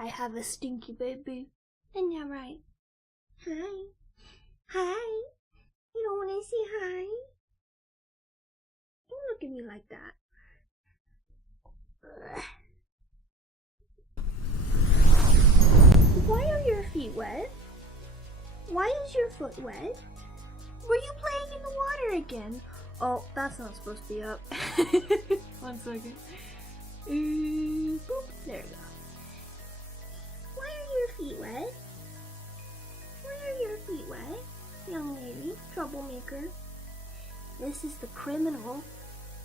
I have a stinky baby. Isn't that right? Hi. Hi. You don't want to say hi? Don't look at me like that. Ugh. Why are your feet wet? Why is your foot wet? Were you playing in the water again? Oh, that's not supposed to be up. 1 second. Boop. There we go. Why are your feet wet? Why are your feet wet, young lady? Troublemaker. This is the criminal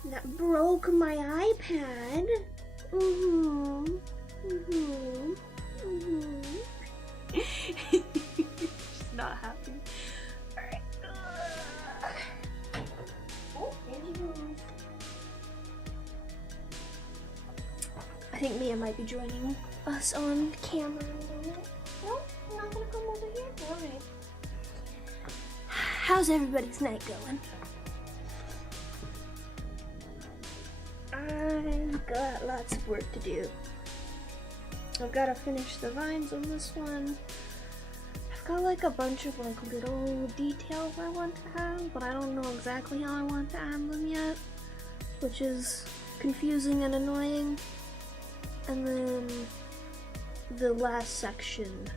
that broke my iPad. She's not happy. Alright. Oh, there she goes. I think Mia might be joining us on camera in a moment. No, I'm not gonna come over here. Alright. How's everybody's night going? I've got lots of work to do. I've got to finish the vines on this one. I've got like a bunch of like little details I want to add, but I don't know exactly how I want to add them yet, which is confusing and annoying. And then the last section,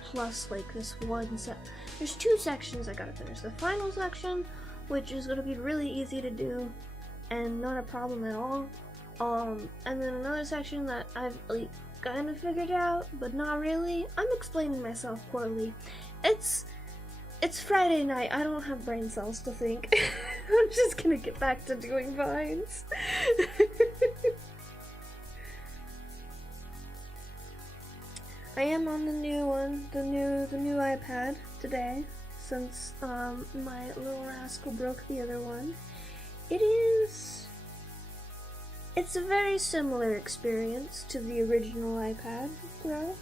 plus like this one there's 2 sections I gotta finish. The final section, which is gonna be really easy to do and not a problem at all. And then another section that I've like kind of figured out, but not really. I'm explaining myself poorly. It's Friday night. I don't have brain cells to think. I'm just gonna get back to doing vines. I am on the new one, the new iPad today, since my little rascal broke the other one. It's a very similar experience to the original iPad Pro.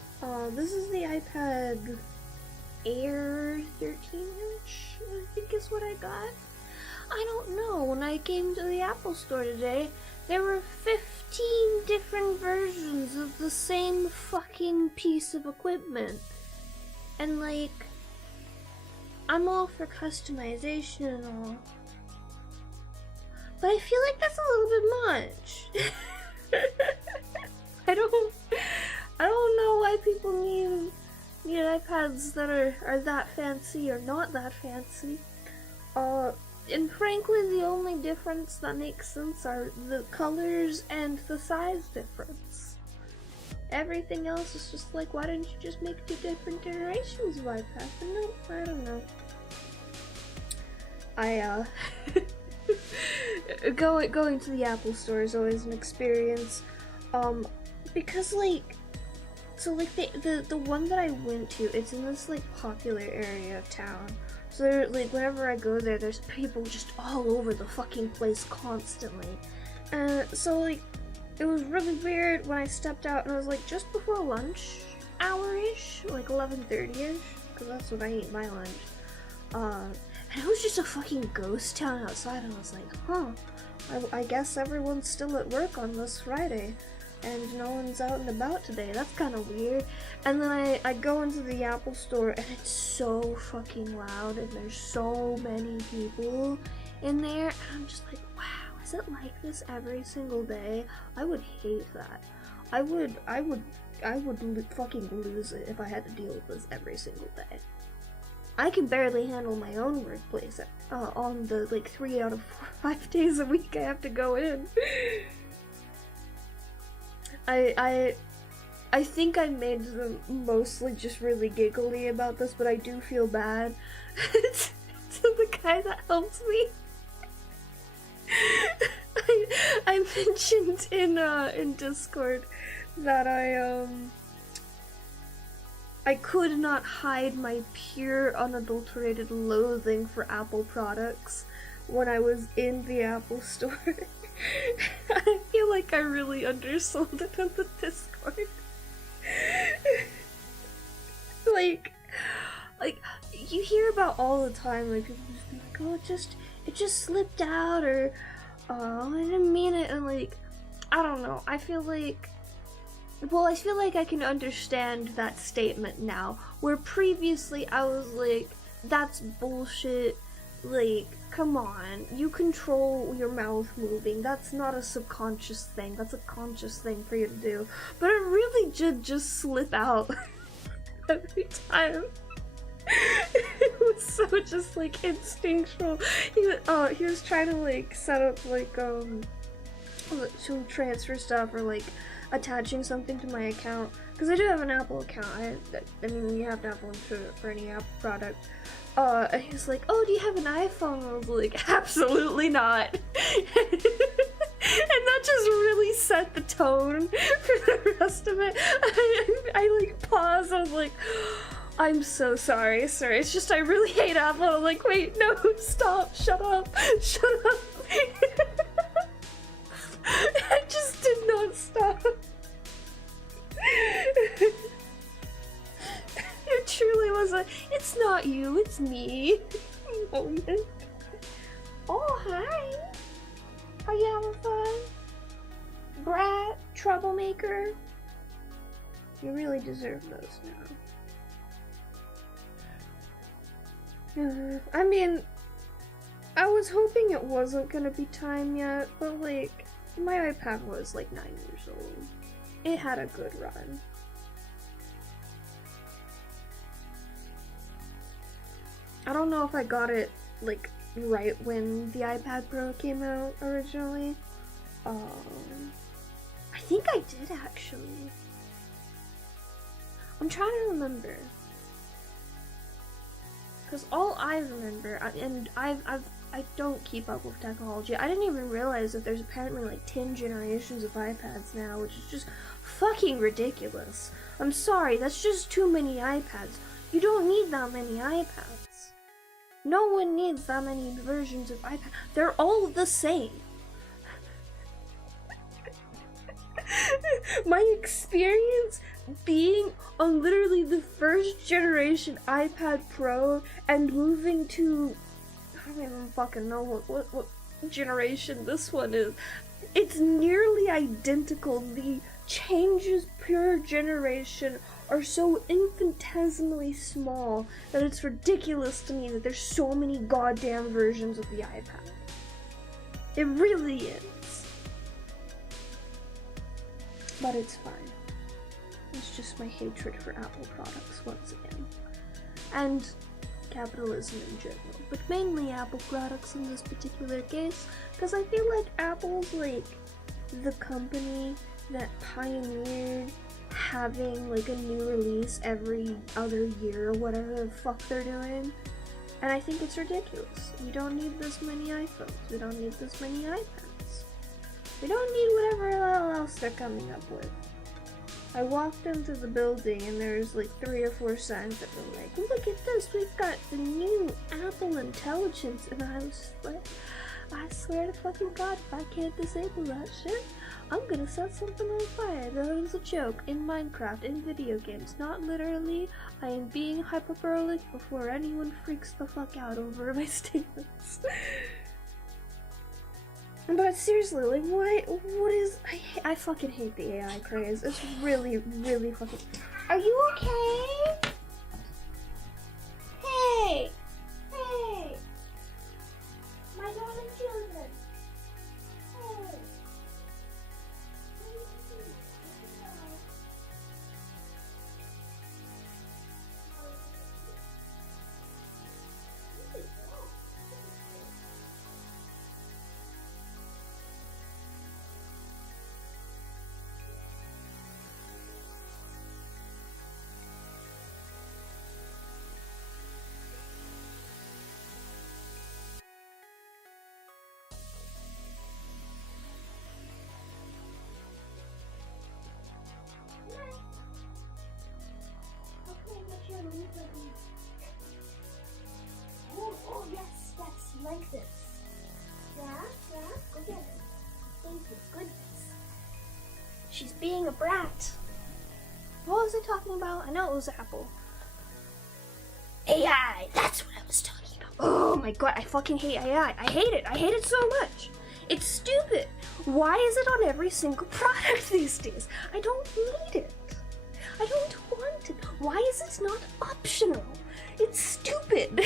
This is the iPad Air 13-inch, I think is what I got. I don't know, when I came to the Apple store today, there were 15 different versions of the same fucking piece of equipment. And like, I'm all for customization and all, but I feel like that's a little bit much. I don't know why people need iPads that are that fancy or not that fancy. And frankly, the only difference that makes sense are the colors and the size difference. Everything else is just like, why didn't you just make 2 different generations of iPad? But no, I don't know. Going to the Apple store is always an experience, because like, so like the one that I went to, it's in this like popular area of town, so like whenever I go there, there's people just all over the fucking place constantly, so like, it was really weird when I stepped out and I was like just before lunch hour-ish, like 11:30ish, because that's when I eat my lunch, and it was just a fucking ghost town outside, and I was like, huh, I guess everyone's still at work on this Friday, and no one's out and about today. That's kind of weird. And then I go into the Apple store, and it's so fucking loud, and there's so many people in there, and I'm just like, wow, is it like this every single day? I would hate that. I would fucking lose it if I had to deal with this every single day. I can barely handle my own workplace on the like 3 out of 5 days a week I have to go in. I think I made them mostly just really giggly about this, but I do feel bad to the guy that helps me. I mentioned in Discord that I could not hide my pure, unadulterated loathing for Apple products when I was in the Apple store. I feel like I really undersold it on the Discord. like, you hear about all the time, like, people just be like, oh, it just slipped out, or, oh, I didn't mean it, and like, I don't know, I feel like well, I feel like I can understand that statement now, where previously I was like, that's bullshit, like, come on, you control your mouth moving, that's not a subconscious thing, that's a conscious thing for you to do, but it really did just slip out every time. It was so just like instinctual. He was trying to like set up like to transfer stuff or like attaching something to my account, because I do have an Apple account. I mean, you have to have one for any Apple product. And he's like, oh, do you have an iPhone? I was like, absolutely not. And that just really set the tone for the rest of it. I like paused, I was like, I'm so sorry, sir. It's just I really hate Apple. I'm like, wait, no, stop, shut up, shut up. I just did not stop. It truly was a, it's not you, it's me moment. Oh, hi. Are you having fun? Brat, troublemaker. You really deserve those now. I mean, I was hoping it wasn't gonna be time yet, but like, my iPad was like 9 years old. It had a good run. I don't know if I got it like right when the iPad Pro came out originally. I think I did actually. I'm trying to remember. Because all I remember, and I don't keep up with technology. I didn't even realize that there's apparently like 10 generations of iPads now, which is just fucking ridiculous. I'm sorry, that's just too many iPads. You don't need that many iPads. No one needs that many versions of iPad. They're all the same. My experience being on literally the first generation iPad Pro and moving to, I don't even fucking know what generation this one is. It's nearly identical. The changes per generation are so infinitesimally small that it's ridiculous to me that there's so many goddamn versions of the iPad. It really is. But it's fine. It's just my hatred for Apple products once again. And capitalism in general. But mainly Apple products in this particular case, because I feel like Apple's like the company that pioneered having like a new release every other year or whatever the fuck they're doing. And I think it's ridiculous. We don't need this many iPhones. We don't need this many iPads. We don't need whatever else they're coming up with. I walked into the building and there's like 3 or 4 signs that were like, look at this, we've got the new Apple Intelligence, and I was like, I swear to fucking God, if I can't disable that shit, I'm gonna set something on fire. That was a joke in Minecraft, in video games, not literally. I am being hyperbolic before anyone freaks the fuck out over my statements. But seriously, like, what is, I fucking hate the AI craze. It's really, really fucking, are you okay? Hey! Hey! My darling children! Hey! Oh, yes, like this. Yeah, go get it. Thank you, goodness. She's being a brat. What was I talking about? I know it was Apple. AI, that's what I was talking about. Oh my God, I fucking hate AI. I hate it so much. It's stupid. Why is it on every single product these days? I don't need it. I don't want it. Why is it not optional? It's stupid.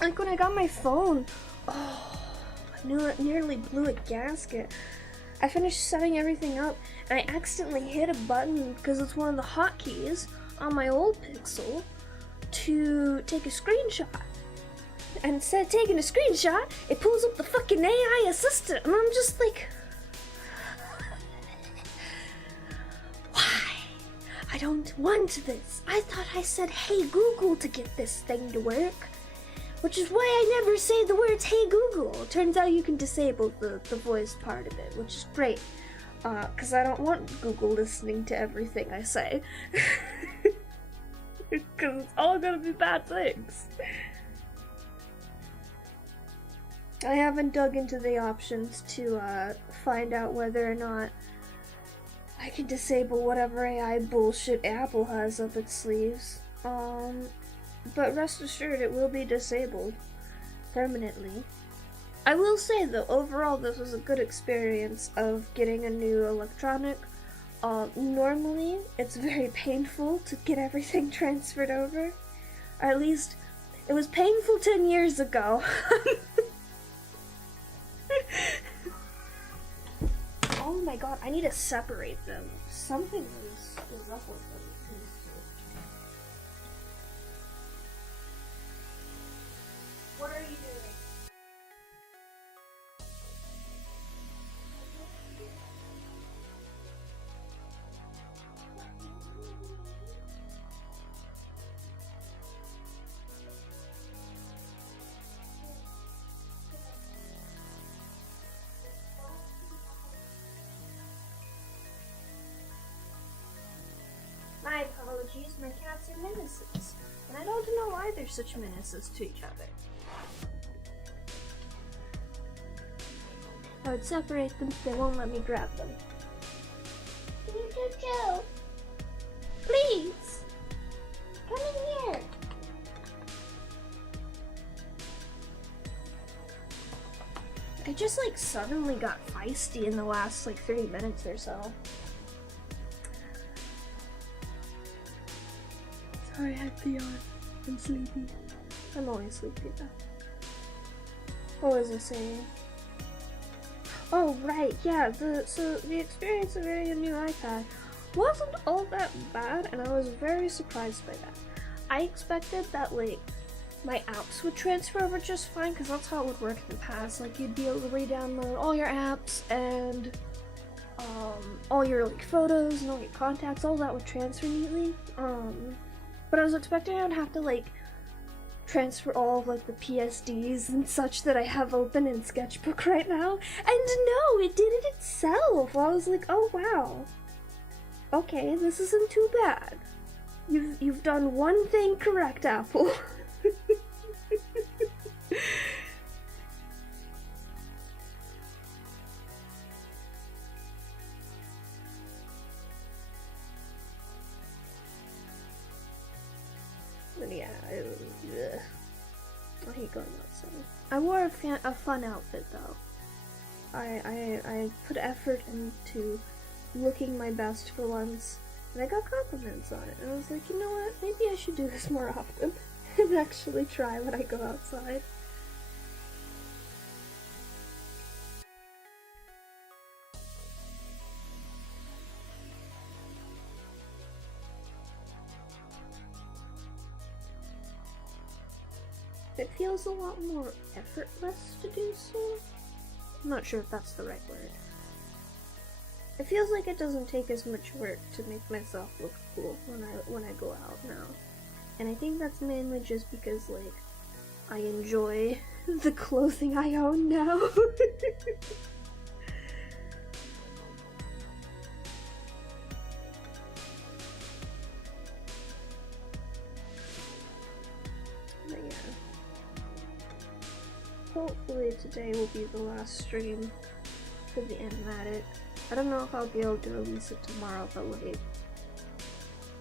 Like when I got my phone, oh, I knew it nearly blew a gasket. I finished setting everything up and I accidentally hit a button because it's one of the hotkeys on my old Pixel to take a screenshot. And instead of taking a screenshot, it pulls up the fucking AI assistant and I'm just like, why? I don't want this. I thought I said, hey Google, to get this thing to work. Which is why I never say the words, hey Google. Turns out you can disable the voice part of it, which is great. Because I don't want Google listening to everything I say. Because it's all gonna be bad things. I haven't dug into the options to find out whether or not I can disable whatever AI bullshit Apple has up its sleeves. But rest assured it will be disabled permanently. I will say though, overall this was a good experience of getting a new electronic. Normally it's very painful to get everything transferred over. Or at least it was painful 10 years ago. Oh my god, I need to separate them. Something is up with them. What are you doing? My apologies, my cats are menaces, and I don't know why they're such menaces to each other. I would separate them, but they won't let me grab them. Joe, please, come in here. I just like suddenly got feisty in the last like 30 minutes or so. Sorry, I had the yawn. I'm sleepy. I'm always sleepy though. What was I saying? Oh right, yeah. So the experience of getting a new iPad wasn't all that bad, and I was very surprised by that. I expected that like my apps would transfer over just fine, because that's how it would work in the past. Like you'd be able to re-download all your apps and all your like photos and all your contacts, all that would transfer neatly. But I was expecting I would have to like transfer all of like the PSDs and such that I have open in Sketchbook right now. And no, it did it itself. I was like, oh wow. Okay, this isn't too bad. You've done one thing correct, Apple. But yeah, I hate going outside. I wore a fun outfit though. I put effort into looking my best for once, and I got compliments on it. And I was like, you know what? Maybe I should do this more often and actually try when I go outside. It feels a lot more effortless to do so. I'm not sure if that's the right word. It feels like it doesn't take as much work to make myself look cool when I go out now. And I think that's mainly just because like I enjoy the clothing I own now. But yeah. Hopefully today will be the last stream for the Animatic. I don't know if I'll be able to release it tomorrow, but like,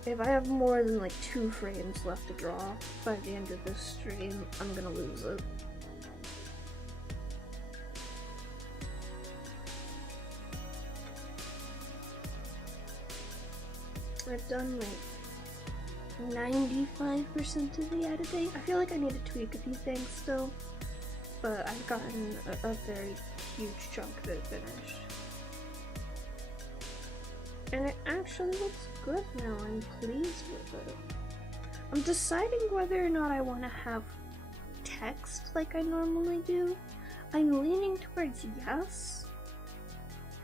if I have more than like 2 frames left to draw by the end of this stream, I'm gonna lose it. I've done like 95% of the editing. I feel like I need to tweak a few things still, but I've gotten a very huge chunk of it finished. And it actually looks good now. I'm pleased with it. I'm deciding whether or not I want to have text like I normally do. I'm leaning towards yes,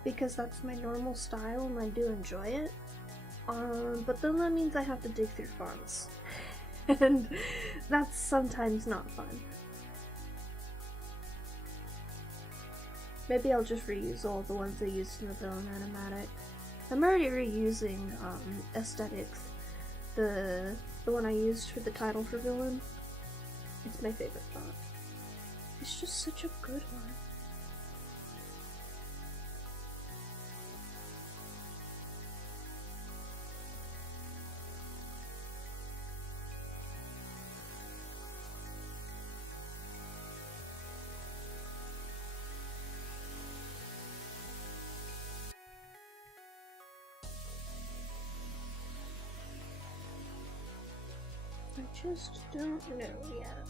because that's my normal style and I do enjoy it. But then that means I have to dig through fonts. And that's sometimes not fun. Maybe I'll just reuse all the ones I used in the villain animatic. I'm already reusing aesthetics. The one I used for the title for villain. It's my favorite font. It's just such a good one. I just don't know yet.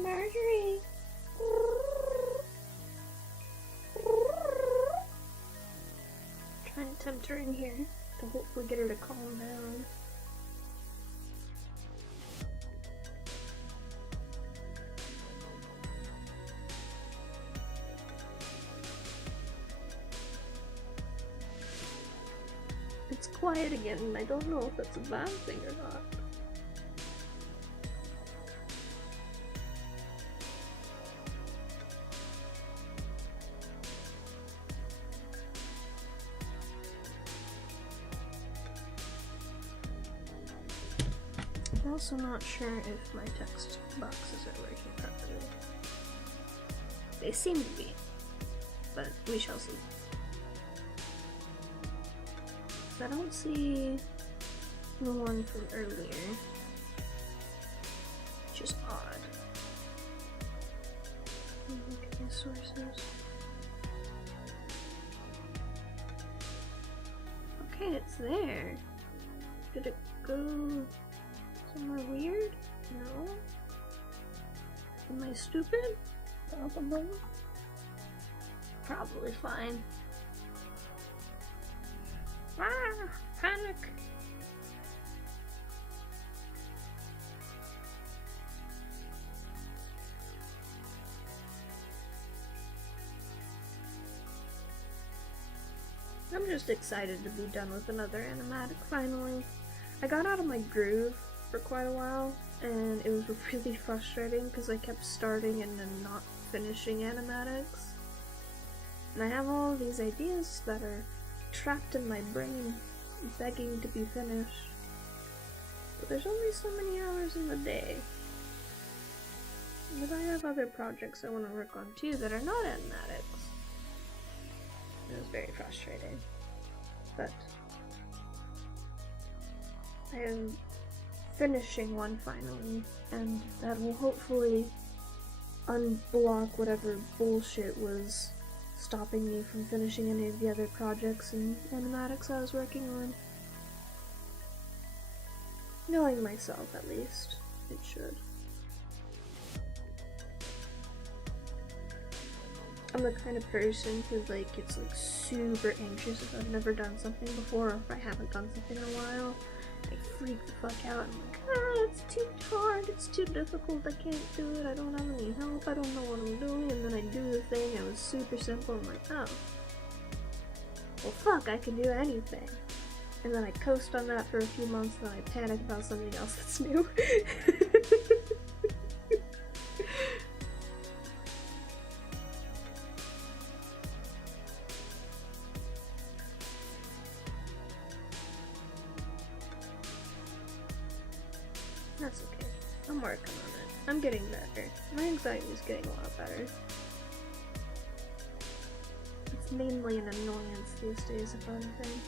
Marjorie! Trying to tempt her in here to hopefully get her to calm down. It's quiet again, and I don't know if that's a bad thing or not. I'm also not sure if my text boxes are working properly. They seem to be, but we shall see. I don't see the one from earlier, which is odd. Look at my sources. Okay, it's there. Did it go somewhere weird? No? Am I stupid? Probably. Probably fine. Ah! Panic! I'm just excited to be done with another animatic finally. I got out of my groove for quite a while, and it was really frustrating because I kept starting and then not finishing animatics. And I have all these ideas that are trapped in my brain, begging to be finished. But there's only so many hours in the day. But I have other projects I want to work on too that are not animatics. It was very frustrating. But I am finishing one finally, and that will hopefully unblock whatever bullshit was stopping me from finishing any of the other projects and animatics I was working on. Knowing myself, at least, it should. I'm the kind of person who gets super anxious if I've never done something before, or if I haven't done something in a while. I freak the fuck out. I'm like, it's too hard, it's too difficult, I can't do it, I don't have any help, I don't know what I'm doing, and then I do the thing, and it was super simple, I'm like, oh. Well fuck, I can do anything. And then I coast on that for a few months, and then I panic about something else that's new. That's okay. I'm working on it. I'm getting better. My anxiety is getting a lot better. It's mainly an annoyance these days, if anything.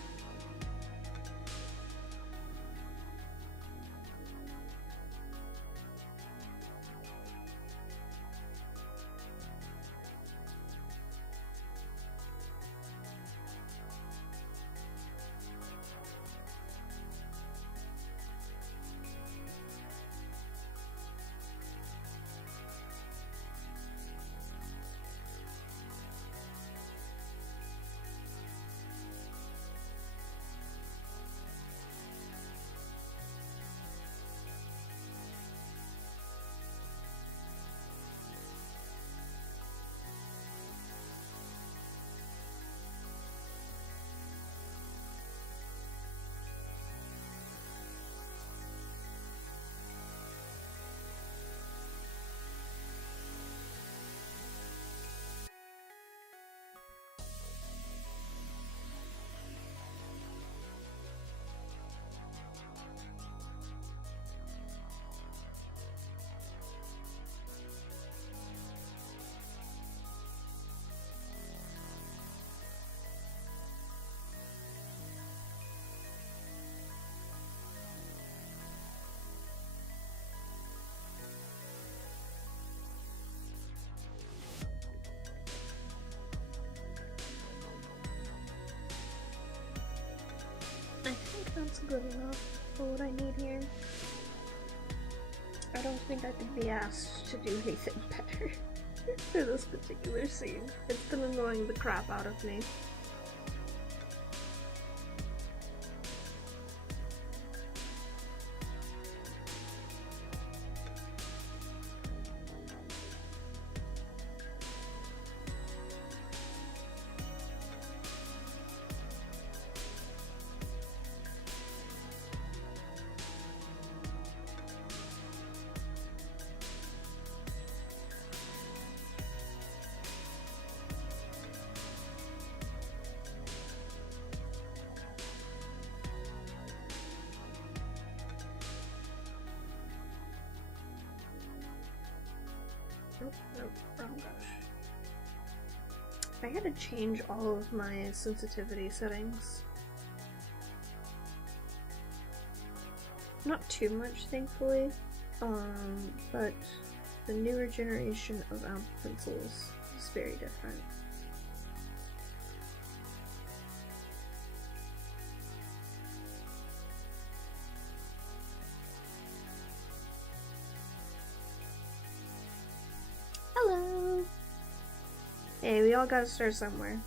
good enough for what I need here. I don't think I could be asked to do anything better for this particular scene. It's been annoying the crap out of me. Nope, wrong gosh. I had to change all of my sensitivity settings. Not too much, thankfully, but the newer generation of amp pencils is very different. Hello! Hey, we all gotta start somewhere.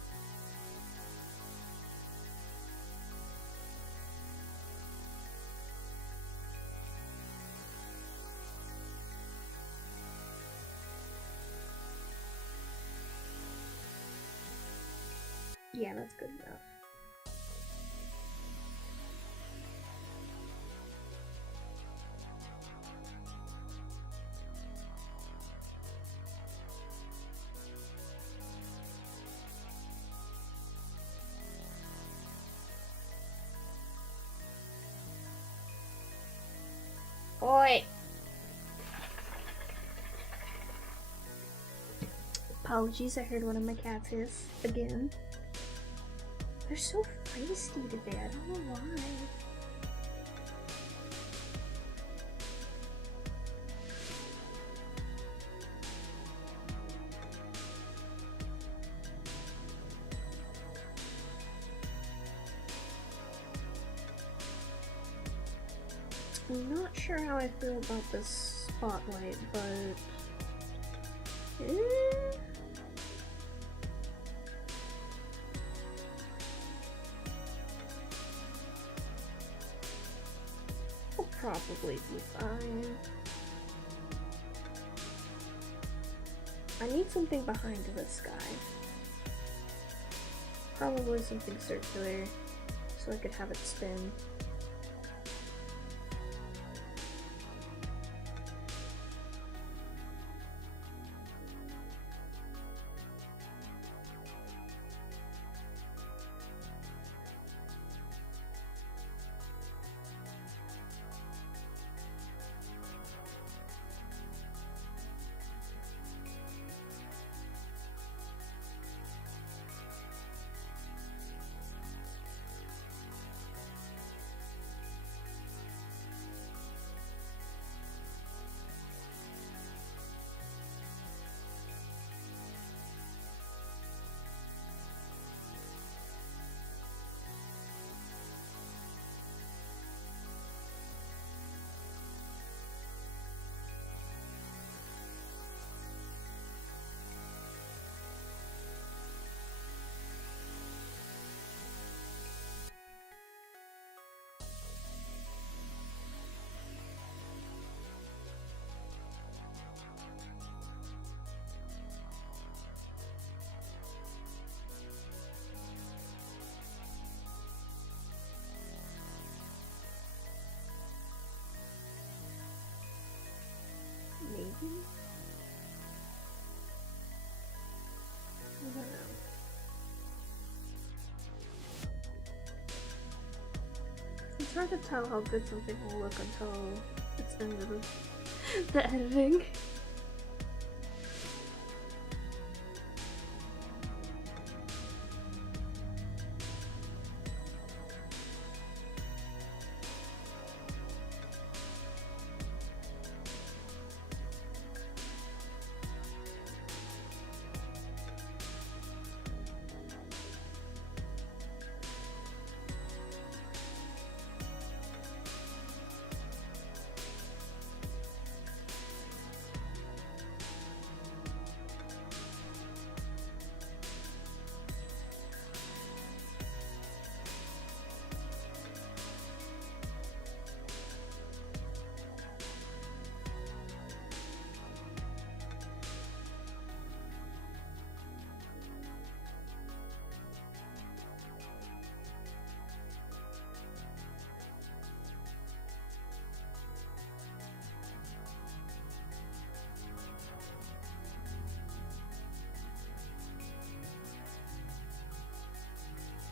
Yeah, that's good enough. Oi! Apologies, I heard one of my cats hiss again. They're so feisty today, I don't know why. I'm not sure how I feel about this spotlight, but... I'll probably be fine. I need something behind this guy. Probably something circular, so I could have it spin. Maybe? I don't know. It's hard to tell how good something will look until it's into the editing.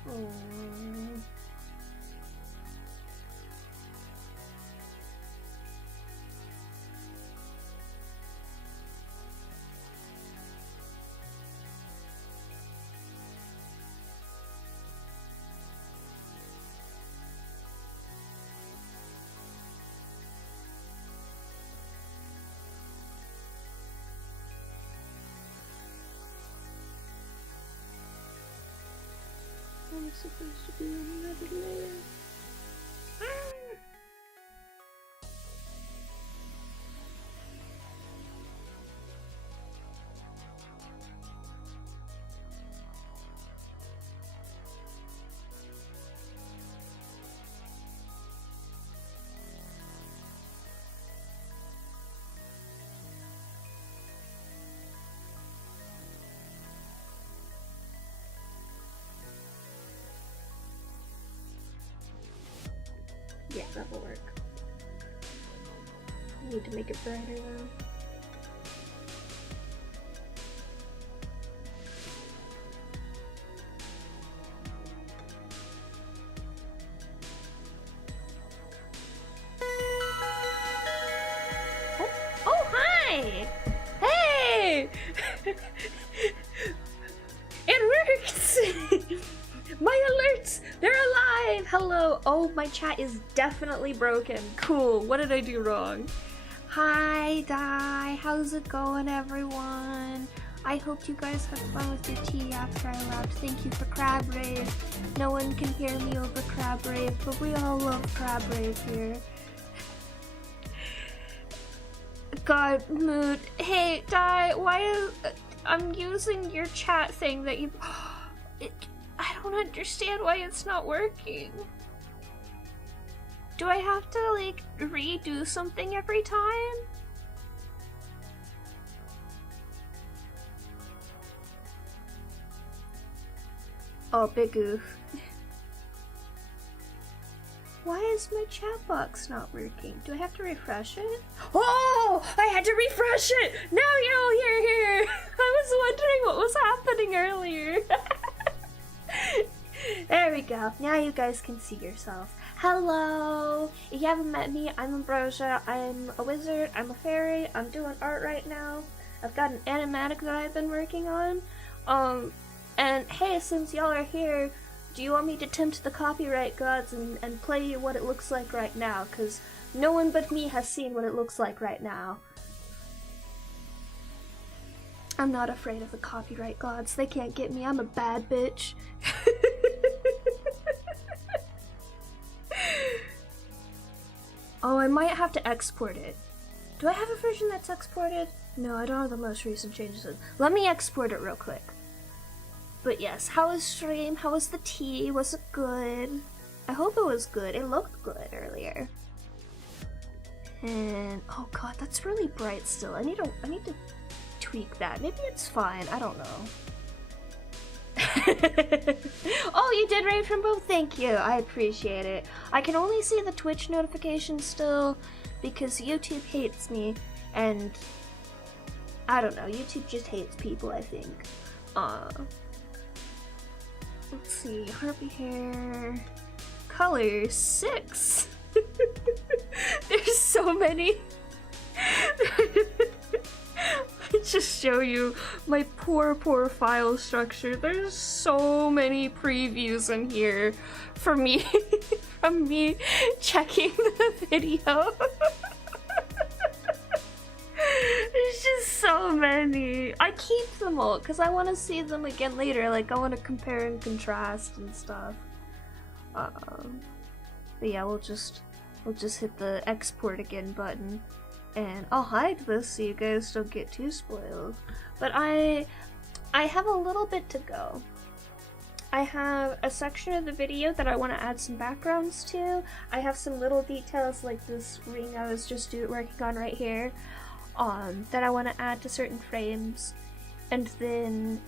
Aww. I'm supposed to be on another layer. Yeah, that'll work. I need to make it brighter though. Oh, hi! Hey! It works! My alerts! They're alive! Hello! Oh, my chat is definitely broken. Cool. What did I do wrong? Hi, Di. How's it going, everyone? I hope you guys had fun with your tea after I left. Thank you for Crab Rave. No one can hear me over Crab Rave, but we all love Crab Rave here. God, mood. Hey, Di, why is... I'm using your chat thing that you... I don't understand why it's not working. Do I have to, like, redo something every time? Oh, big oof. Why is my chat box not working? Do I have to refresh it? Oh! I had to refresh it! Now you're all here! I was wondering what was happening earlier. There we go. Now you guys can see yourself. Hello! If you haven't met me, I'm Ambrosia. I'm a wizard. I'm a fairy. I'm doing art right now. I've got an animatic that I've been working on. And hey, since y'all are here, do you want me to tempt the copyright gods and play you what it looks like right now? Because no one but me has seen what it looks like right now. I'm not afraid of the copyright gods. They can't get me. I'm a bad bitch. Oh, I might have to export it. Do I have a version that's exported? No, I don't have the most recent changes. Let me export it real quick. But yes, how was stream? How was the tea? Was it good? I hope it was good. It looked good earlier. And oh god, that's really bright still. I need to tweak that. Maybe it's fine. I don't know. Oh, you did rave from both. Thank you. I appreciate it. I can only see the Twitch notification still because YouTube hates me, and I don't know. YouTube just hates people, I think. Let's see. Harpy hair. Color 6. There's so many. Let me just show you my poor file structure. There's so many previews in here for me from me checking the video. There's just so many. I keep them all because I want to see them again later. Like I want to compare and contrast and stuff. But yeah, we'll just hit the export again button. And I'll hide this so you guys don't get too spoiled. But I have a little bit to go. I have a section of the video that I want to add some backgrounds to. I have some little details like this ring I was just working on right here that I want to add to certain frames. And then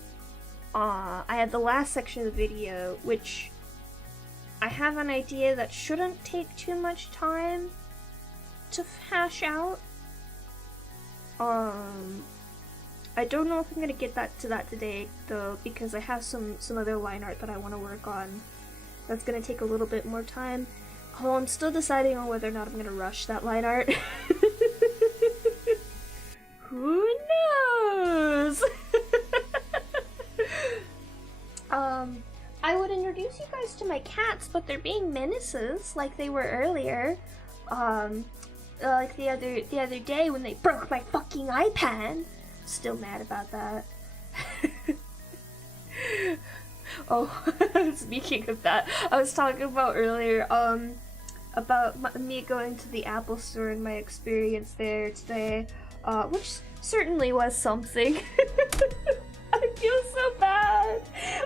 I have the last section of the video, which I have an idea that shouldn't take too much time to hash out. I don't know if I'm gonna get that to that today though, because I have some other line art that I want to work on. That's gonna take a little bit more time. Although I'm still deciding on whether or not I'm gonna rush that line art. Who knows? I would introduce you guys to my cats, but they're being menaces like they were earlier. Like the other day when they broke my fucking iPad. Still mad about that. Oh, speaking of that, I was talking about earlier, about me going to the Apple Store and my experience there today, which certainly was something. I feel so bad.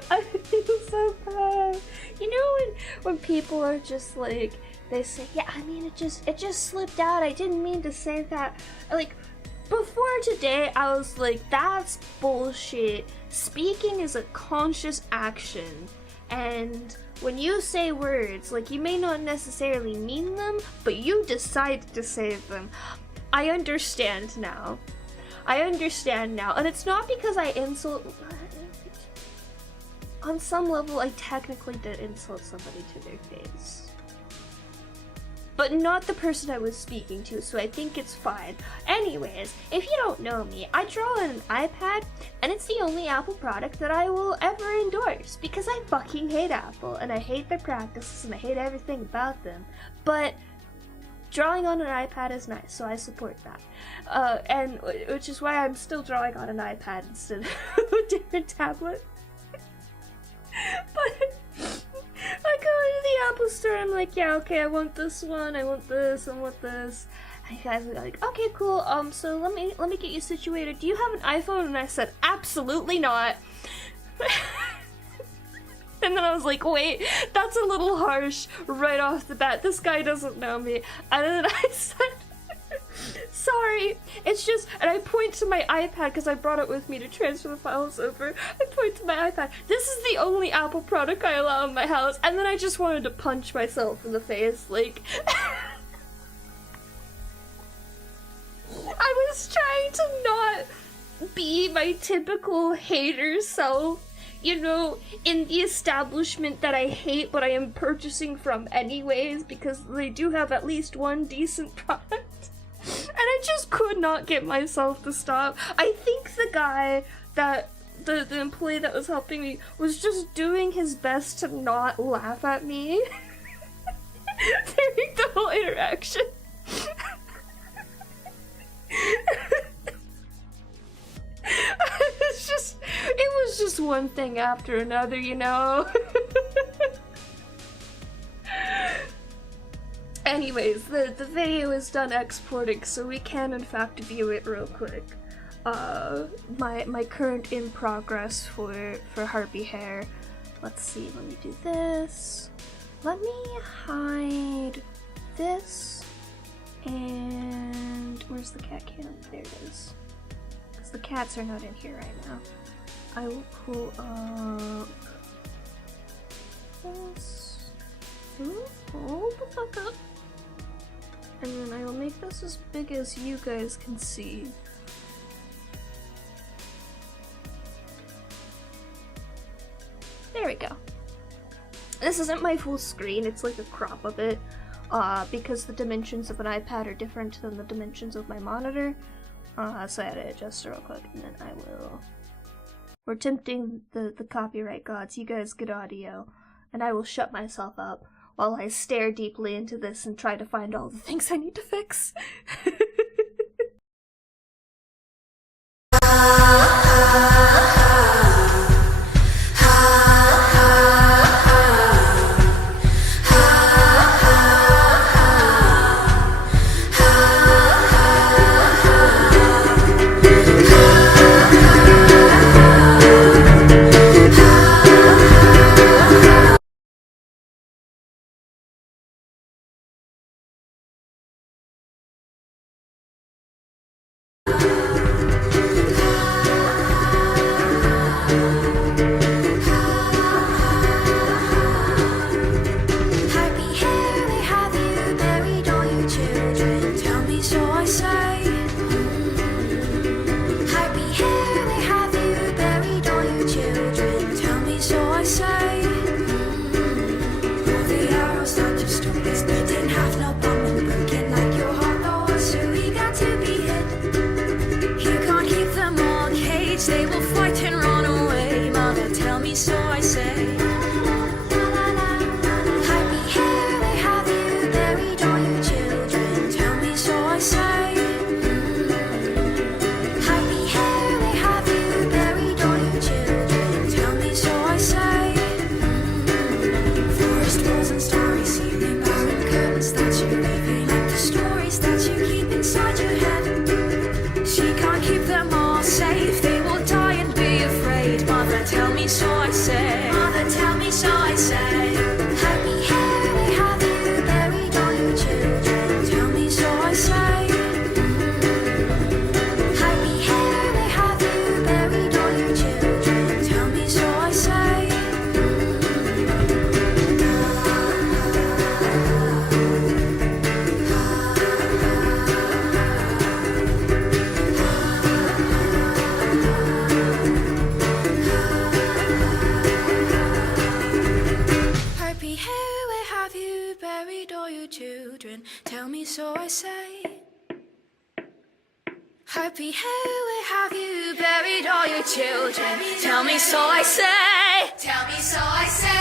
I feel so bad. You know when people are just like, they say, yeah, I mean, it just slipped out. I didn't mean to say that. Like, before today, I was like, that's bullshit. Speaking is a conscious action. And when you say words, like, you may not necessarily mean them, but you decide to say them. I understand now. I understand now. And it's not because I insult... On some level, I technically did insult somebody to their face. But not the person I was speaking to, so I think it's fine. Anyways, if you don't know me, I draw on an iPad, and it's the only Apple product that I will ever endorse, because I fucking hate Apple, and I hate their practices, and I hate everything about them. But drawing on an iPad is nice, so I support that. And which is why I'm still drawing on an iPad instead of a different tablet. But I go into the Apple Store and I'm like, yeah, okay, I want this one, I want this, I want this. And you guys are like, okay, cool, so let me get you situated. Do you have an iPhone? And I said, absolutely not. And then I was like, wait, that's a little harsh right off the bat. This guy doesn't know me. And then I said, sorry, it's just, and I point to my iPad because I brought it with me to transfer the files over. I point to my iPad. This is the only Apple product I allow in my house. And then I just wanted to punch myself in the face, like. I was trying to not be my typical hater self. You know, in the establishment that I hate but I am purchasing from anyways because they do have at least one decent product. And I just could not get myself to stop. I think the guy that, the employee that was helping me was just doing his best to not laugh at me during the whole interaction. It was just one thing after another, you know? Anyways, the video is done exporting, so we can in fact view it real quick. My current in progress for Harpy Hair. Let's see, let me do this. Let me hide this. And where's the cat cam? There it is. Because the cats are not in here right now. I will pull up this. Ooh, hold the fuck up. And then I will make this as big as you guys can see. There we go. This isn't my full screen, it's like a crop of it. Because the dimensions of an iPad are different than the dimensions of my monitor. So I had to adjust it real quick, and then I will... We're tempting the copyright gods, you guys get audio, and I will shut myself up while I stare deeply into this and try to find all the things I need to fix. children. Tell me, so I say. Happy, where have you buried all your children? Tell me, so I say. Tell me, so I say.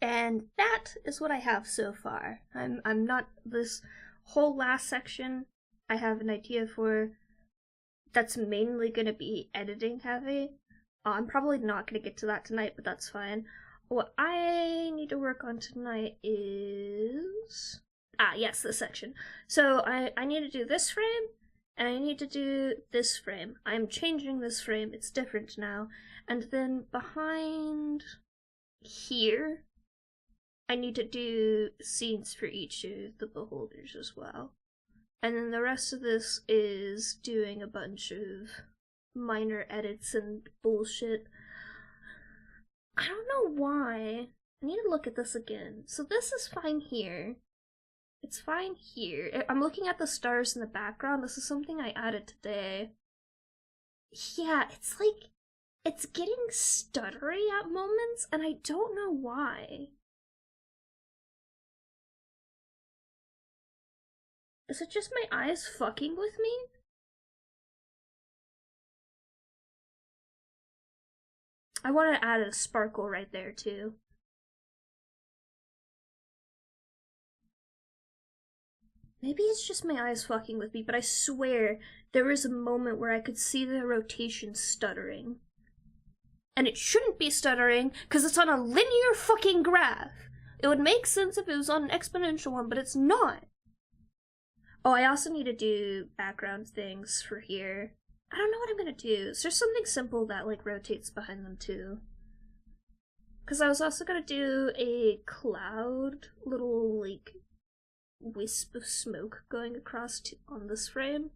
And that is what I have so far. I'm not, this whole last section I have an idea for. That's mainly going to be editing heavy. I'm probably not going to get to that tonight, but that's fine. What I need to work on tonight is... yes, this section. So I need to do this frame, and I need to do this frame. I'm changing this frame, it's different now. And then behind here, I need to do scenes for each of the beholders as well. And then the rest of this is doing a bunch of minor edits and bullshit. I don't know why. I need to look at this again. So this is fine here. It's fine here. I'm looking at the stars in the background. This is something I added today. Yeah, it's like, it's getting stuttery at moments, and I don't know why. Is it just my eyes fucking with me? I want to add a sparkle right there too. Maybe it's just my eyes fucking with me, but I swear there was a moment where I could see the rotation stuttering. And it shouldn't be stuttering, because it's on a linear fucking graph. It would make sense if it was on an exponential one, but it's not. Oh, I also need to do background things for here. I don't know what I'm gonna do. Is there something simple that, like, rotates behind them, too? Because I was also gonna do a cloud, little, like, wisp of smoke going across on this frame.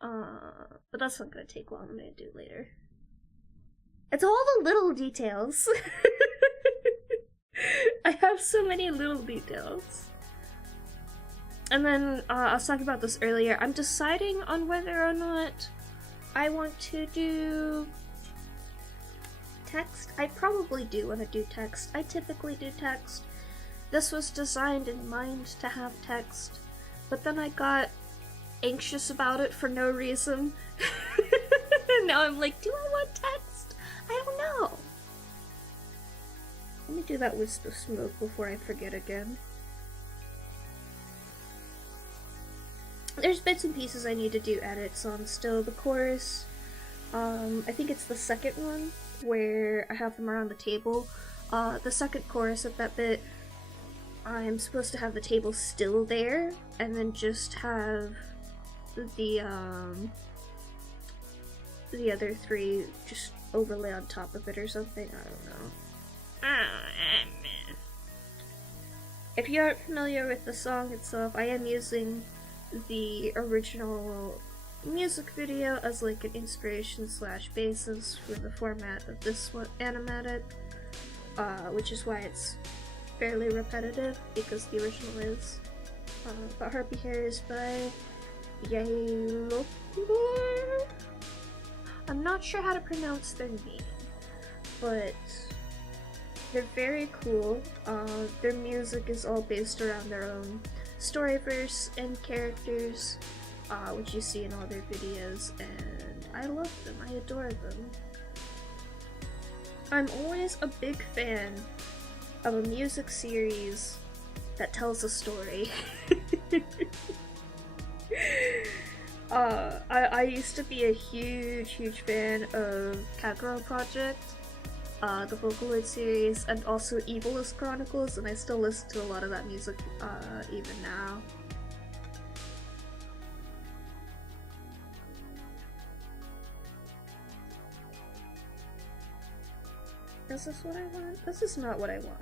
But that's not gonna take long. I'm gonna do it later. It's all the little details. I have so many little details. And then, I was talking about this earlier, I'm deciding on whether or not I want to do text. I probably do want to do text. I typically do text. This was designed in mind to have text, but then I got anxious about it for no reason. And now I'm like, do I want text? I don't know. Let me do that wisp of smoke before I forget again. There's bits and pieces I need to do edits on still. The chorus, I think it's the second one where I have them around the table. The second chorus of that bit, I'm supposed to have the table still there and then just have the other three just overlay on top of it or something. I don't know. If you aren't familiar with the song itself, I am using the original music video as like an inspiration / basis for the format of this one, Animatic, which is why it's fairly repetitive, because the original is. But Harpy Hair is by Yellow. I'm not sure how to pronounce their name, but they're very cool. Their music is all based around their own storyverse and characters, which you see in all their videos, and I love them. I adore them. I'm always a big fan of a music series that tells a story. I used to be a huge fan of Kagero Project, the Vocaloid series, and also Evilist Chronicles, and I still listen to a lot of that music even now. Is this what I want? This is not what I want.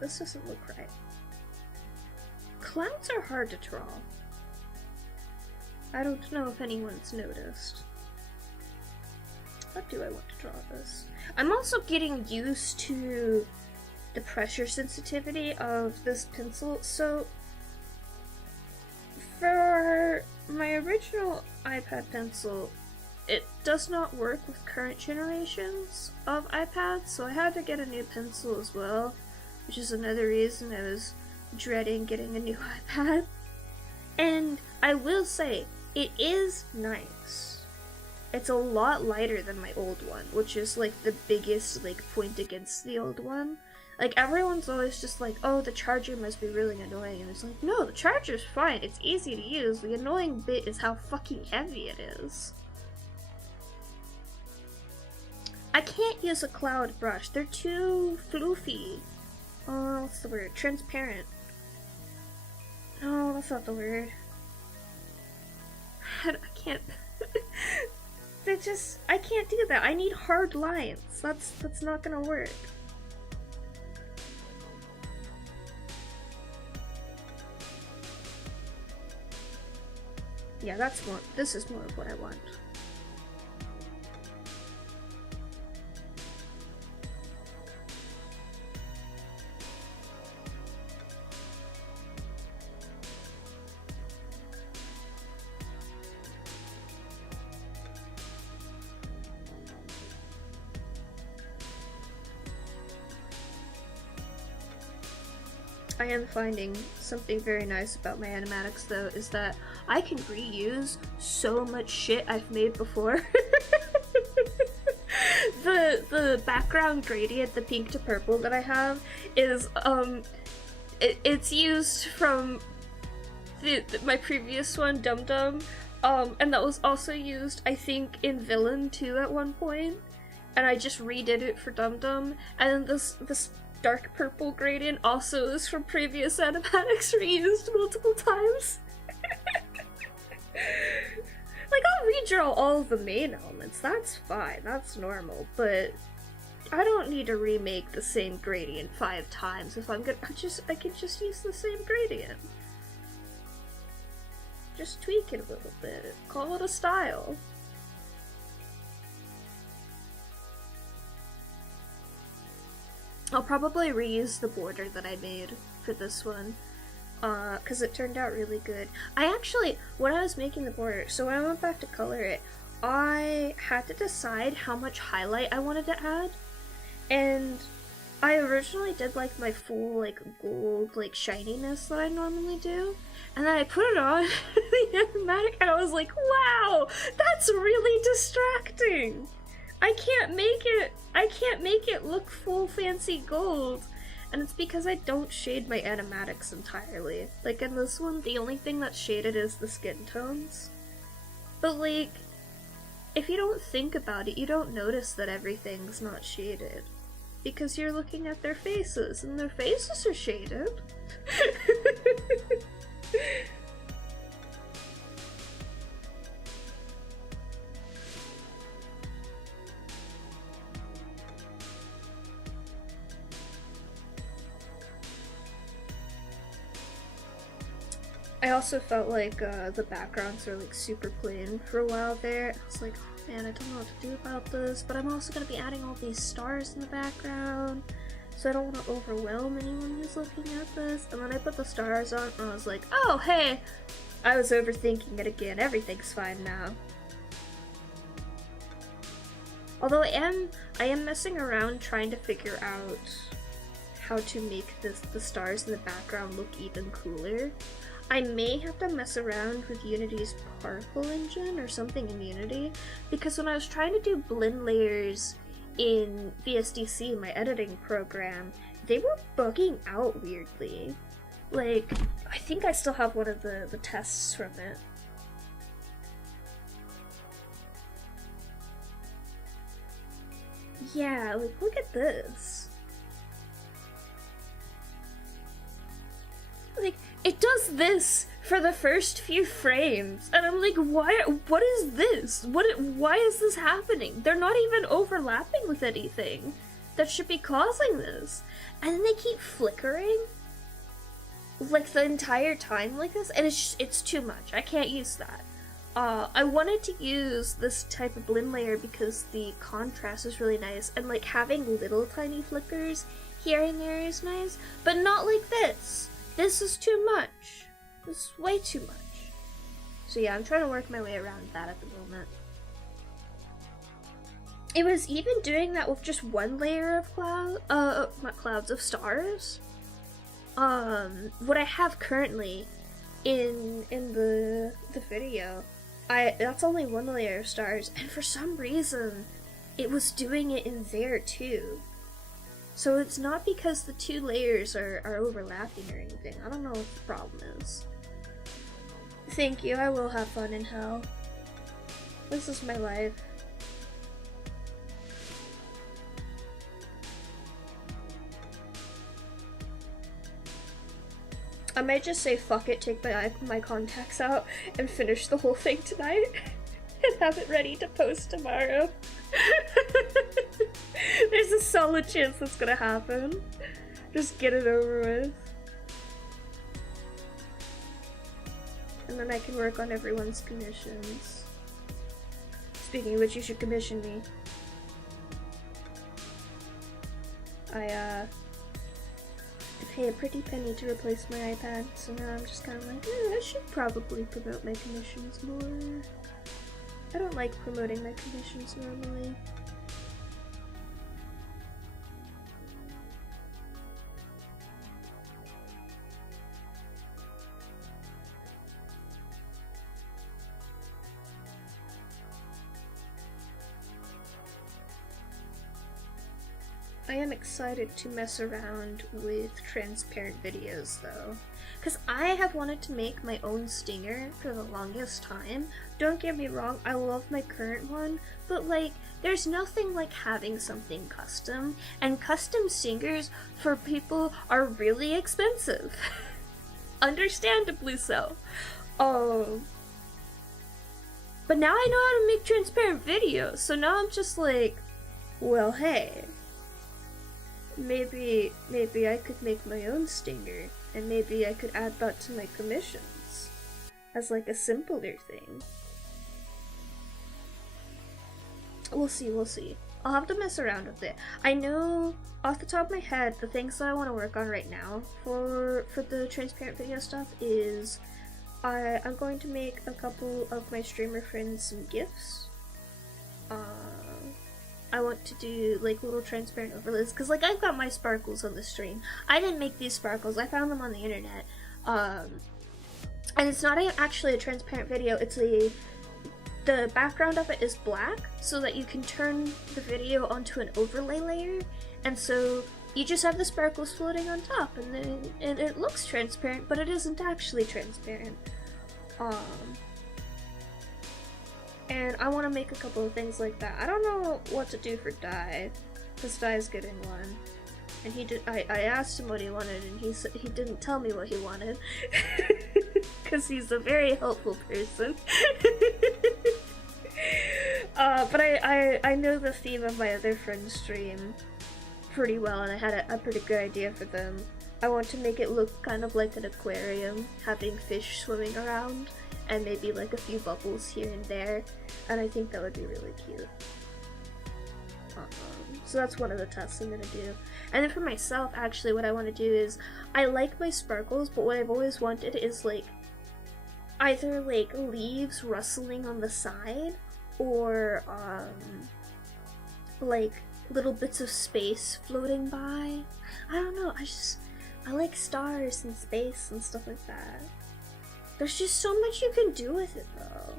This doesn't look right. Clouds are hard to draw. I don't know if anyone's noticed. How do I want to draw this? I'm also getting used to the pressure sensitivity of this pencil. So for my original iPad pencil, it does not work with current generations of iPads, so I had to get a new pencil as well, which is another reason I was dreading getting a new iPad. And I will say, it is nice. It's a lot lighter than my old one, which is like the biggest like point against the old one. Like, everyone's always just like, oh, the charger must be really annoying, and it's like, no, the charger's fine, it's easy to use, the annoying bit is how fucking heavy it is. I can't use a cloud brush, they're too floofy. Oh, what's the word? Transparent. No, that's not the word. I can't... I can't do that, I need hard lines, that's not gonna work. Yeah, this is more of what I want. I am finding something very nice about my animatics though, is that I can reuse so much shit I've made before. The background gradient, the pink to purple that I have, is it's used from my previous one, Dum Dum, and that was also used, I think, in Villain 2 at one point, and I just redid it for Dum Dum, and then this dark purple gradient also is from previous animatics reused multiple times. Like, I'll redraw all of the main elements, that's fine, that's normal, but I don't need to remake the same gradient 5 times if I'm gonna I can just use the same gradient. Just tweak it a little bit, call it a style. I'll probably reuse the border that I made for this one, because it turned out really good. I actually, when I was making the border, so when I went back to color it, I had to decide how much highlight I wanted to add, and I originally did like my full like gold like shininess that I normally do, and then I put it on the animatic and I was like, wow, that's really distracting! I can't make it look full fancy gold. And it's because I don't shade my animatics entirely. Like in this one, the only thing that's shaded is the skin tones. But like, if you don't think about it, you don't notice that everything's not shaded. Because you're looking at their faces, and their faces are shaded. I also felt like the backgrounds were like super plain for a while there. I was like, oh man, I don't know what to do about this, but I'm also going to be adding all these stars in the background, so I don't want to overwhelm anyone who's looking at this. And then I put the stars on and I was like, oh hey, I was overthinking it again, everything's fine now. Although I am messing around trying to figure out how to make the stars in the background look even cooler. I may have to mess around with Unity's particle engine or something in Unity, because when I was trying to do blend layers in VSDC, my editing program, they were bugging out weirdly. Like, I think I still have one of the tests from it. Yeah, like, look at this. Like, it does this for the first few frames, and I'm like, what is this? Why is this happening? They're not even overlapping with anything that should be causing this. And then they keep flickering, like, the entire time like this, and it's too much. I can't use that. I wanted to use this type of blend layer because the contrast is really nice, and, like, having little tiny flickers here and there is nice, but not like this. This is too much. This is way too much. So yeah, I'm trying to work my way around that at the moment. it was even doing that with just one layer of not clouds, of stars. What I have currently in the video, that's only one layer of stars, and for some reason it was doing it in there too. So it's not because the two layers are overlapping or anything. I don't know what the problem is. Thank you, I will have fun in hell. This is my life. I might just say fuck it, take my contacts out, and finish the whole thing tonight, and have it ready to post tomorrow. There's a solid chance that's gonna happen. Just get it over with. And then I can work on everyone's commissions. Speaking of which, you should commission me. I pay a pretty penny to replace my iPad, so now I'm just kind of like, I should probably promote my commissions more. I don't like promoting my commissions normally. I am excited to mess around with transparent videos though, because I have wanted to make my own stinger for the longest time. Don't get me wrong, I love my current one, but like, there's nothing like having something custom, and custom stingers for people are really expensive. Understandably so. But now I know how to make transparent videos, so now I'm just like, well, hey. Maybe I could make my own stinger, and maybe I could add that to my commissions as like a simpler thing. We'll see. I'll have to mess around with it. I know off the top of my head the things that I want to work on right now for the transparent video stuff is I'm going to make a couple of my streamer friends some gifts. I want to do like little transparent overlays because like I've got my sparkles on the stream. I didn't make these sparkles, I found them on the internet. And it's not actually a transparent video, it's the background of it is black so that you can turn the video onto an overlay layer, and so you just have the sparkles floating on top, and then it looks transparent, but it isn't actually transparent. And I want to make a couple of things like that. I don't know what to do for Dai, because Dai's getting one. And he did. I asked him what he wanted, and he didn't tell me what he wanted, because he's a very helpful person. But I know the theme of my other friend's stream pretty well, and I had a pretty good idea for them. I want to make it look kind of like an aquarium, having fish swimming around, and maybe like a few bubbles here and there, and I think that would be really cute. So that's one of the tests I'm gonna do. And then for myself, actually, what I want to do is, I like my sparkles, but what I've always wanted is like, either like leaves rustling on the side, or like little bits of space floating by. I don't know, I like stars and space and stuff like that. There's just so much you can do with it though.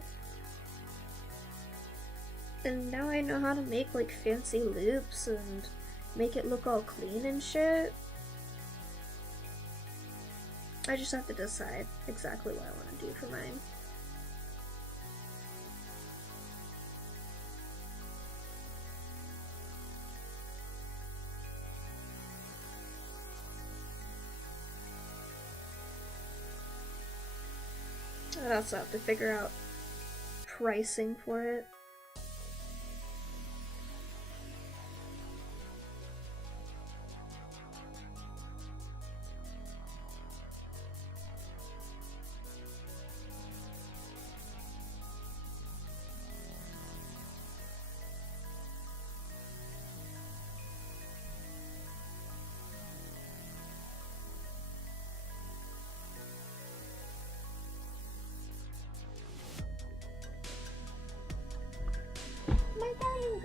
And now I know how to make like fancy loops and make it look all clean and shit. I just have to decide exactly what I want to do for mine. I also have to figure out pricing for it.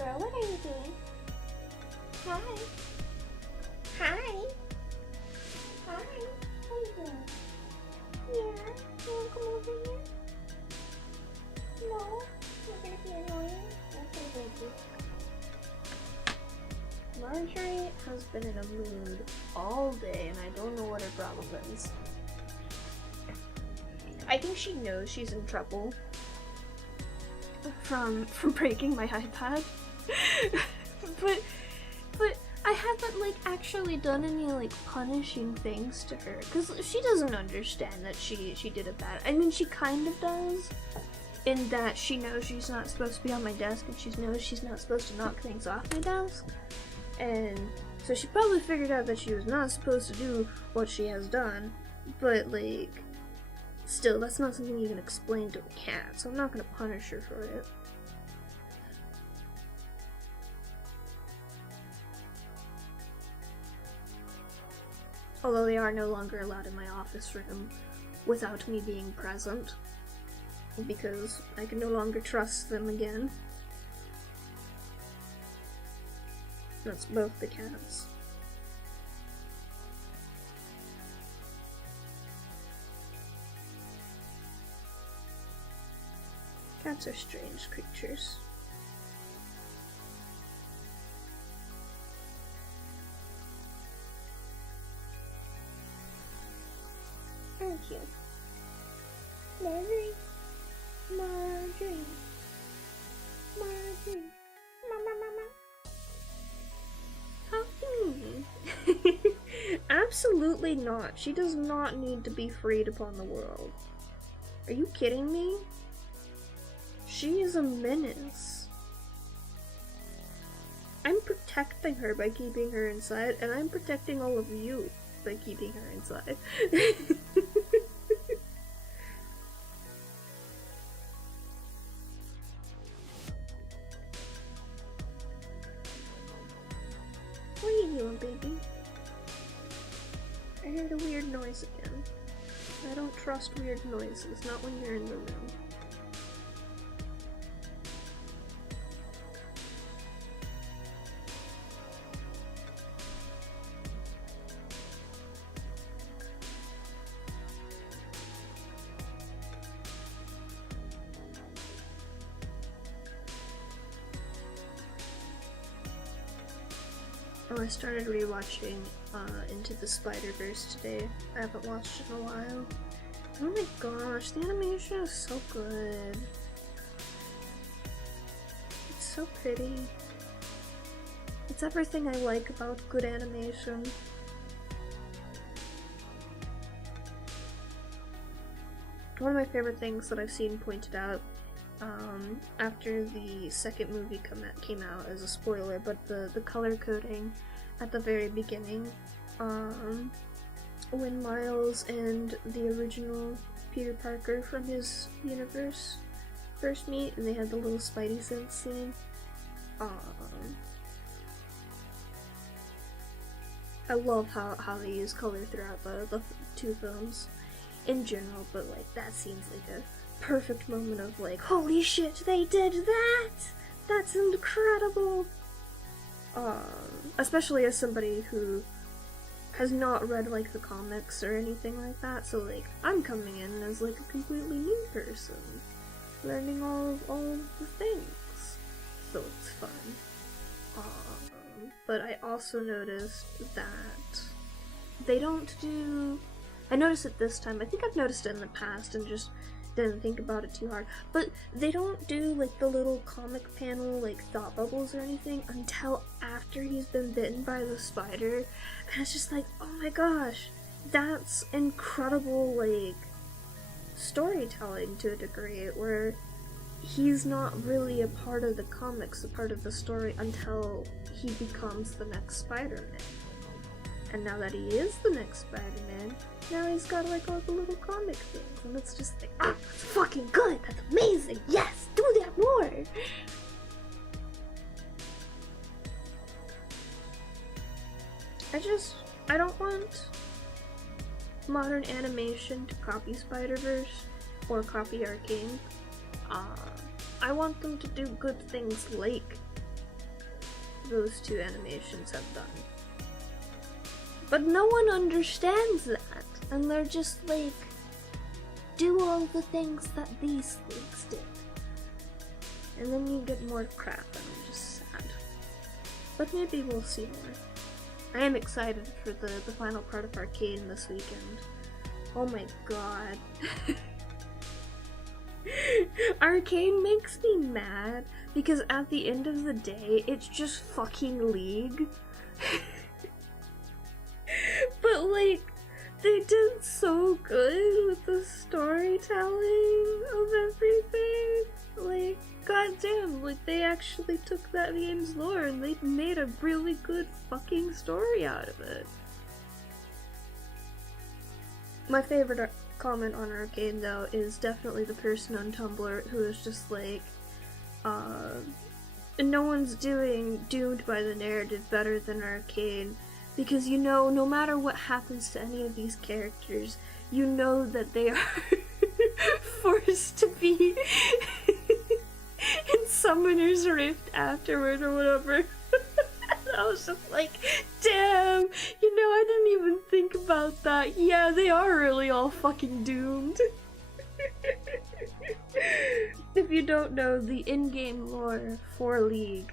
girl, what are you doing? Hi. Hi. Hi. What are you doing? Yeah. You wanna come over here? No. You're gonna be annoying? Okay, baby. Marjorie has been in a mood all day, and I don't know what her problem is. I think she knows she's in trouble from breaking my iPad. but I haven't like actually done any like punishing things to her, because she doesn't understand that she did it bad. I mean, she kind of does, in that she knows she's not supposed to be on my desk, and she knows she's not supposed to knock things off my desk, and so she probably figured out that she was not supposed to do what she has done. But like, still, that's not something you can explain to a cat, so I'm not gonna punish her for it. Although they are no longer allowed in my office room without me being present, because I can no longer trust them again. That's both the cats. Cats are strange creatures. Thank you. Marjorie. Marjorie. Marjorie. Mama, mama. How can Absolutely not. She does not need to be freed upon the world. Are you kidding me? She is a menace. I'm protecting her by keeping her inside, and I'm protecting all of you by keeping her inside. What are you doing, baby? I heard a weird noise again. I don't trust weird noises, not when you're in the room. Oh, I started rewatching Into the Spider-Verse today. I haven't watched it in a while. Oh my gosh, the animation is so good. It's so pretty. It's everything I like about good animation. One of my favorite things that I've seen pointed out after the second movie came out, as a spoiler, but the color coding at the very beginning, when Miles and the original Peter Parker from his universe first meet, and they had the little Spidey sense scene. I love how they use color throughout the two films in general, but like that seems like a perfect moment of like, holy shit, they did that! That's incredible! Especially as somebody who has not read like the comics or anything like that, so like I'm coming in as like a completely new person, learning all of the things, so it's fun. But I also noticed that they don't do. I noticed it this time. I think I've noticed it in the past and just didn't think about it too hard, but they don't do like the little comic panel like thought bubbles or anything until after he's been bitten by the spider, and it's just like, oh my gosh, that's incredible like storytelling to a degree, where he's not really a part of the comics, a part of the story, until he becomes the next Spider-Man. And now that he is the next Spider-Man, now he's got like all the little comic things, and it's just like, ah, that's fucking good, that's amazing, yes, do that more! I don't want modern animation to copy Spider-Verse or copy Arcane. I want them to do good things like those two animations have done. But no one understands that, and they're just like, do all the things that these things did. And then you get more crap, and I'm just sad. But maybe we'll see more. I am excited for the final part of Arcane this weekend. Oh my god. Arcane makes me mad because at the end of the day, it's just fucking League. But like, they did so good with the storytelling of everything. Like, goddamn, like they actually took that game's lore and they made a really good fucking story out of it. My favorite comment on Arcane though is definitely the person on Tumblr who is just like, no one's doing Doomed by the narrative better than Arcane, because you know, no matter what happens to any of these characters, you know that they are forced to be in Summoner's Rift afterward or whatever. I was just like, damn, you know, I didn't even think about that. Yeah, they are really all fucking doomed. If you don't know, the in-game lore for League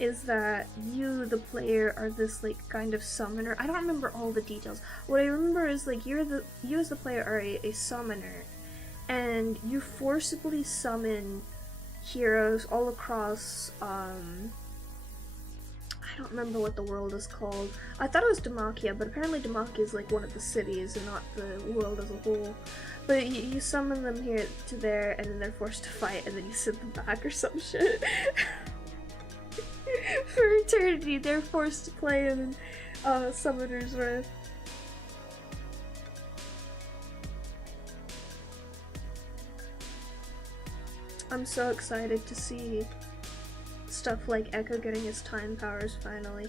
is that you, the player, are this like kind of summoner. I don't remember all the details. What I remember is like you as the player are a summoner, and you forcibly summon heroes all across I don't remember what the world is called. I thought it was Demacia, but apparently Demacia is like one of the cities and not the world as a whole. But you summon them here to there, and then they're forced to fight, and then you send them back or some shit. For eternity, they're forced to play in Summoner's Rift. I'm so excited to see stuff like Echo getting his time powers finally.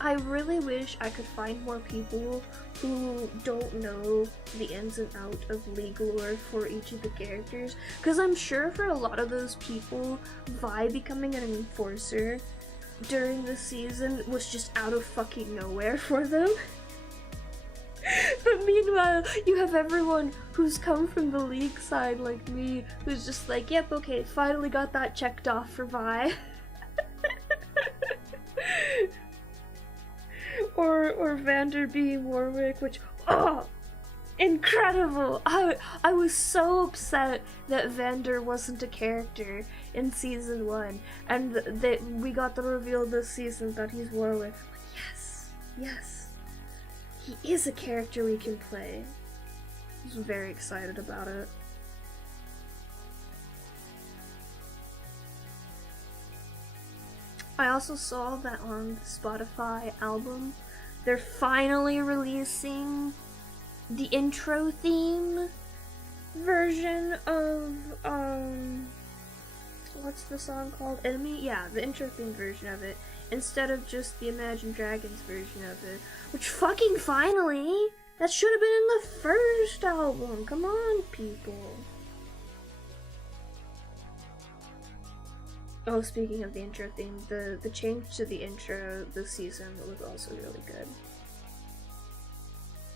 I really wish I could find more people who don't know the ins and outs of League lore for each of the characters, because I'm sure for a lot of those people, Vi becoming an enforcer during the season was just out of fucking nowhere for them. But meanwhile, you have everyone who's come from the League side like me, who's just like, yep, okay, finally got that checked off for Vi. or Vander being Warwick, which, oh, incredible! I was so upset that Vander wasn't a character in season 1, and that we got the reveal this season that he's Warwick. Yes, yes, he is a character we can play. I was very excited about it. I also saw that on the Spotify album, they're finally releasing the intro theme version of, what's the song called? Enemy? Yeah, the intro theme version of it, instead of just the Imagine Dragons version of it. Which fucking finally! That should have been in the first album! Come on, people. Oh, speaking of the intro theme, the change to the intro this season was also really good.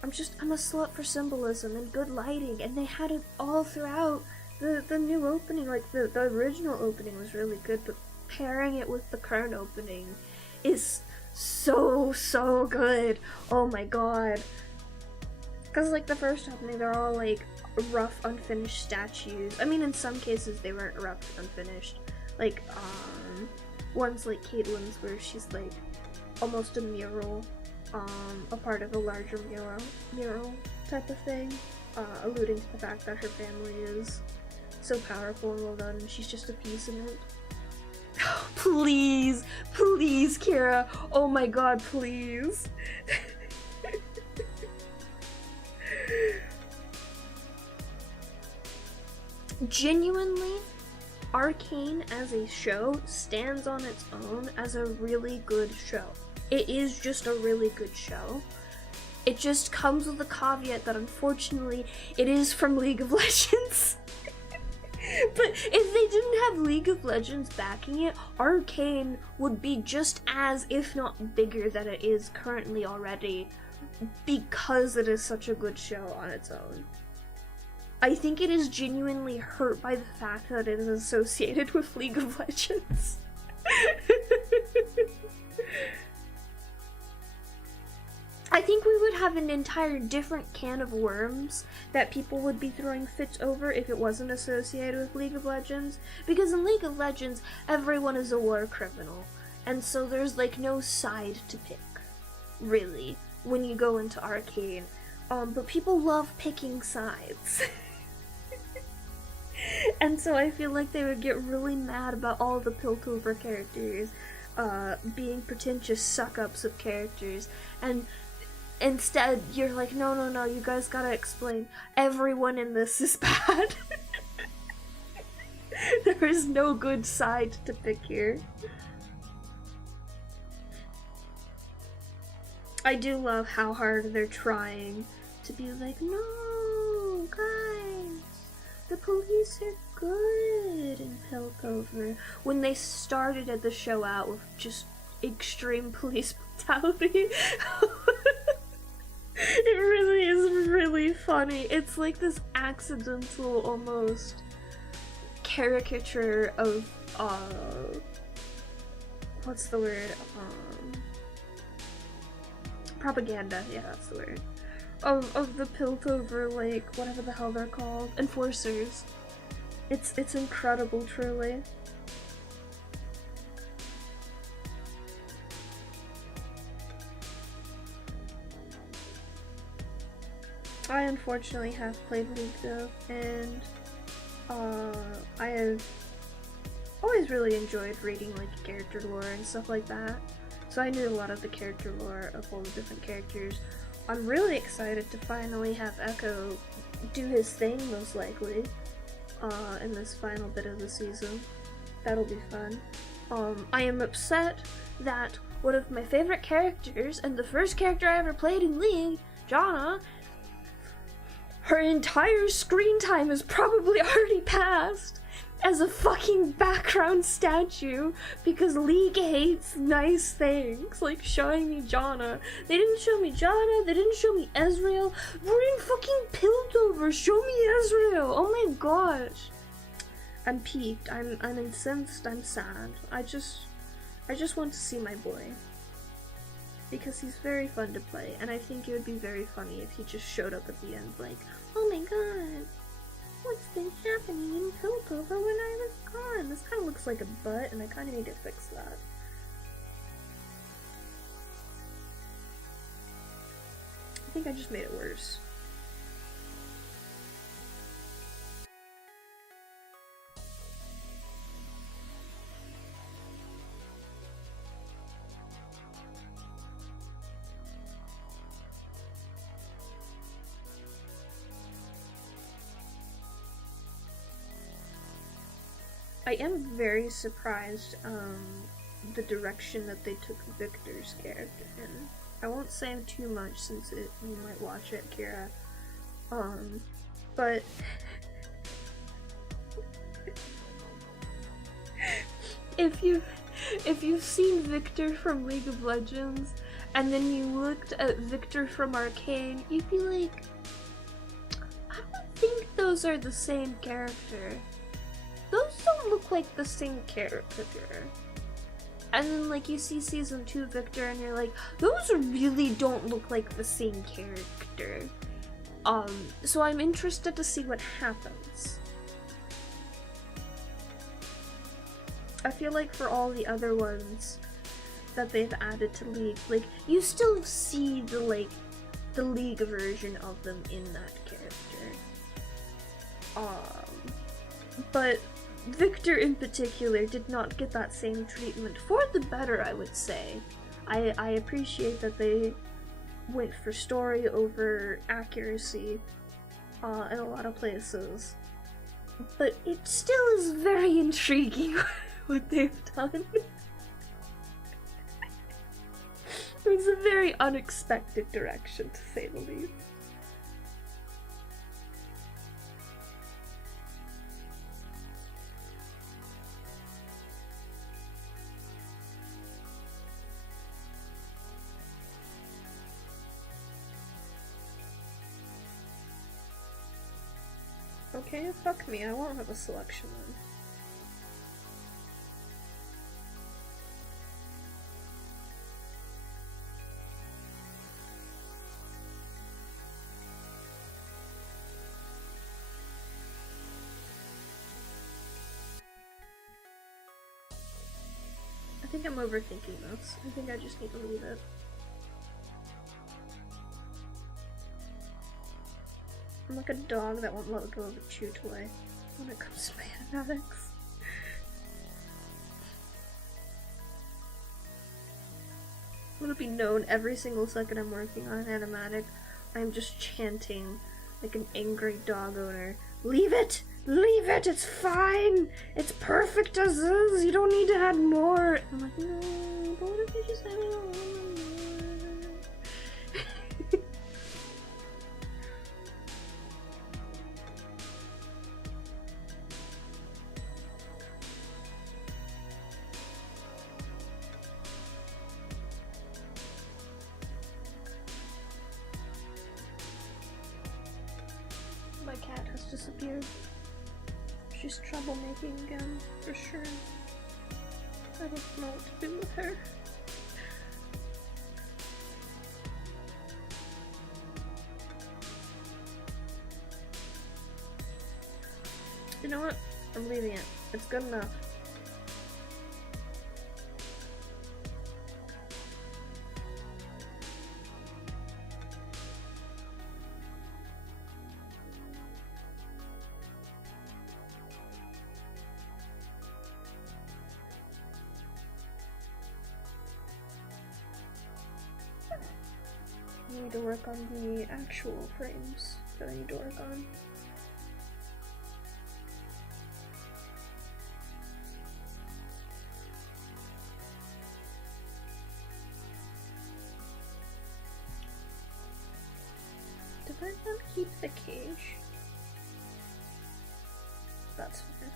I'm a slut for symbolism and good lighting, and they had it all throughout. The new opening, like the original opening was really good, but pairing it with the current opening is so good. Oh my god. Cause like the first opening, they're all like rough, unfinished statues. I mean, in some cases they weren't rough, unfinished. Like, one's like Caitlin's, where she's like almost a mural, a part of a larger mural type of thing, alluding to the fact that her family is so powerful and well done, and she's just a piece in it. Please, please, Kira. Oh my god, please. Genuinely, Arcane as a show stands on its own as a really good show. It is just a really good show. It just comes with the caveat that unfortunately it is from League of Legends. But if they didn't have League of Legends backing it, Arcane would be just as, if not bigger than it is currently already, because it is such a good show on its own. I think it is genuinely hurt by the fact that it is associated with League of Legends. I think we would have an entire different can of worms that people would be throwing fits over if it wasn't associated with League of Legends. Because in League of Legends, everyone is a war criminal. And so there's like no side to pick, really, when you go into Arcane. But people love picking sides. And so I feel like they would get really mad about all the Piltover characters being pretentious suck-ups of characters, and instead you're like, no, you guys gotta explain. Everyone in this is bad. There is no good side to pick here. I do love how hard they're trying to be like, no, guys, the police are good in Piltover. When they started at the show out with just extreme police brutality. It really is really funny. It's like this accidental, almost, caricature of, what's the word? Propaganda, yeah, that's the word. Of the Piltover, like, whatever the hell they're called. Enforcers. It's incredible, truly. I unfortunately have played League though, and I have always really enjoyed reading like character lore and stuff like that. So I knew a lot of the character lore of all the different characters. I'm really excited to finally have Echo do his thing, most likely, in this final bit of the season. That'll be fun. I am upset that one of my favorite characters, and the first character I ever played in League, Janna, her entire screen time is probably already passed as a fucking background statue because League hates nice things, like showing me Janna. They didn't show me Janna, they didn't show me Ezreal. We're in fucking Piltover, show me Ezreal! Oh my gosh. I'm peeved, I'm incensed, I'm sad. I just want to see my boy. Because he's very fun to play, and I think it would be very funny if he just showed up at the end like, oh my god, what's been happening in Piltover when I was gone? This kind of looks like a butt, and I kind of need to fix that. I think I just made it worse. I am very surprised the direction that they took Victor's character in. I won't say too much since you might watch it, Kira. But if you've seen Victor from League of Legends and then you looked at Victor from Arcane, you'd be like, I don't think those are the same character. Those don't look like the same character. And then, like, you see Season 2 Victor and you're like, those really don't look like the same character. So I'm interested to see what happens. I feel like for all the other ones that they've added to League, like, you still see the League version of them in that character. But Victor in particular did not get that same treatment, for the better, I would say. I appreciate that they went for story over accuracy in a lot of places, but it still is very intriguing what they've done. It's a very unexpected direction, to say the least. Okay, fuck me, I won't have a selection then. I think I'm overthinking this. I think I just need to leave it. I'm like a dog that won't let go of a chew toy when it comes to my animatics. Let it be known every single second I'm working on an animatic, I'm just chanting like an angry dog owner. Leave it! Leave it! It's fine! It's perfect as is! You don't need to add more! I'm like, no, but what if you just add a little more? My cat has disappeared. She's troublemaking again, for sure. I don't know what to do with her. You know what? I'm leaving it. It's good enough. I need to work on the actual frames that I need to work on. Did I not keep the cage? That's fair.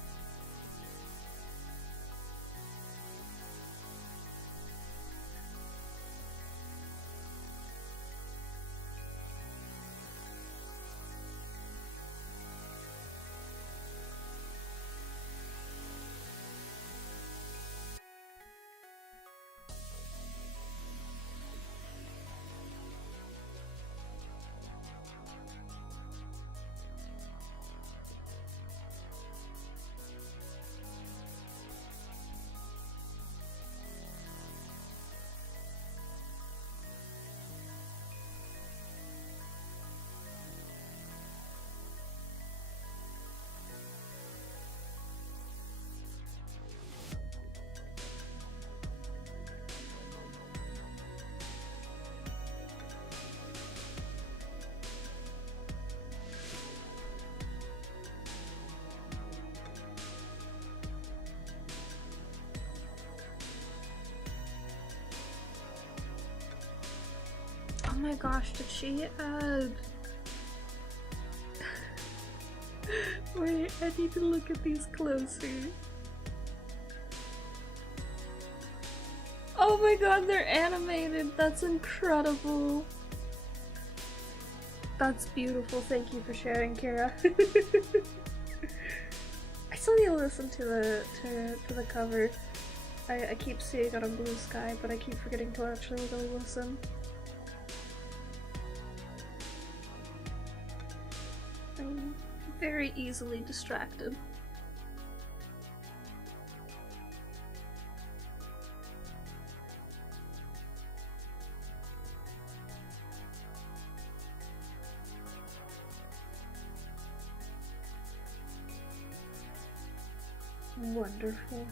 Oh my gosh, did she add... Wait, I need to look at these closer. Oh my god, they're animated! That's incredible! That's beautiful, thank you for sharing, Kira. I still need to listen to the cover. I keep seeing it on Blue Sky, but I keep forgetting to actually really listen. I'm very easily distracted. Wonderful.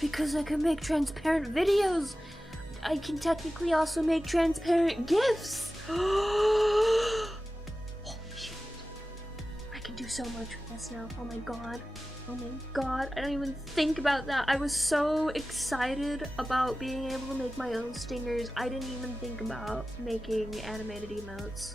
Because I can make transparent videos. I can technically also make transparent GIFs. Holy shit. I can do so much with this now. Oh my god. Oh my god. I don't even think about that. I was so excited about being able to make my own stingers. I didn't even think about making animated emotes.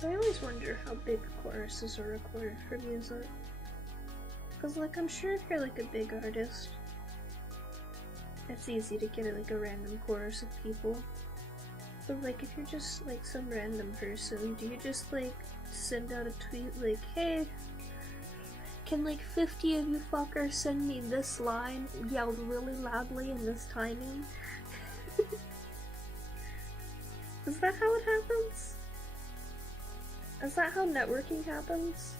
I always wonder how big choruses are recorded for music. Cause like I'm sure if you're like a big artist, it's easy to get like a random chorus of people. But like if you're just like some random person, do you just like send out a tweet like, hey, can like 50 of you fuckers send me this line yelled really loudly in this timing? Is that how it happens? Is that how networking happens?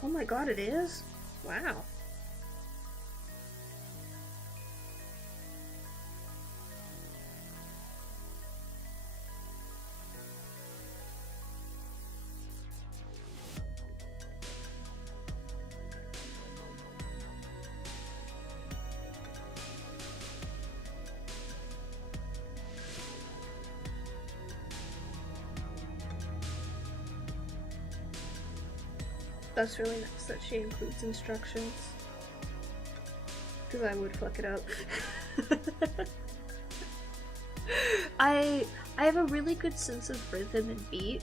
Oh my god, it is? Wow. That's really nice that she includes instructions. Because I would fuck it up. I I have a really good sense of rhythm and beat,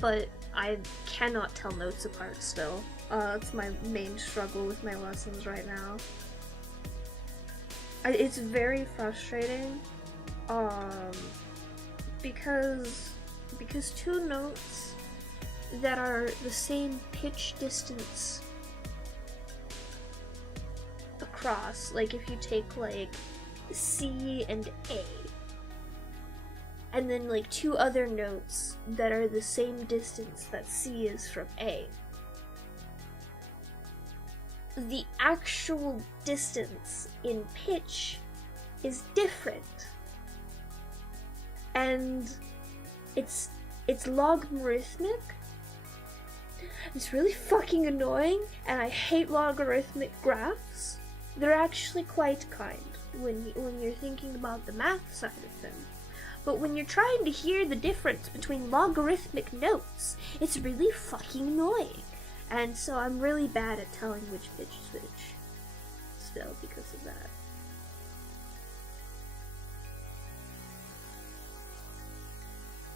but I cannot tell notes apart still. It's my main struggle with my lessons right now. It's very frustrating, because two notes that are the same pitch distance across, like if you take like C and A, and then like two other notes that are the same distance that C is from A, the actual distance in pitch is different, and it's logarithmic. It's really fucking annoying, and I hate logarithmic graphs. They're actually quite kind when you're thinking about the math side of them. But when you're trying to hear the difference between logarithmic notes, it's really fucking annoying. And so I'm really bad at telling which pitch is which still because of that.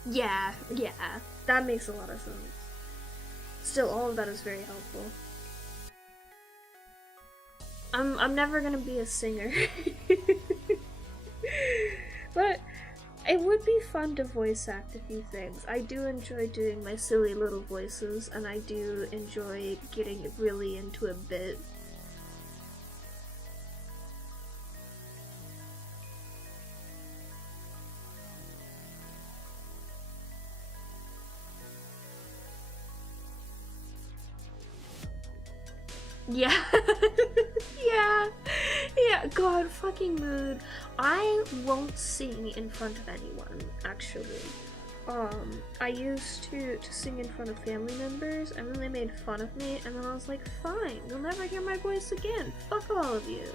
Yeah, that makes a lot of sense. Still, all of that is very helpful. I'm never gonna be a singer. But it would be fun to voice act a few things. I do enjoy doing my silly little voices, and I do enjoy getting really into a bit. Yeah. yeah, god, fucking mood. I won't sing in front of anyone, actually. I used to sing in front of family members, and then they made fun of me, and then I was like, fine, you'll never hear my voice again, fuck all of you.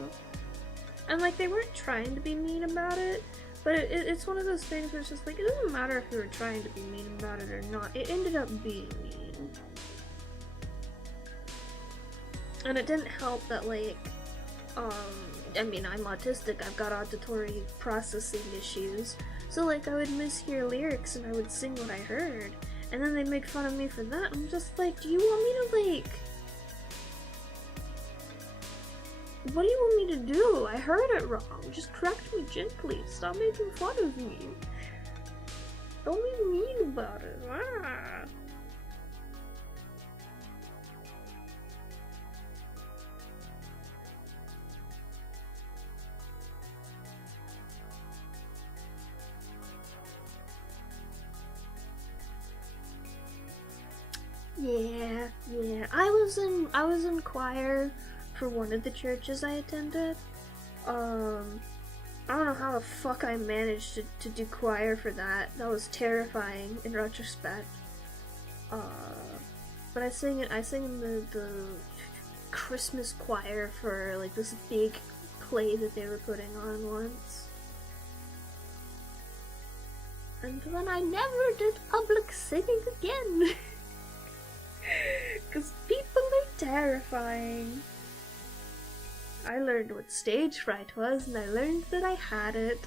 And like, they weren't trying to be mean about it, but it's one of those things where it's just like, it doesn't matter if you were trying to be mean about it or not, it ended up being mean. And it didn't help that, like, I mean, I'm autistic, I've got auditory processing issues, so, like, I would mishear lyrics and I would sing what I heard, and then they made fun of me for that. I'm just like, do you want me to, like... What do you want me to do? I heard it wrong. Just correct me gently. Stop making fun of me. Don't be mean about it. Ah. Yeah. I was in choir for one of the churches I attended. I don't know how the fuck I managed to do choir for that. That was terrifying in retrospect. But I sing in the Christmas choir for like this big play that they were putting on once. And then I never did public singing again. 'Cause people are terrifying. I learned what stage fright was, and I learned that I had it.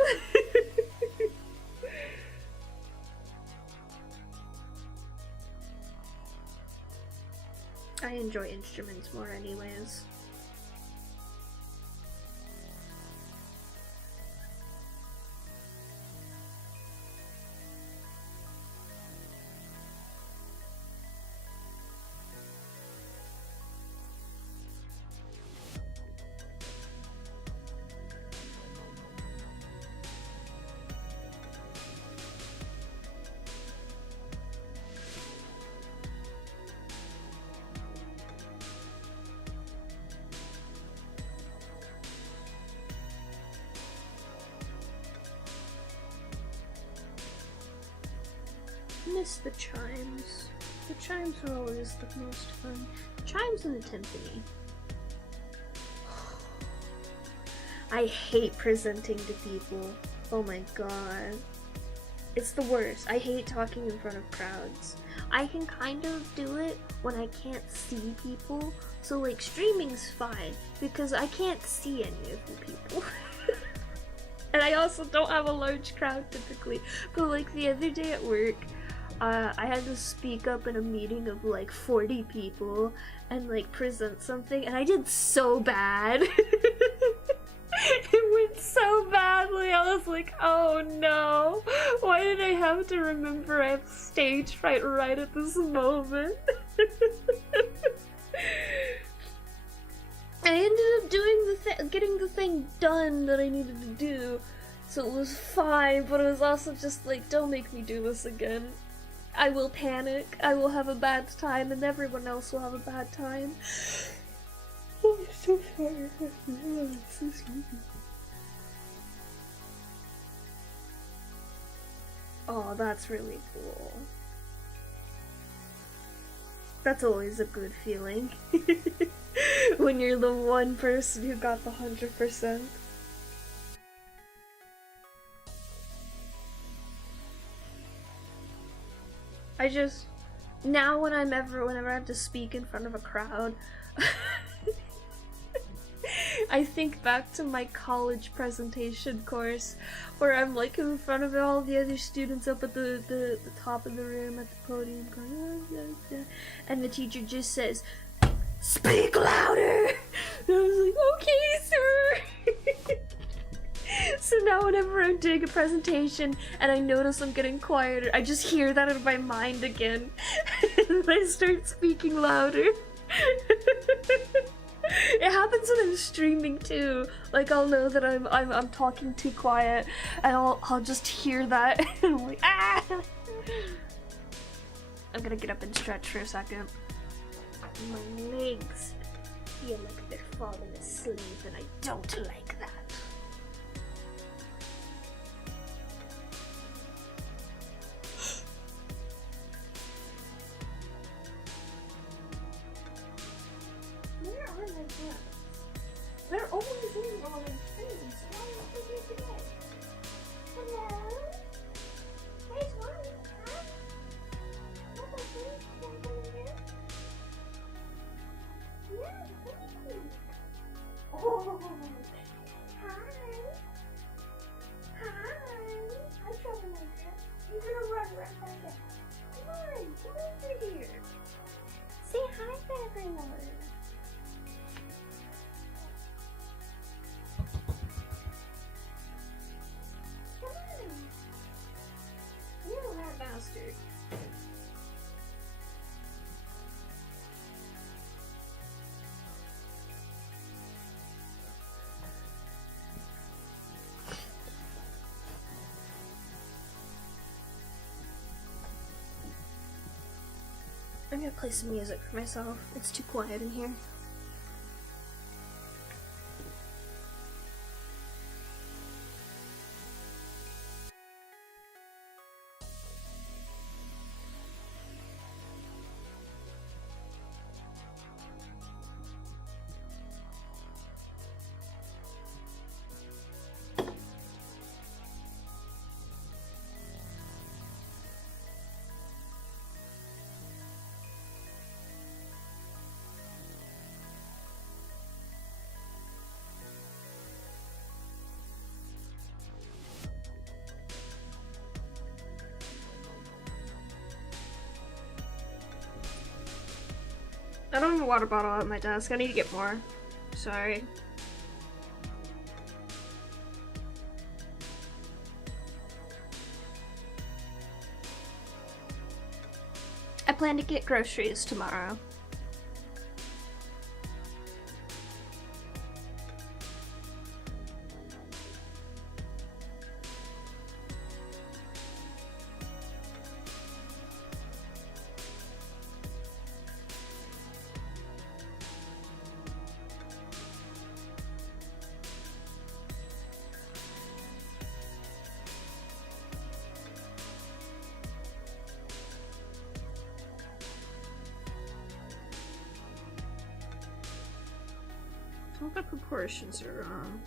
I enjoy instruments more anyways. Miss the chimes. The chimes are always the most fun. Chimes in the timpani. I hate presenting to people. Oh my god. It's the worst. I hate talking in front of crowds. I can kind of do it when I can't see people. So like streaming's fine because I can't see any of the people. And I also don't have a large crowd typically. But like the other day at work, I had to speak up in a meeting of like 40 people and like present something, and I did so bad. It went so badly. I was like, oh no, why did I have to remember I have stage fright right at this moment? I ended up doing getting the thing done that I needed to do, so it was fine, but it was also just like, don't make me do this again. I will panic, I will have a bad time, and everyone else will have a bad time. Oh, I'm so sorry. Oh, I'm so sleepy. Oh, that's really cool. That's always a good feeling. When you're the one person who got the 100%. I just now whenever I have to speak in front of a crowd, I think back to my college presentation course where I'm like in front of all the other students up at the top of the room at the podium going, oh, and the teacher just says, "Speak louder!" And I was like, okay, sir. So now whenever I'm doing a presentation and I notice I'm getting quieter, I just hear that in my mind again. And I start speaking louder. It happens when I'm streaming too. Like I'll know that I'm talking too quiet, and I'll just hear that, and I'm like, ah! I'm gonna get up and stretch for a second. My legs feel like they're falling asleep, and I don't like that. Where are my plants? They're always in all my things. Why aren't they here today? Hello? Where's mommy? Huh? What the heck? Can I come in here? Yeah, please. Oh, hi. Hi. Hi, troublemaker. You're gonna run right back in. Come on, come over here. Say hi to everyone. Come on. You're a rat bastard. I'm gonna play some music for myself. It's too quiet in here. I don't have a water bottle at my desk. I need to get more. Sorry. I plan to get groceries tomorrow. I think the proportions are wrong.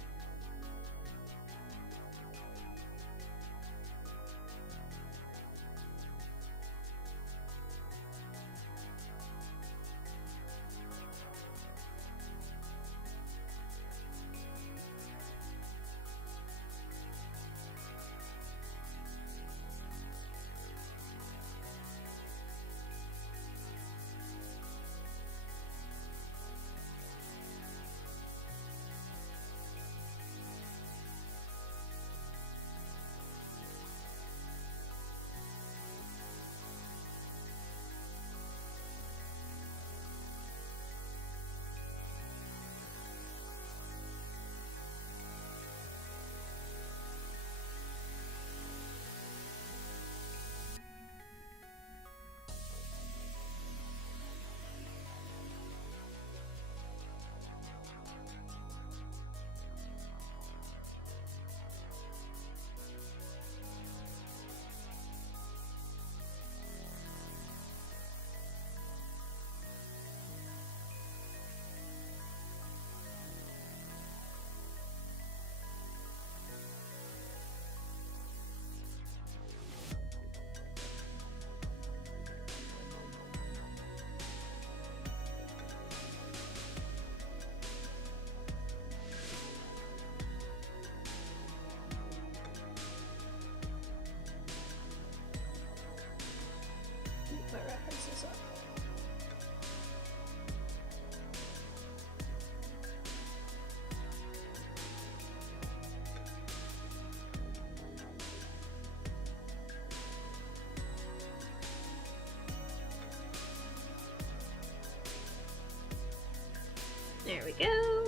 There we go.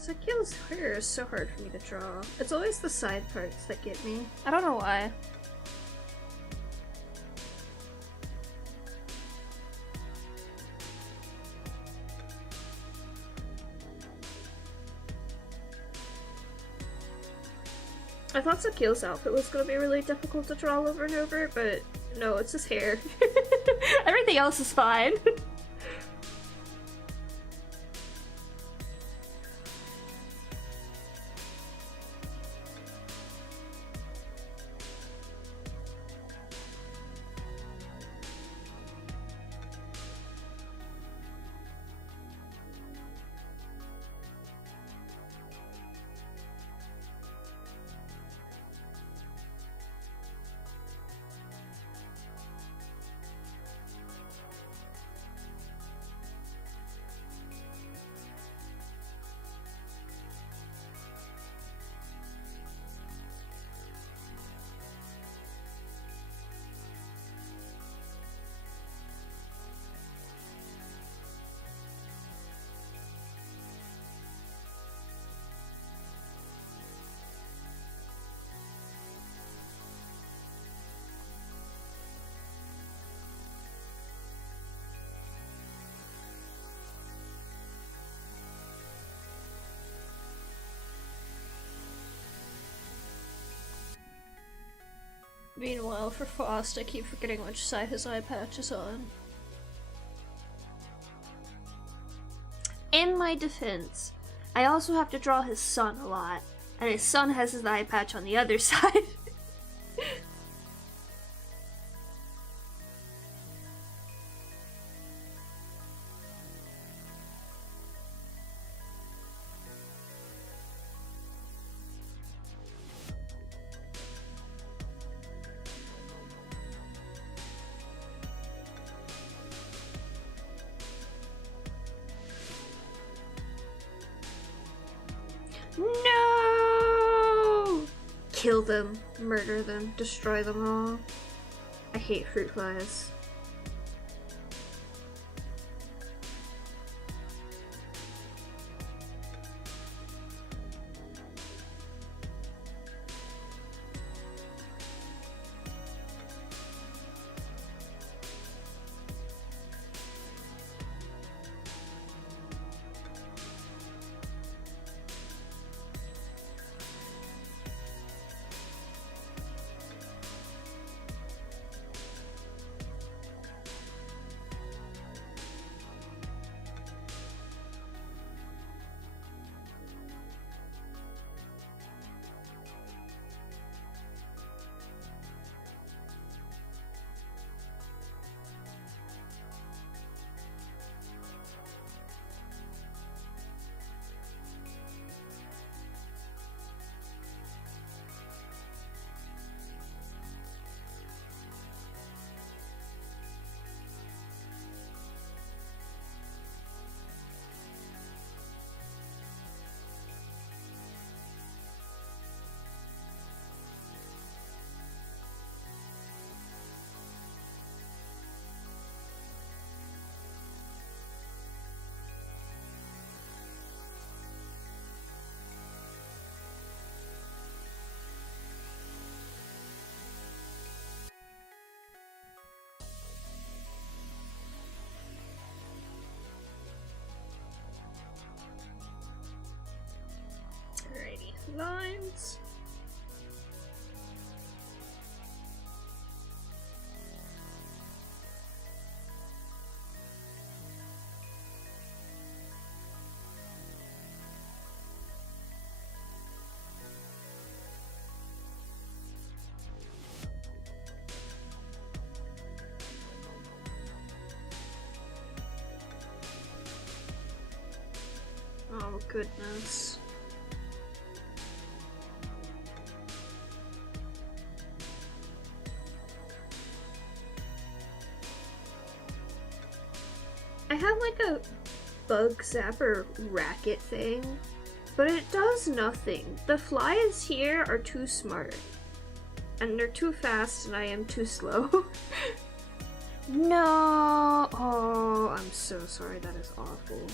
Sakil's hair is so hard for me to draw. It's always the side parts that get me. I don't know why. I thought Sakil's outfit was gonna be really difficult to draw over and over, but no, it's his hair. Everything else is fine. Meanwhile, for Frost, I keep forgetting which side his eye patch is on. In my defense, I also have to draw his son a lot, and his son has his eye patch on the other side. No! Kill them, murder them, destroy them all. I hate fruit flies. lines. Oh, goodness. I have like a bug zapper racket thing, but it does nothing. The flies here are too smart. And they're too fast and I am too slow. No! Oh, I'm so sorry, that is awful.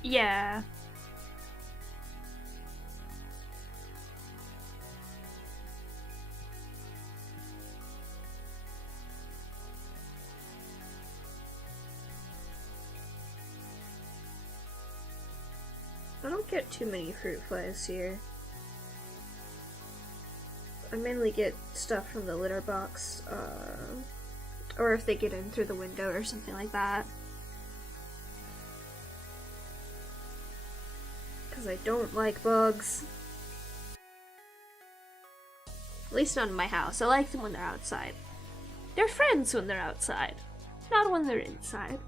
Yeah. I don't get too many fruit flies here. I mainly get stuff from the litter box, or if they get in through the window or something like that. Because I don't like bugs. At least not in my house. I like them when they're outside. They're friends when they're outside, not when they're inside.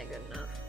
Yeah, good enough.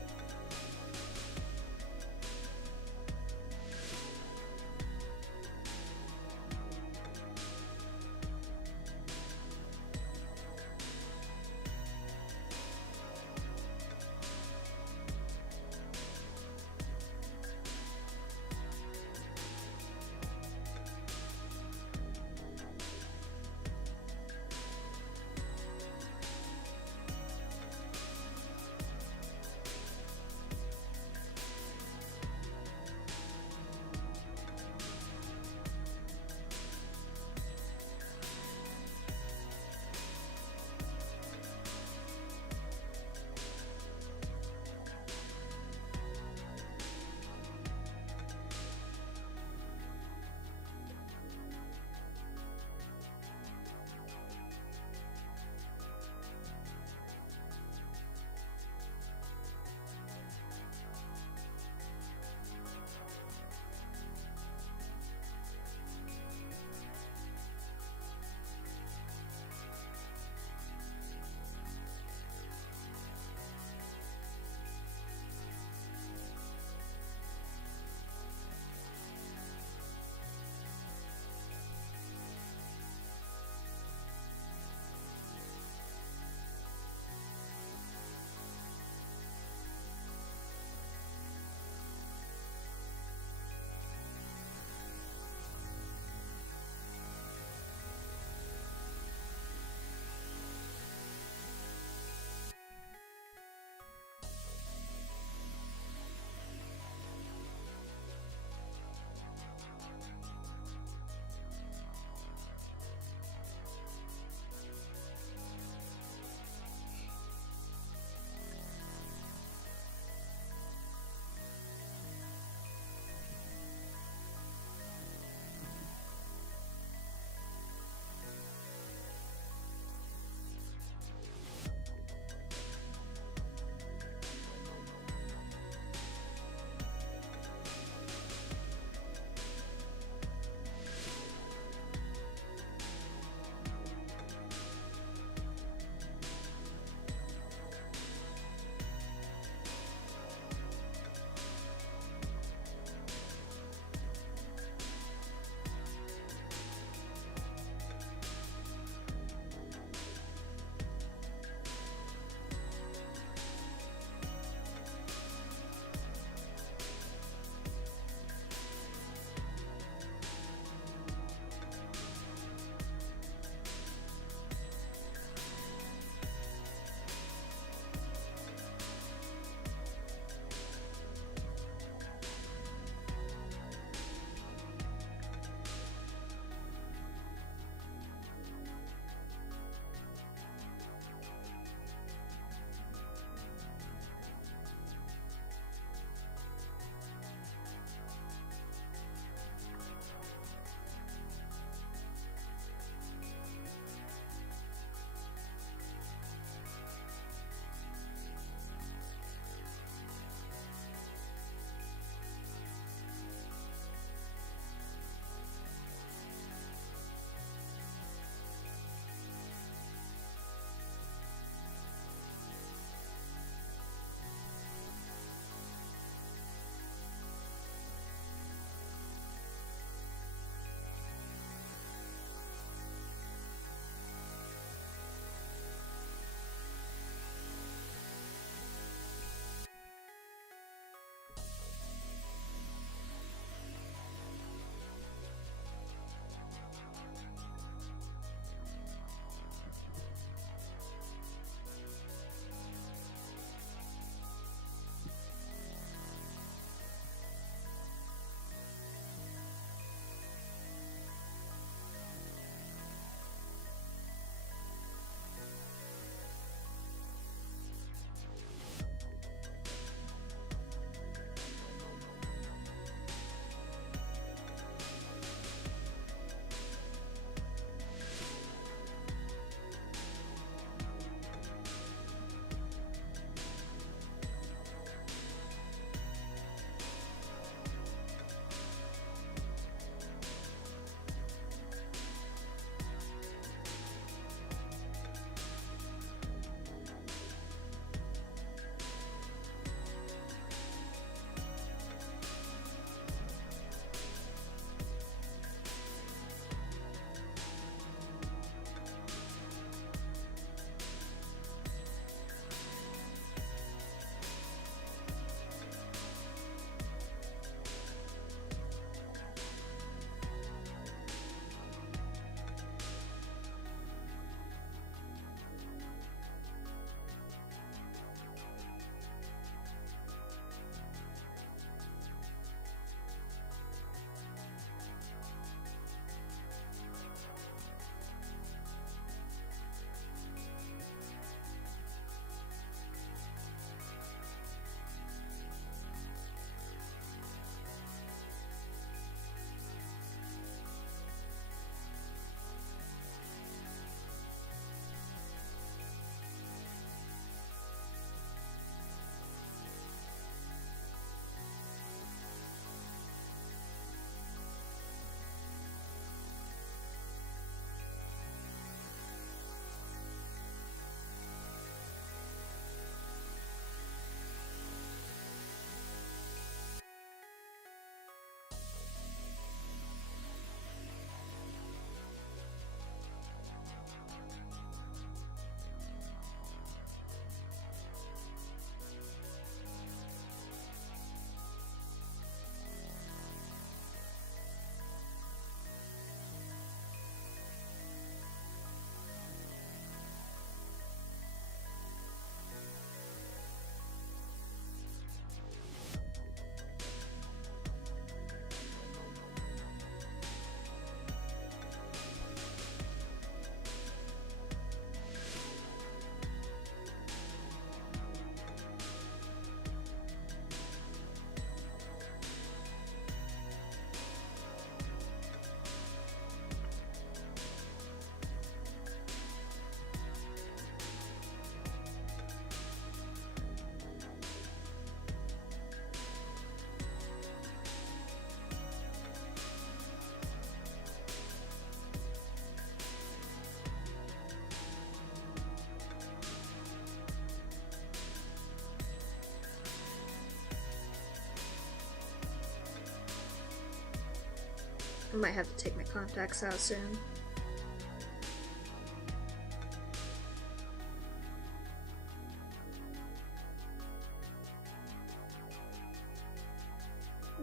I might have to take my contacts out soon.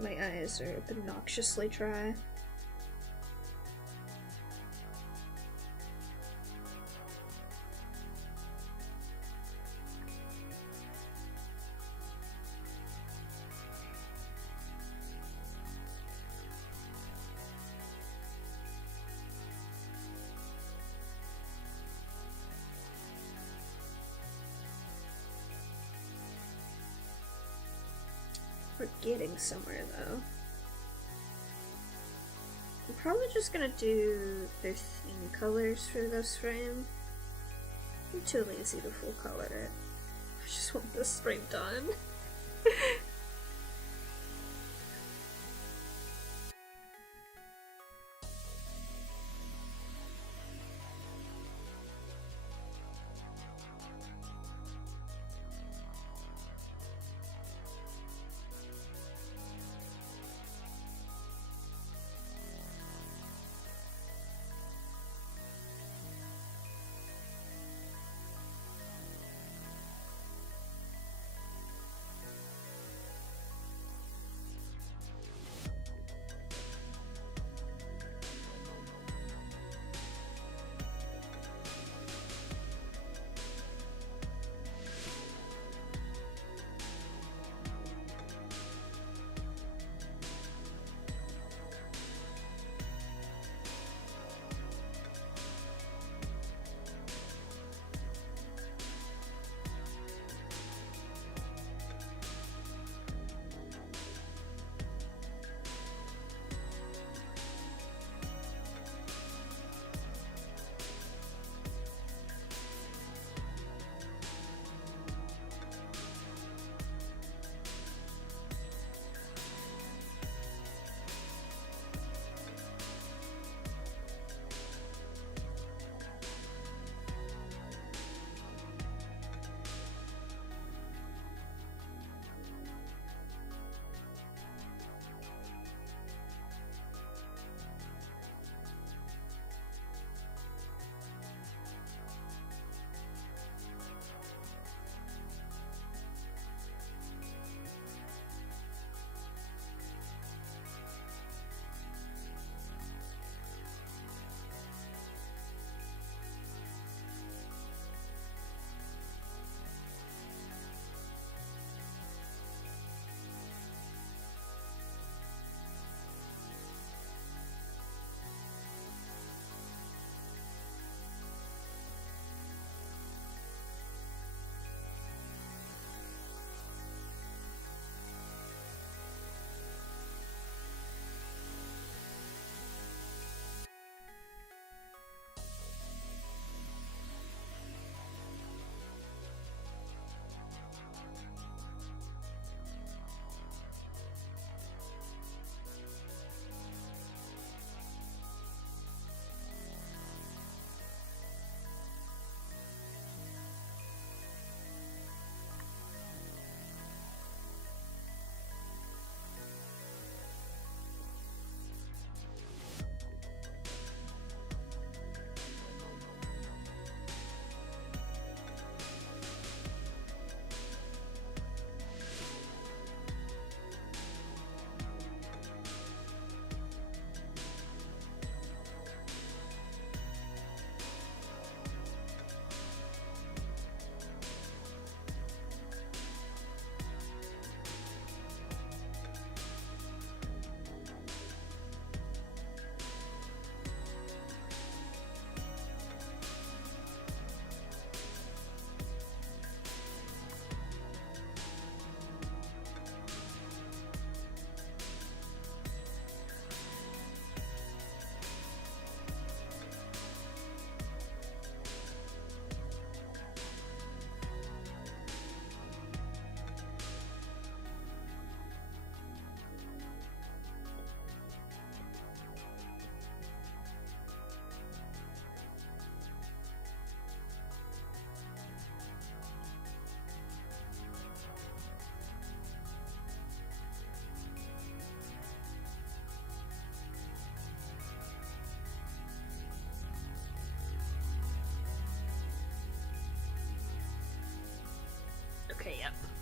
My eyes are obnoxiously dry. We're getting somewhere though. I'm probably just gonna do their theme colors for this frame. I'm too lazy to full color it. I just want this frame done.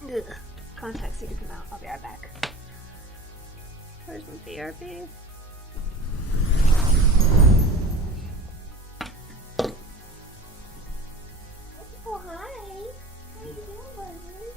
Ugh. Contacts need to come out. I'll be right back. Where's my BRB? Oh, hi. How you doing, Leslie?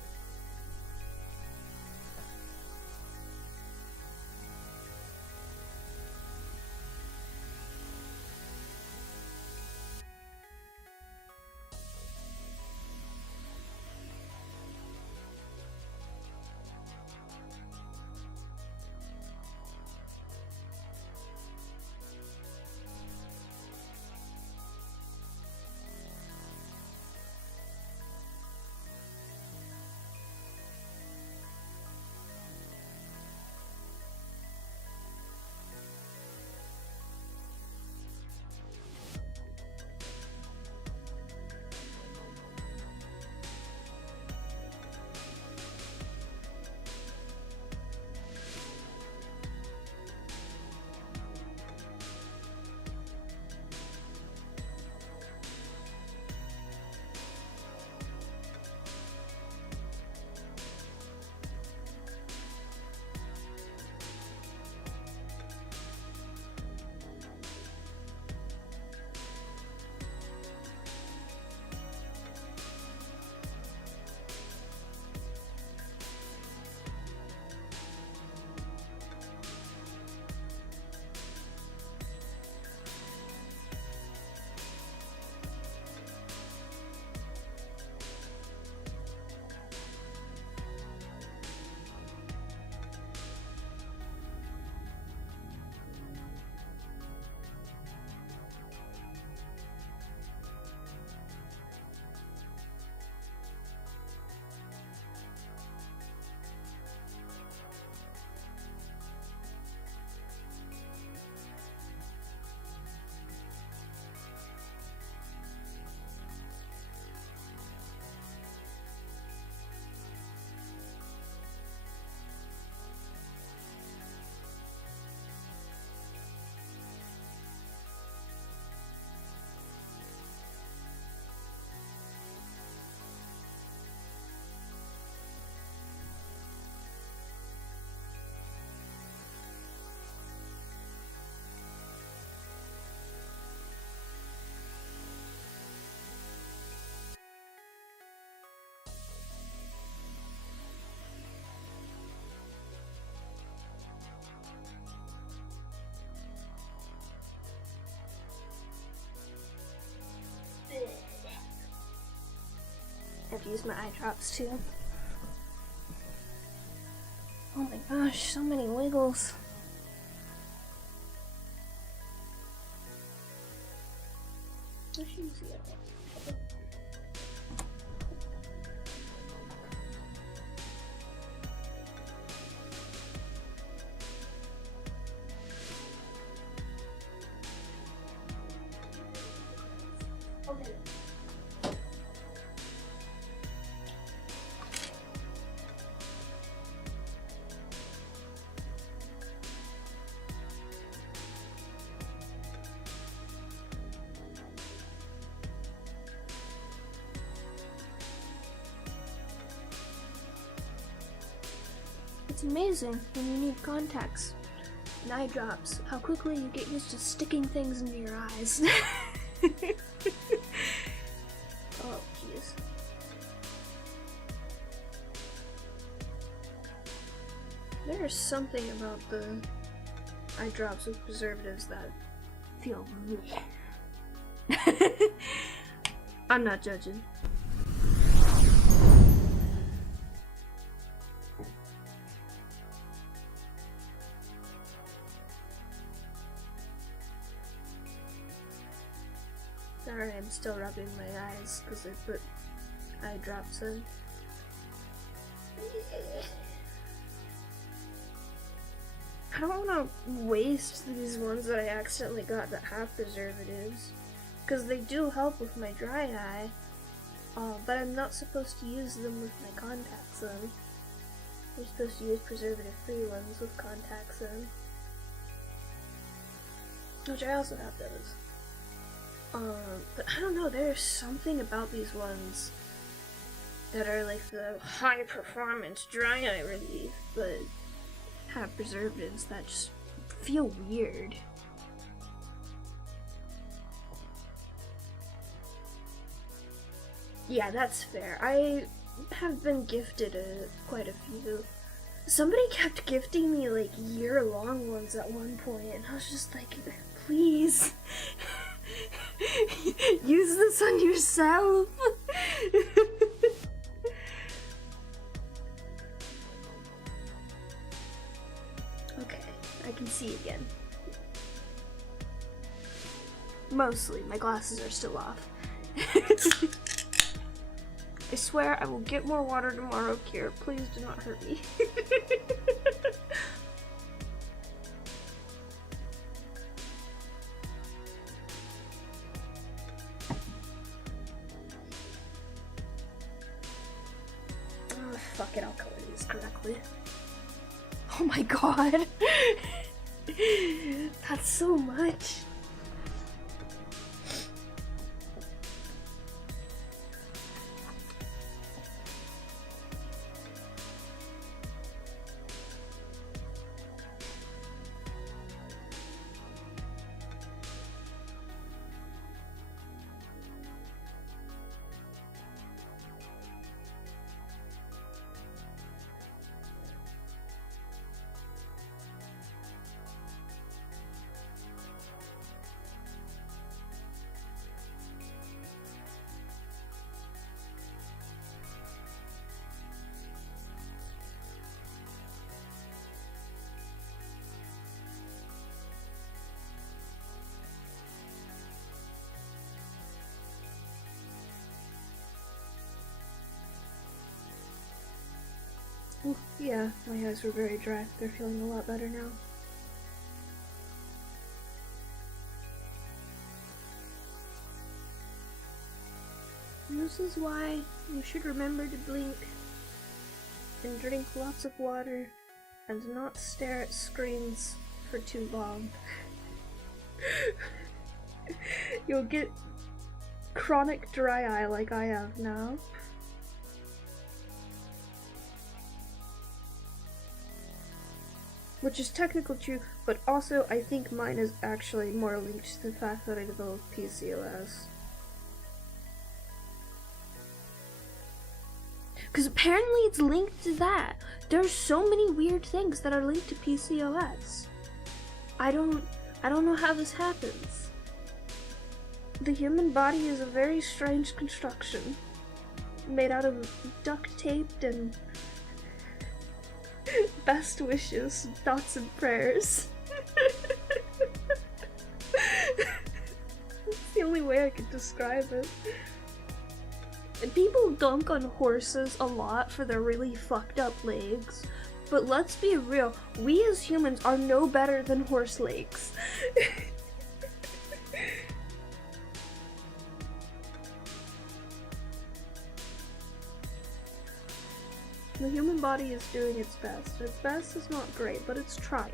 I have to use my eye drops too. Oh my gosh, so many wiggles. I should use the other. Okay. It's amazing when you need contacts and eye drops, how quickly you get used to sticking things into your eyes. Oh, jeez. There's something about the eye drops with preservatives that feel I'm not judging. Sorry, I'm still rubbing my eyes because I put eye drops in. I don't want to waste these ones that I accidentally got that have preservatives, because they do help with my dry eye, but I'm not supposed to use them with my contacts in. You're supposed to use preservative-free ones with contacts in, which I also have those. But I don't know, there's something about these ones that are like the high performance dry eye relief, but have preservatives that just feel weird. Yeah, that's fair. I have been gifted quite a few. Somebody kept gifting me like year-long ones at one point, and I was just like, please, use this on yourself. Okay, I can see again. Mostly, my glasses are still off. I swear I will get more water tomorrow, Kira. Please do not hurt me. Oh, fuck it, I'll color these correctly. Oh my god. That's so much. Ooh, yeah, my eyes were very dry. They're feeling a lot better now. And this is why you should remember to blink and drink lots of water and not stare at screens for too long. You'll get chronic dry eye like I have now. Which is technically true, but also I think mine is actually more linked to the fact that I developed PCOS. Because apparently it's linked to that. There's so many weird things that are linked to PCOS. I don't know how this happens. The human body is a very strange construction. Made out of duct taped and best wishes, thoughts and prayers. That's the only way I could describe it. People dunk on horses a lot for their really fucked up legs, but let's be real, we as humans are no better than horse legs. The human body is doing its best. Its best is not great, but it's trying.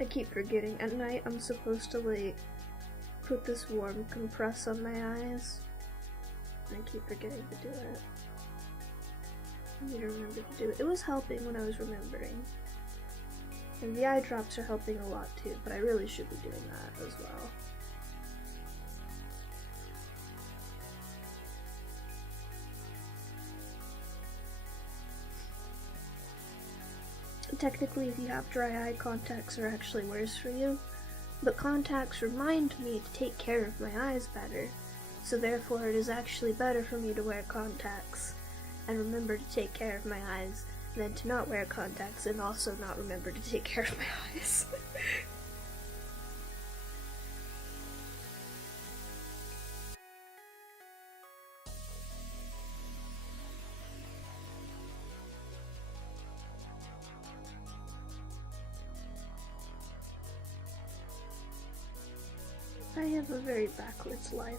I keep forgetting. At night, I'm supposed to, like, put this warm compress on my eyes. I keep forgetting to do it. I need to remember to do it. It was helping when I was remembering. And the eye drops are helping a lot too, but I really should be doing that as well. Technically, if you have dry eye, contacts are actually worse for you, but contacts remind me to take care of my eyes better, so therefore it is actually better for me to wear contacts and remember to take care of my eyes than to not wear contacts and also not remember to take care of my eyes. I have a very backwards life.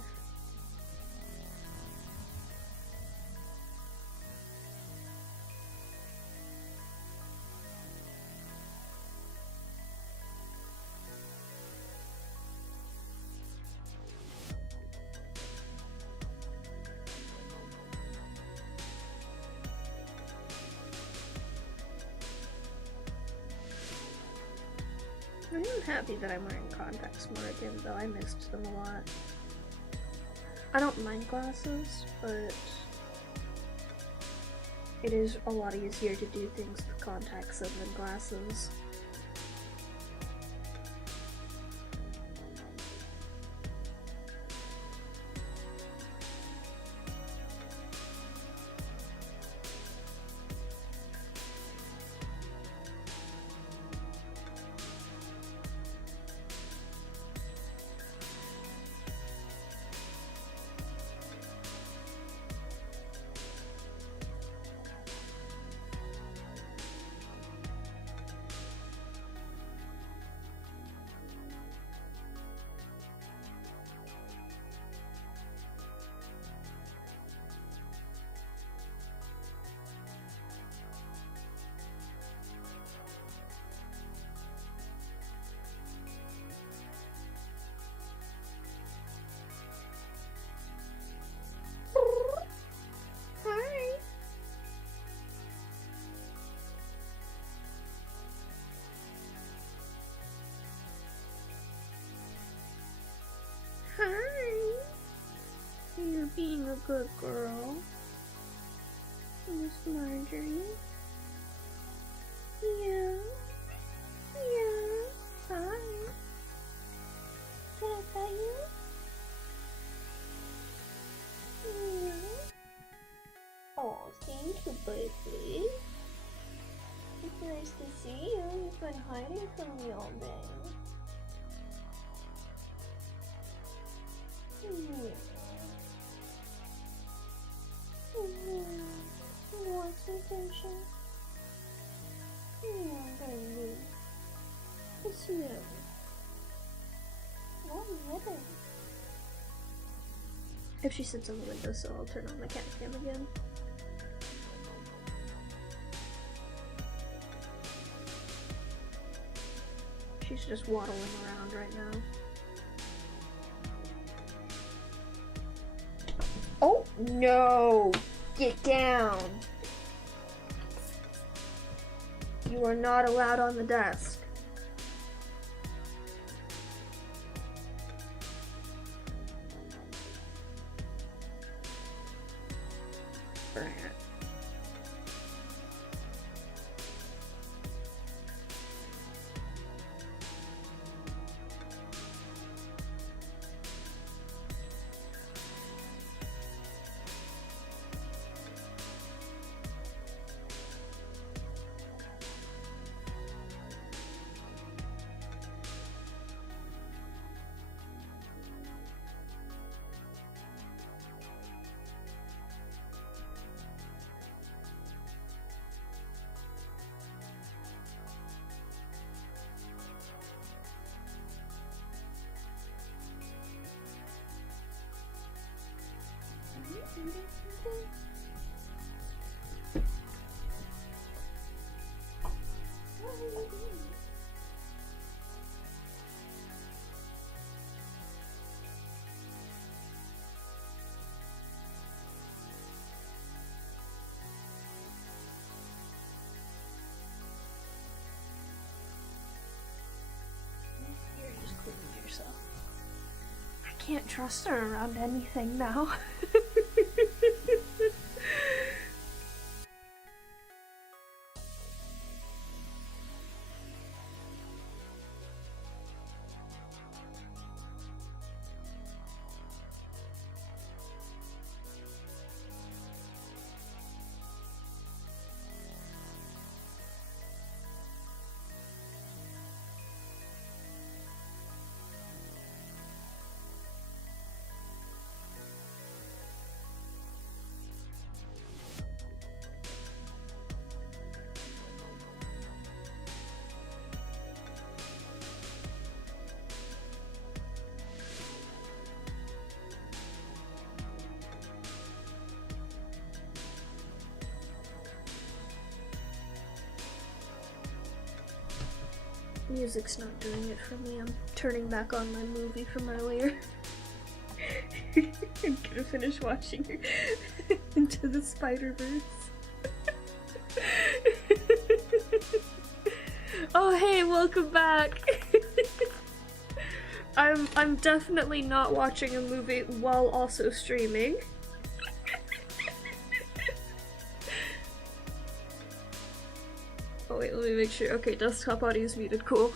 I am happy that I'm wearing contacts more again, though. I missed them a lot. I don't mind glasses, but it is a lot easier to do things with contacts than glasses. Hi. You're being a good girl. Miss Marjorie. Yeah. Yeah. Hi. Can I pet you? Yeah. Oh, thank you, baby. It's nice to see you. You've been hiding from me all day. You want some attention? Yeah, baby. It's you. Oh, yeah. If she sits on the windowsill, I'll turn on the cat cam again. She's just waddling around right now. Oh, no! Get down! You are not allowed on the desk. Brat. You're just cleaning yourself. I can't trust her around anything now. Music's not doing it for me. I'm turning back on my movie from earlier. I'm gonna finish watching Into the Spider-Verse. Oh hey, welcome back! I'm definitely not watching a movie while also streaming. Oh wait, let me make sure. Okay, desktop audio is muted, cool.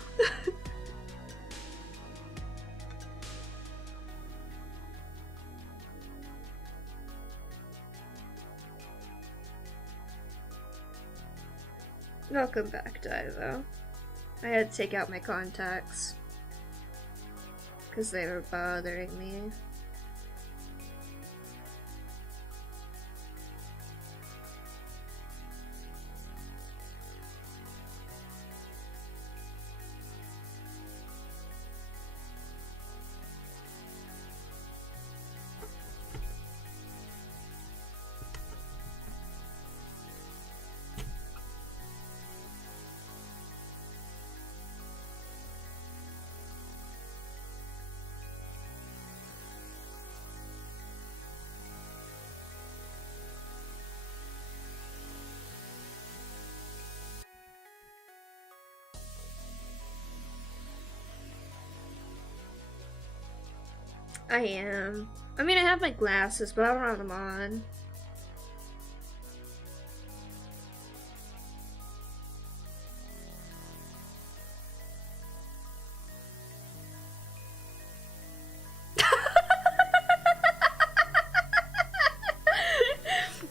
Welcome back, Divo. I had to take out my contacts because they were bothering me. I am. I mean, I have my glasses, but I don't have them on.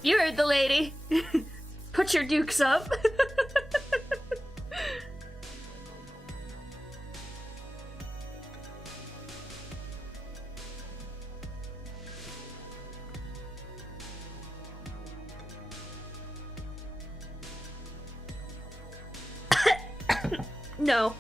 You heard the lady. Put your dukes up. No.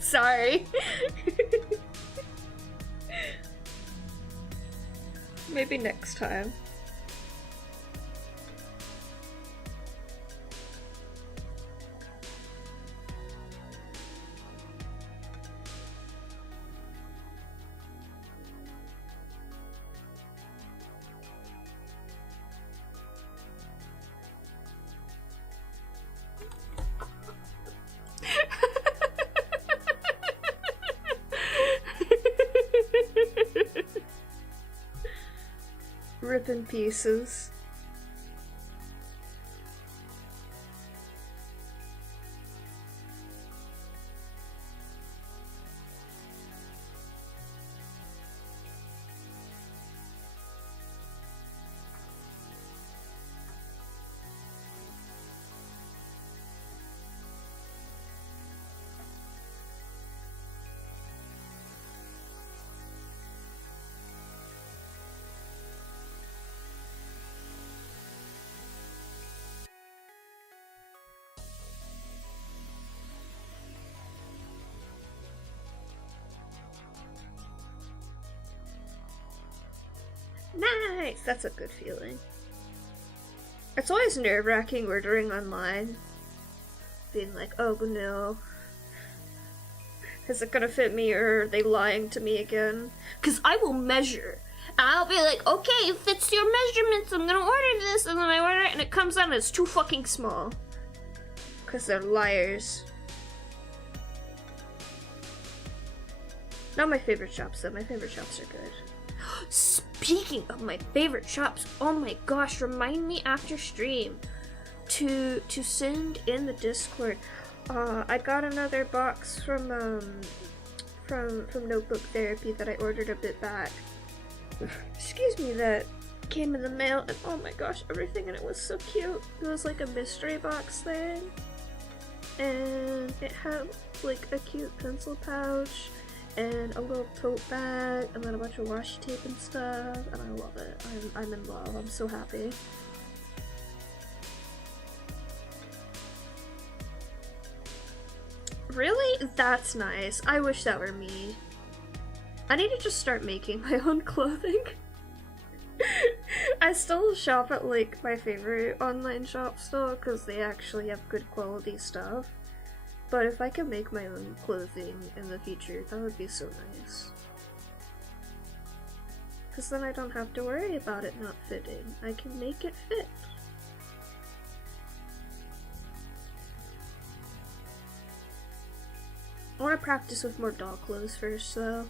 Sorry. Maybe next time. Rip in pieces. Nice! That's a good feeling. It's always nerve-wracking ordering online. Being like, oh no. Is it gonna fit me or are they lying to me again? Because I will measure. And I'll be like, okay, it fits your measurements, I'm gonna order this, and then I order it and it comes out and it's too fucking small. Because they're liars. Not my favorite shops though, my favorite shops are good. Speaking of my favorite shops, oh my gosh, remind me after stream to send in the Discord. I got another box from Notebook Therapy that I ordered a bit back. Excuse me, that came in the mail, and oh my gosh, everything in it was so cute. It was like a mystery box thing, and it had like a cute pencil pouch and a little tote bag, and then a bunch of washi tape and stuff, and I love it. I'm in love. I'm so happy. Really? That's nice. I wish that were me. I need to just start making my own clothing. I still shop at like my favorite online shop still because they actually have good quality stuff. But if I could make my own clothing in the future, that would be so nice. Because then I don't have to worry about it not fitting. I can make it fit. I want to practice with more doll clothes first, though.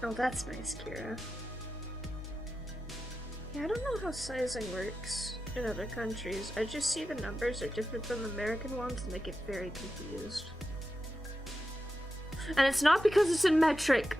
Oh, that's nice, Kira. Yeah, I don't know how sizing works in other countries. I just see the numbers are different than the American ones and I get very confused. And it's not because it's in metric.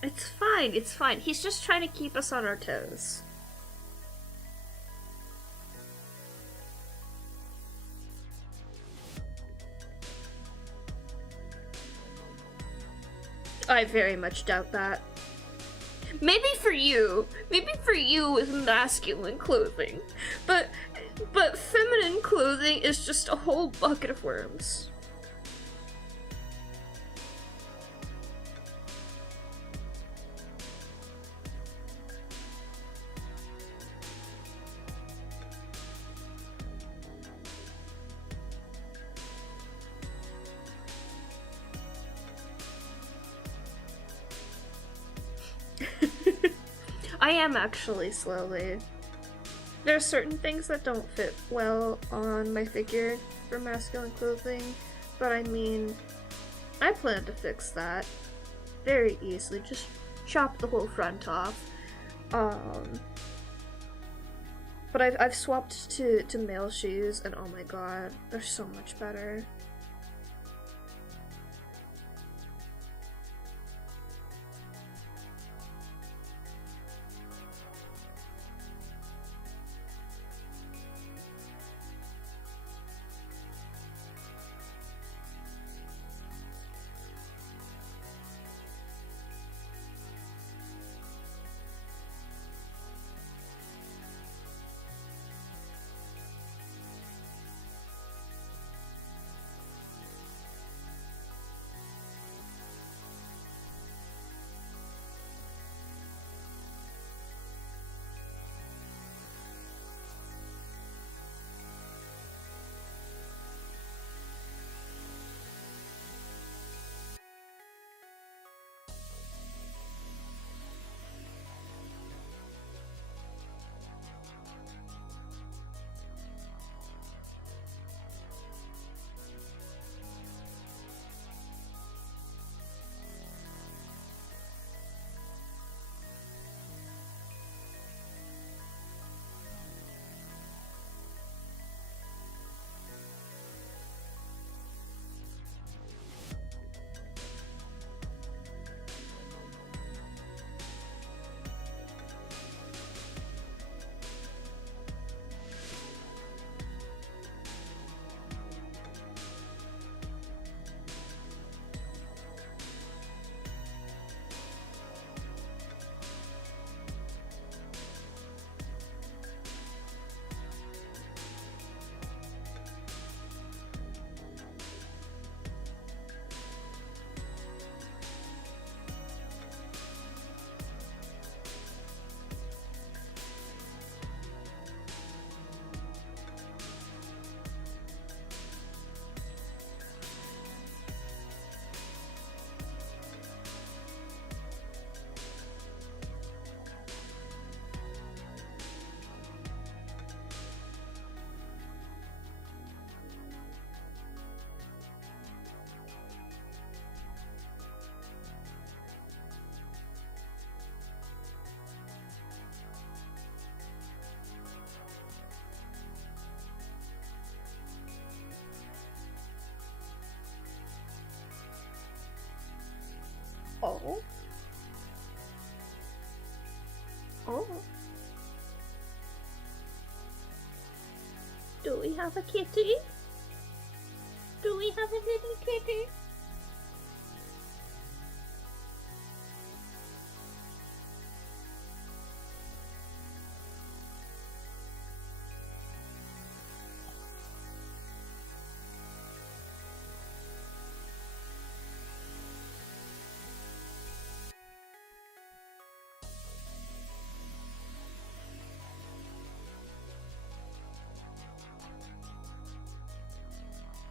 It's fine, it's fine. He's just trying to keep us on our toes. I very much doubt that. Maybe for you with masculine clothing, but feminine clothing is just a whole bucket of worms. I am actually slowly. There are certain things that don't fit well on my figure for masculine clothing, but I mean, I plan to fix that very easily. Just chop the whole front off. But I've swapped to male shoes, and oh my god, they're so much better. Oh. Oh. Do we have a kitty? Do we have a little kitty?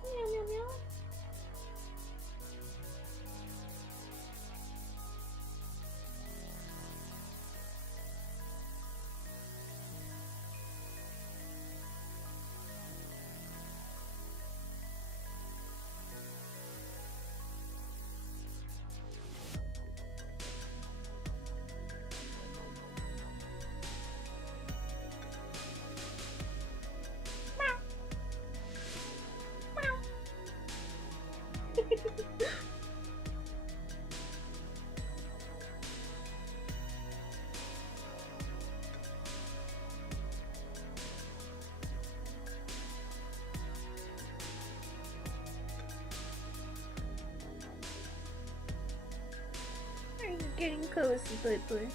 Meow, meow, meow. Are you getting cozy, Blipper?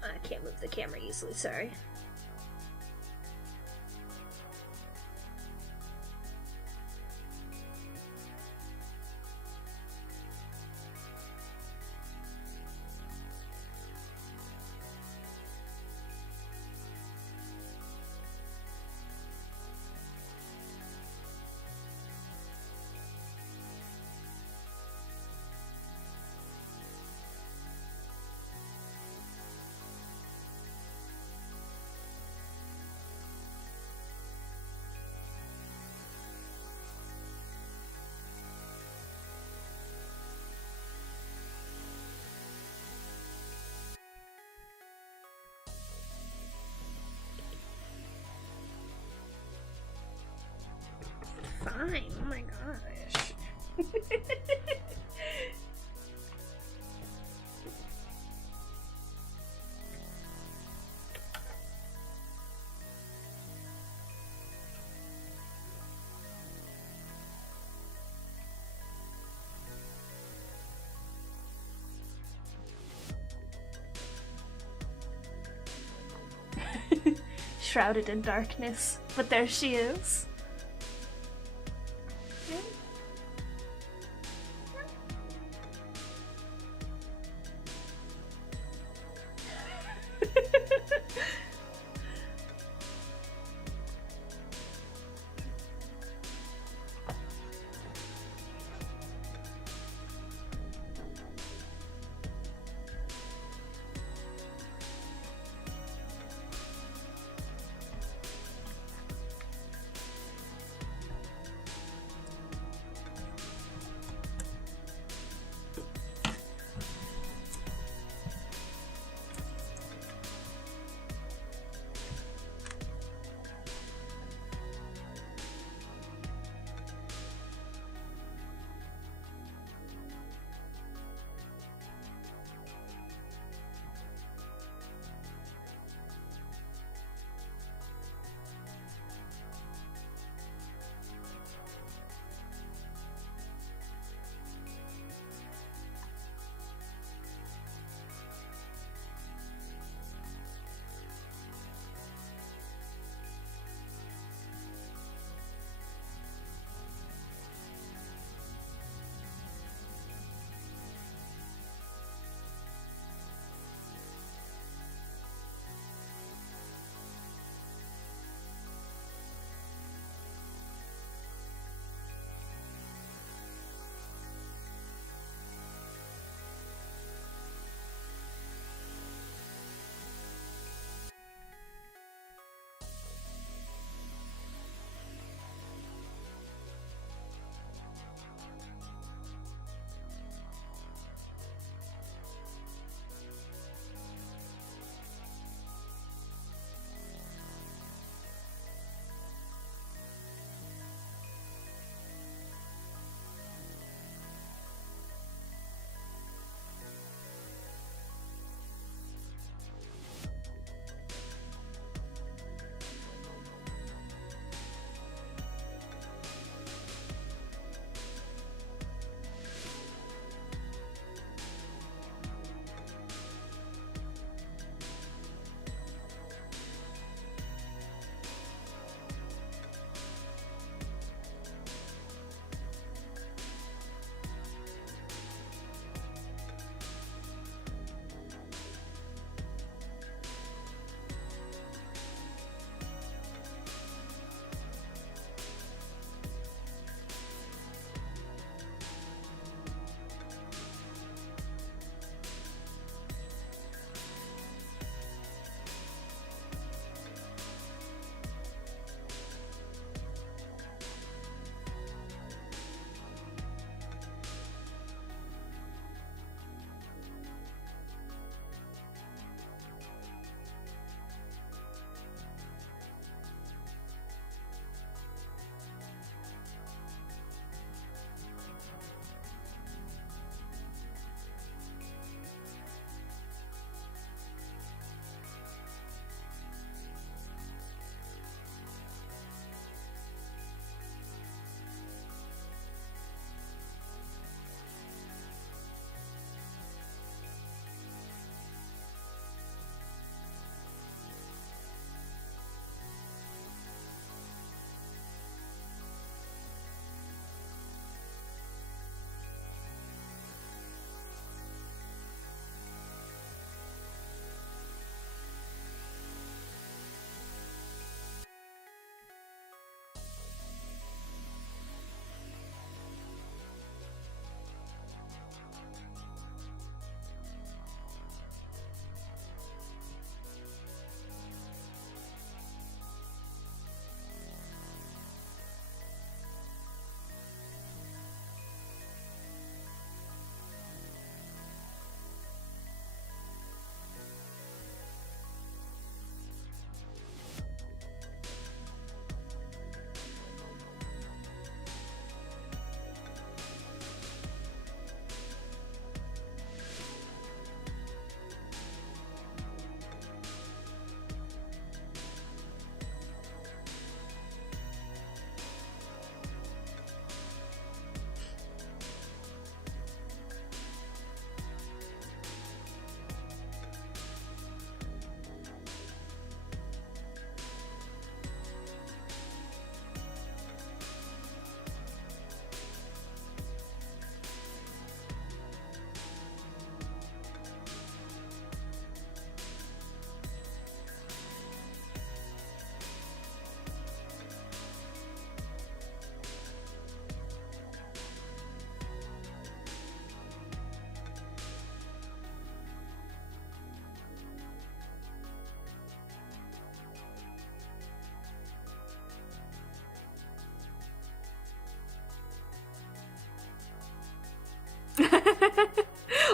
I can't move the camera easily, sorry. Fine, oh my gosh. Shrouded in darkness, but there she is.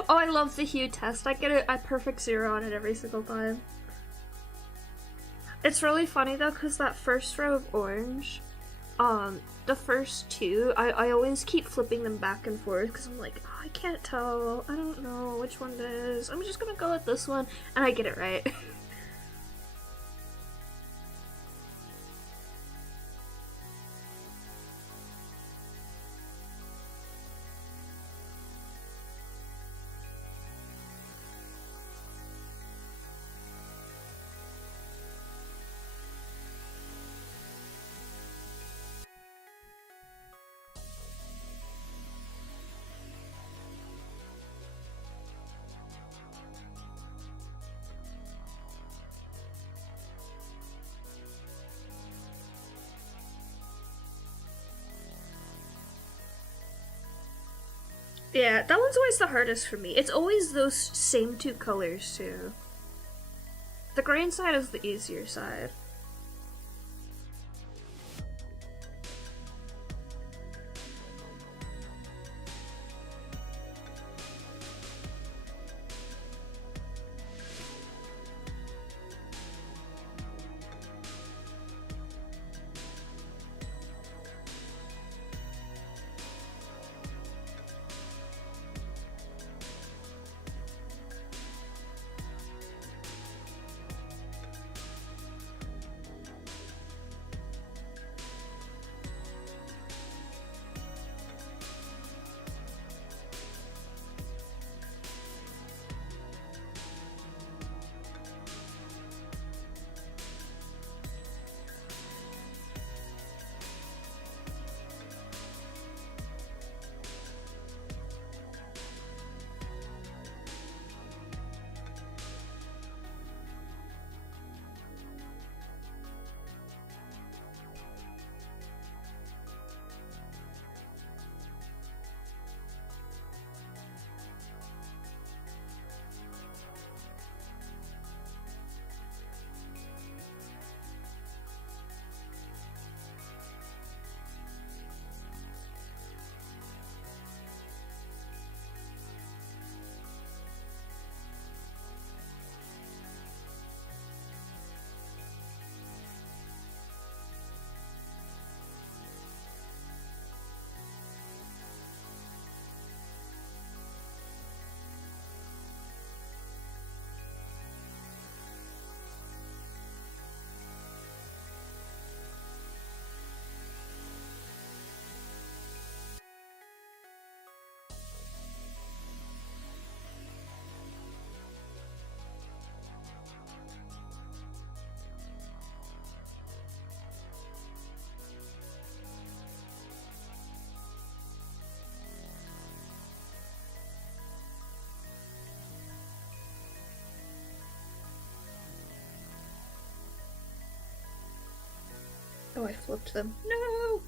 Oh, I love the hue test. I get a perfect 0 on it every single time. It's really funny though, because that first row of orange, the first two, I always keep flipping them back and forth because I'm like, oh, I can't tell. I don't know which one it is. I'm just gonna go with this one, and I get it right. Yeah, that one's always the hardest for me. It's always those same two colors, too. The green side is the easier side. Oh, I flipped them. No!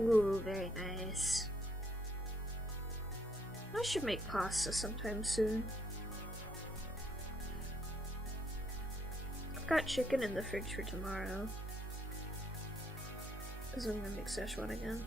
Ooh, very nice. I should make pasta sometime soon. I've got chicken in the fridge for tomorrow. Because I'm gonna make Szechuan again.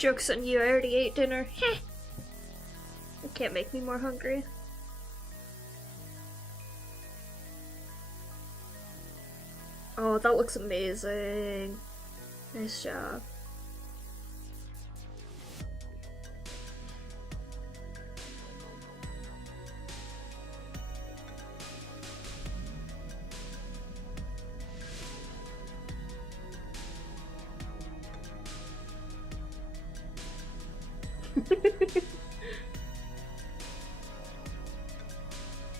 Joke's on you, I already ate dinner. Heh! It can't make me more hungry. Oh, that looks amazing. Nice job.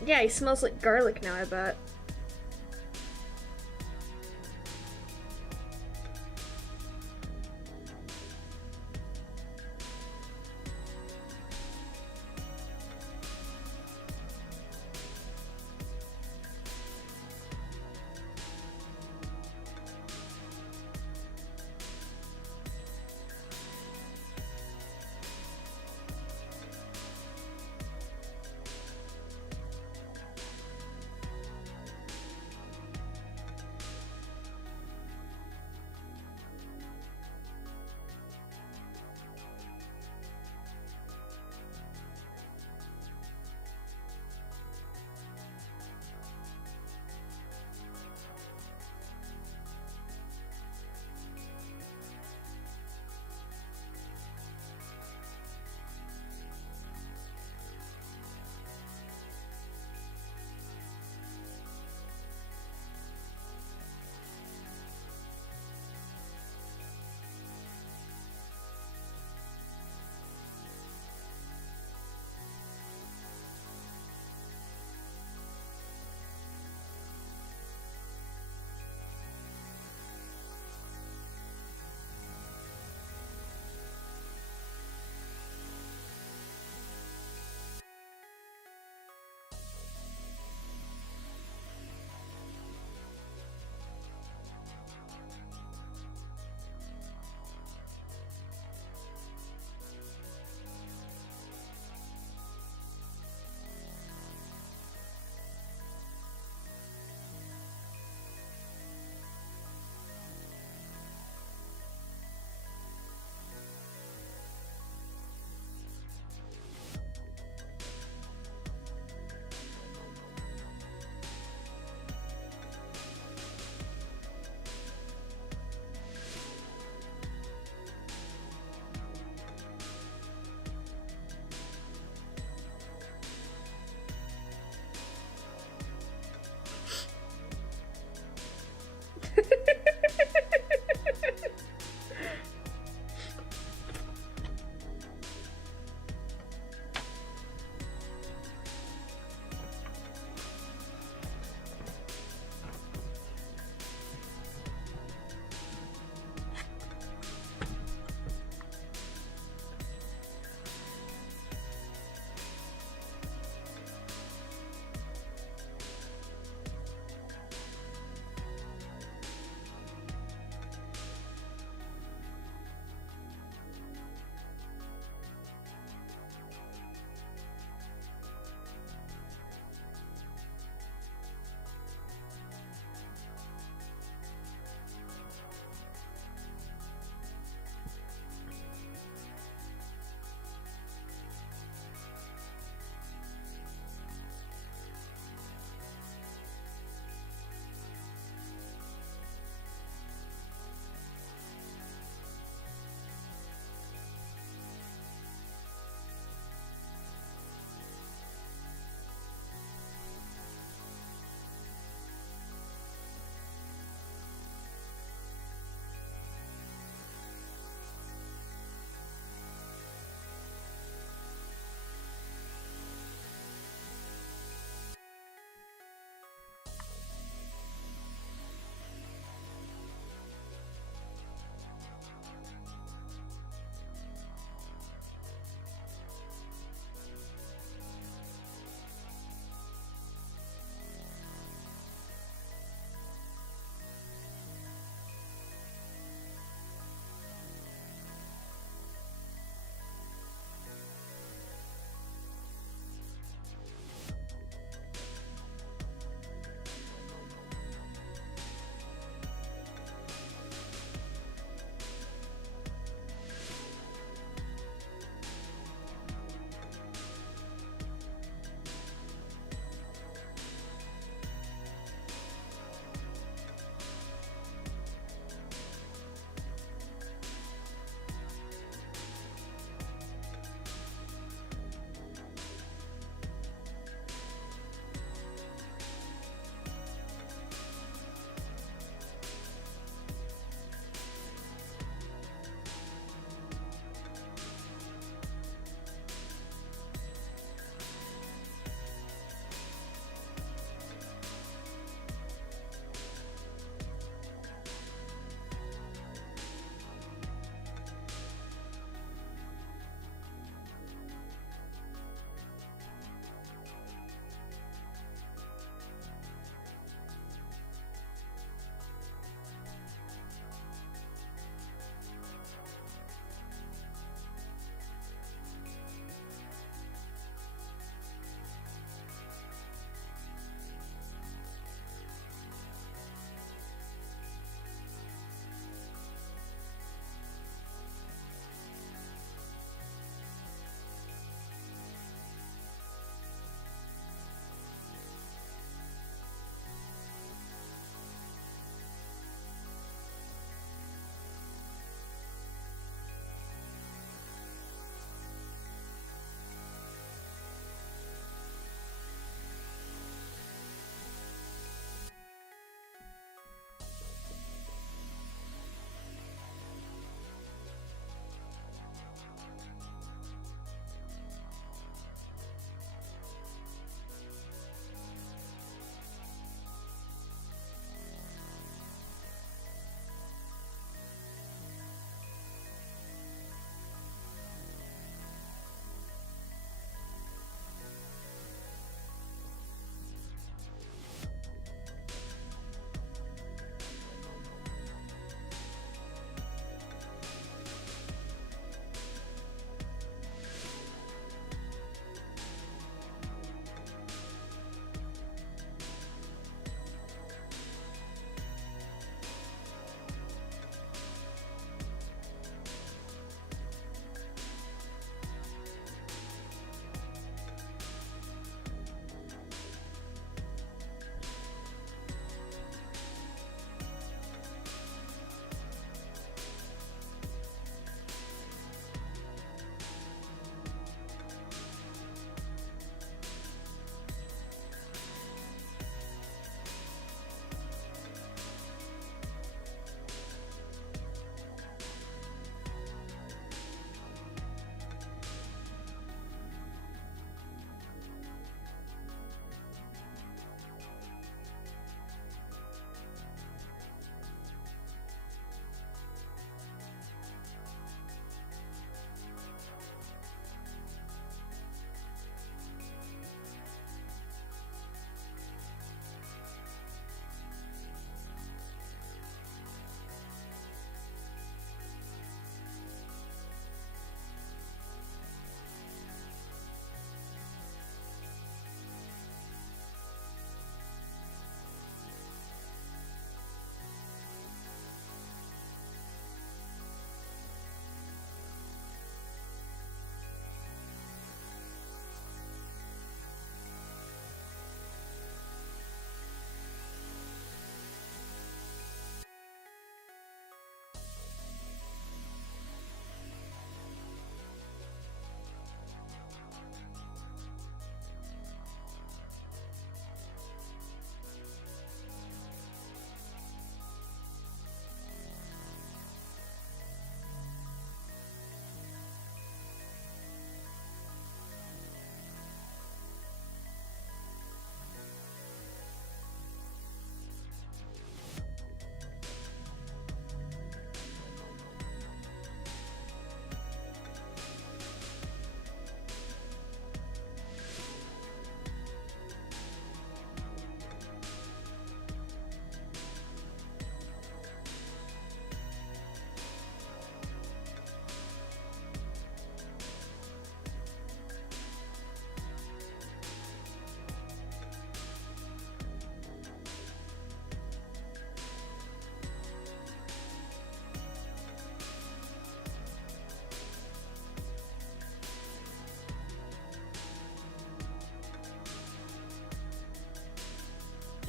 Yeah, he smells like garlic now, I bet.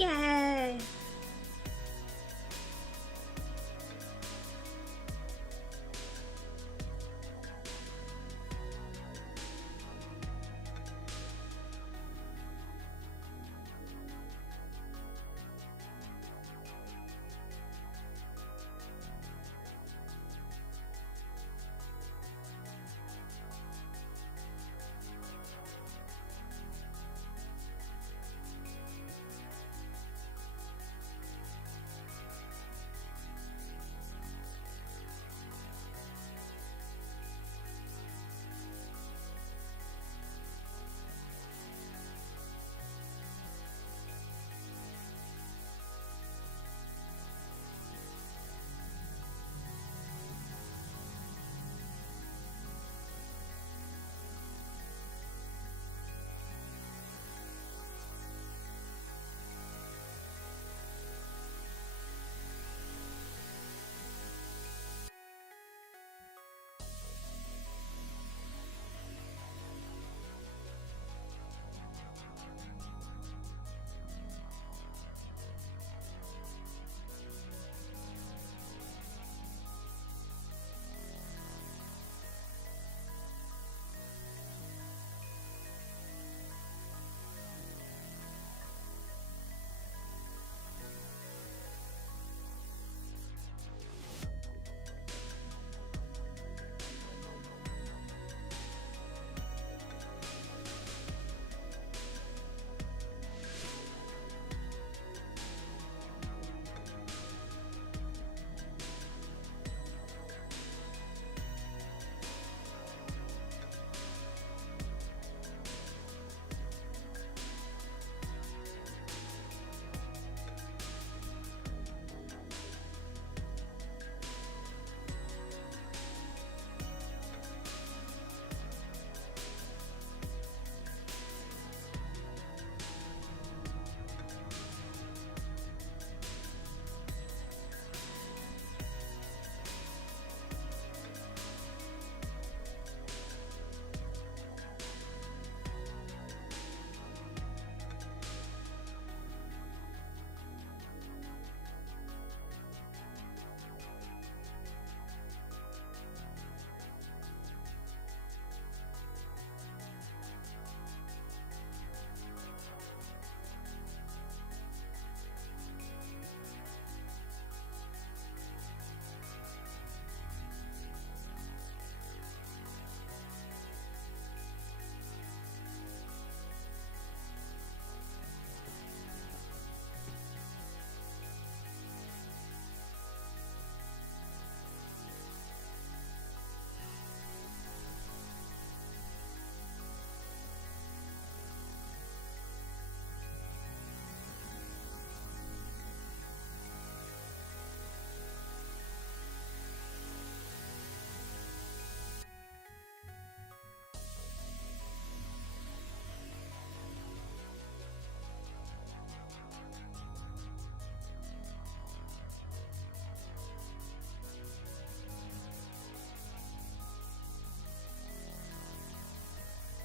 Yay!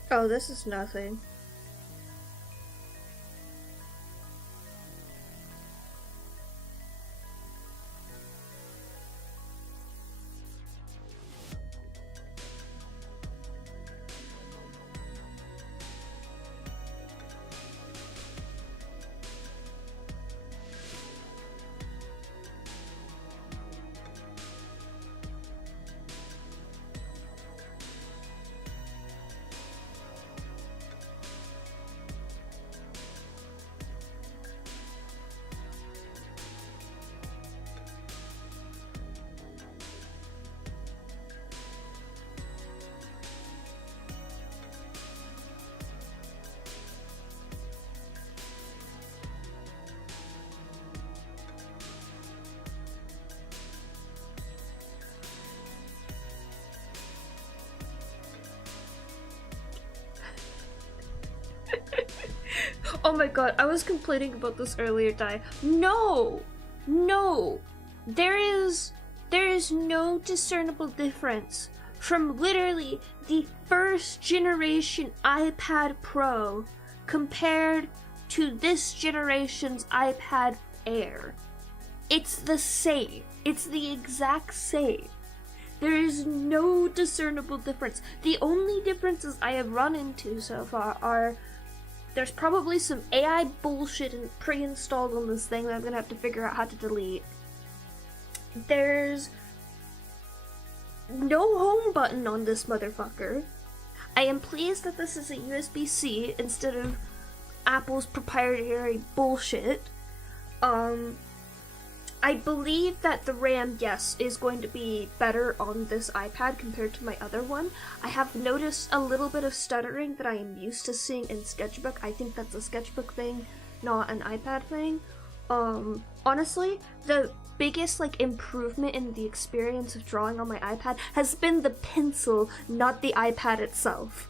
Oh, this is nothing. Oh my god, I was complaining about this earlier, Dai. No! No! There is no discernible difference from literally the first generation iPad Pro compared to this generation's iPad Air. It's the same. It's the exact same. There is no discernible difference. The only differences I have run into so far are there's probably some AI bullshit pre-installed on this thing that I'm gonna have to figure out how to delete. There's no home button on this motherfucker. I am pleased that this is a USB-C instead of Apple's proprietary bullshit. I believe that the RAM, yes, is going to be better on this iPad compared to my other one. I have noticed a little bit of stuttering that I am used to seeing in Sketchbook. I think that's a Sketchbook thing, not an iPad thing. Honestly, the biggest improvement in the experience of drawing on my iPad has been the pencil, not the iPad itself.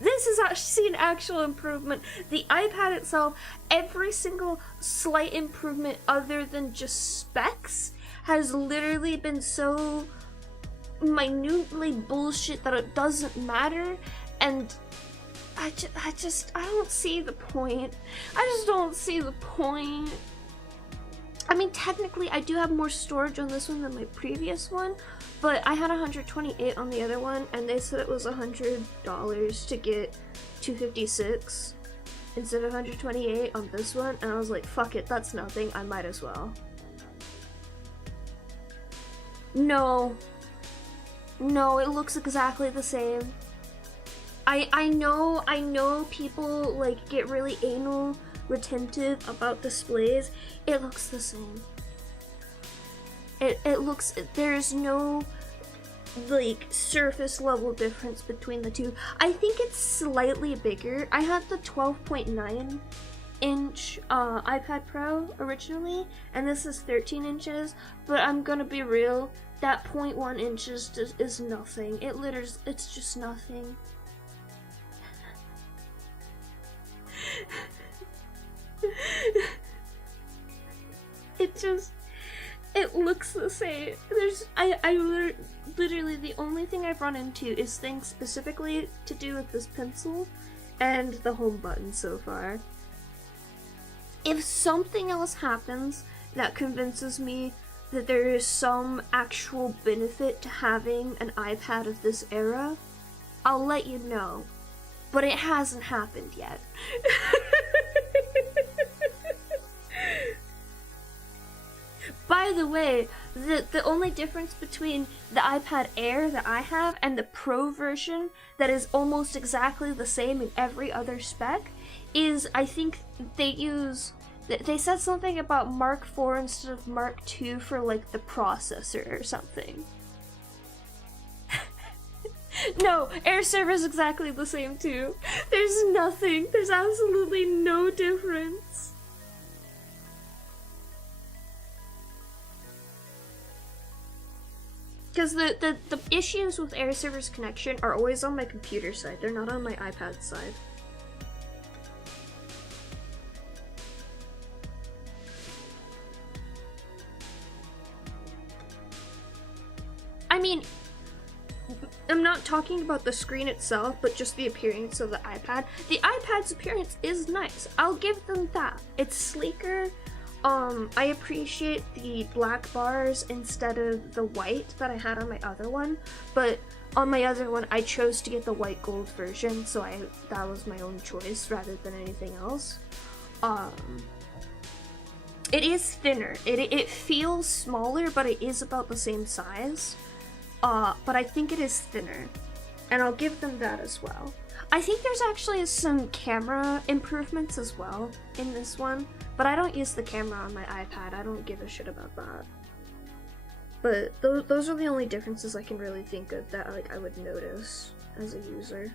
This is actually an actual improvement. The iPad itself, every single slight improvement other than just specs has literally been so minutely bullshit that it doesn't matter, and I don't see the point. I just don't see the point. I mean, technically, I do have more storage on this one than my previous one, but I had 128 on the other one, and they said it was $100 to get 256 instead of 128 on this one, and I was like, fuck it, that's nothing, I might as well. No, it looks exactly the same. I know people get really anal retentive about displays. It looks the same. It looks, there's no surface level difference between the two. I think it's slightly bigger. I had the 12.9 inch iPad Pro originally, and this is 13 inches, but I'm gonna be real, that 0.1 inches is nothing. It's just nothing. It looks the same. Literally the only thing I've run into is things specifically to do with this pencil and the home button so far. If something else happens that convinces me that there is some actual benefit to having an iPad of this era, I'll let you know. But it hasn't happened yet. By the way, the only difference between the iPad Air that I have and the Pro version that is almost exactly the same in every other spec is I think they said something about Mark IV instead of Mark II for the processor or something. No, Air server's exactly the same too. There's absolutely no difference. Because the issues with Air server's connection are always on my computer side, they're not on my iPad side. I mean, I'm not talking about the screen itself, but just the appearance of the iPad. The iPad's appearance is nice. I'll give them that. It's sleeker. I appreciate the black bars instead of the white that I had on my other one, but on my other one I chose to get the white gold version, so that was my own choice rather than anything else. It is thinner. It feels smaller, but it is about the same size. But I think it is thinner, and I'll give them that as well. I think there's actually some camera improvements as well in this one, but I don't use the camera on my iPad. I don't give a shit about that. But those are the only differences I can really think of that I would notice as a user.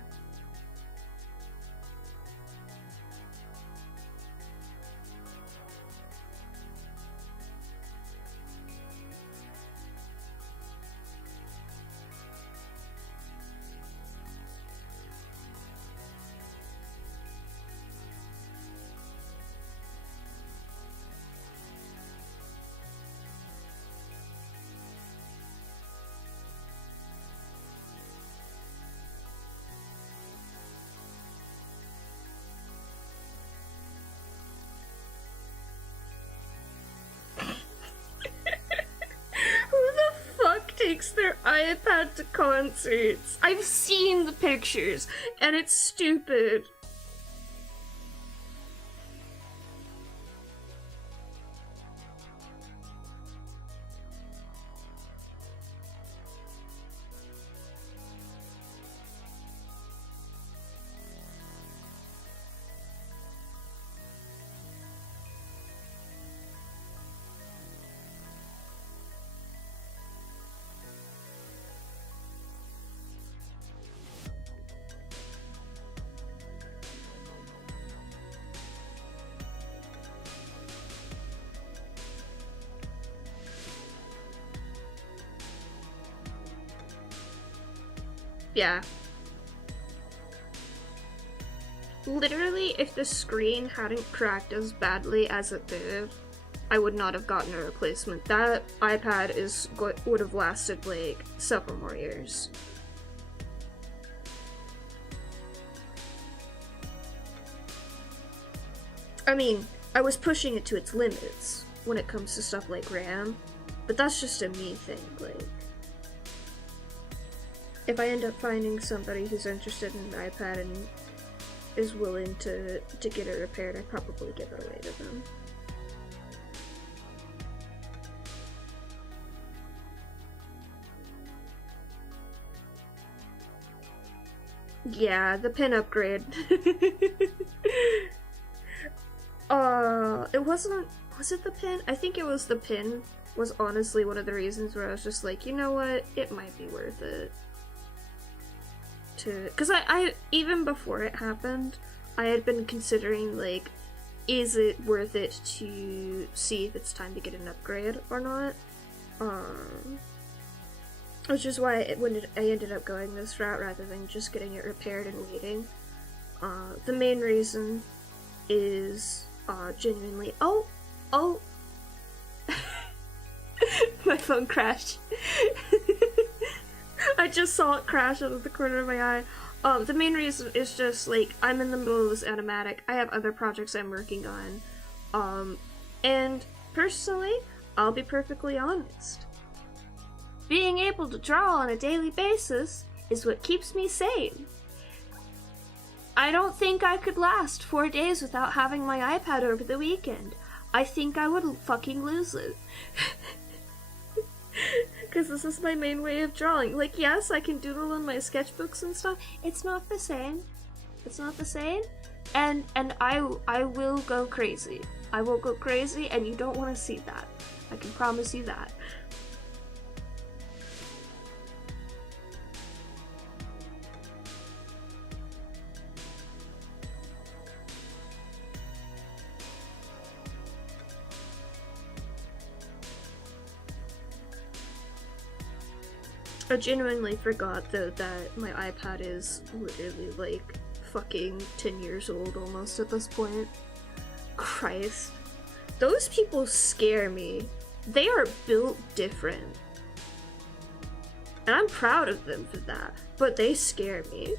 takes their iPad to concerts. I've seen the pictures, and it's stupid. Yeah. Literally, if the screen hadn't cracked as badly as it did, I would not have gotten a replacement. That iPad would have lasted like several more years. I mean, I was pushing it to its limits when it comes to stuff like RAM, but that's just a me thing, like... If I end up finding somebody who's interested in an iPad and is willing to get it repaired, I'd probably give it away to them. Yeah, the pin upgrade. It wasn't... Was it the pin? I think it was the pin was honestly one of the reasons where I was just like, you know what? It might be worth it. Because I even before it happened, I had been considering, like, is it worth it to see if it's time to get an upgrade or not? Which is why I ended up going this route rather than just getting it repaired and waiting. The main reason is genuinely... Oh! My phone crashed. I just saw it crash out of the corner of my eye. The main reason is just, like, I'm in the middle of this animatic. I have other projects I'm working on. And personally, I'll be perfectly honest. Being able to draw on a daily basis is what keeps me sane. I don't think I could last 4 days without having my iPad over the weekend. I think I would fucking lose it. Because this is my main way of drawing. Like, yes, I can doodle in my sketchbooks and stuff. It's not the same. It's not the same. And I will go crazy. I will go crazy, and you don't want to see that. I can promise you that. I genuinely forgot, though, that my iPad is literally, like, fucking 10 years old almost at this point. Christ. Those people scare me. They are built different. And I'm proud of them for that, but they scare me.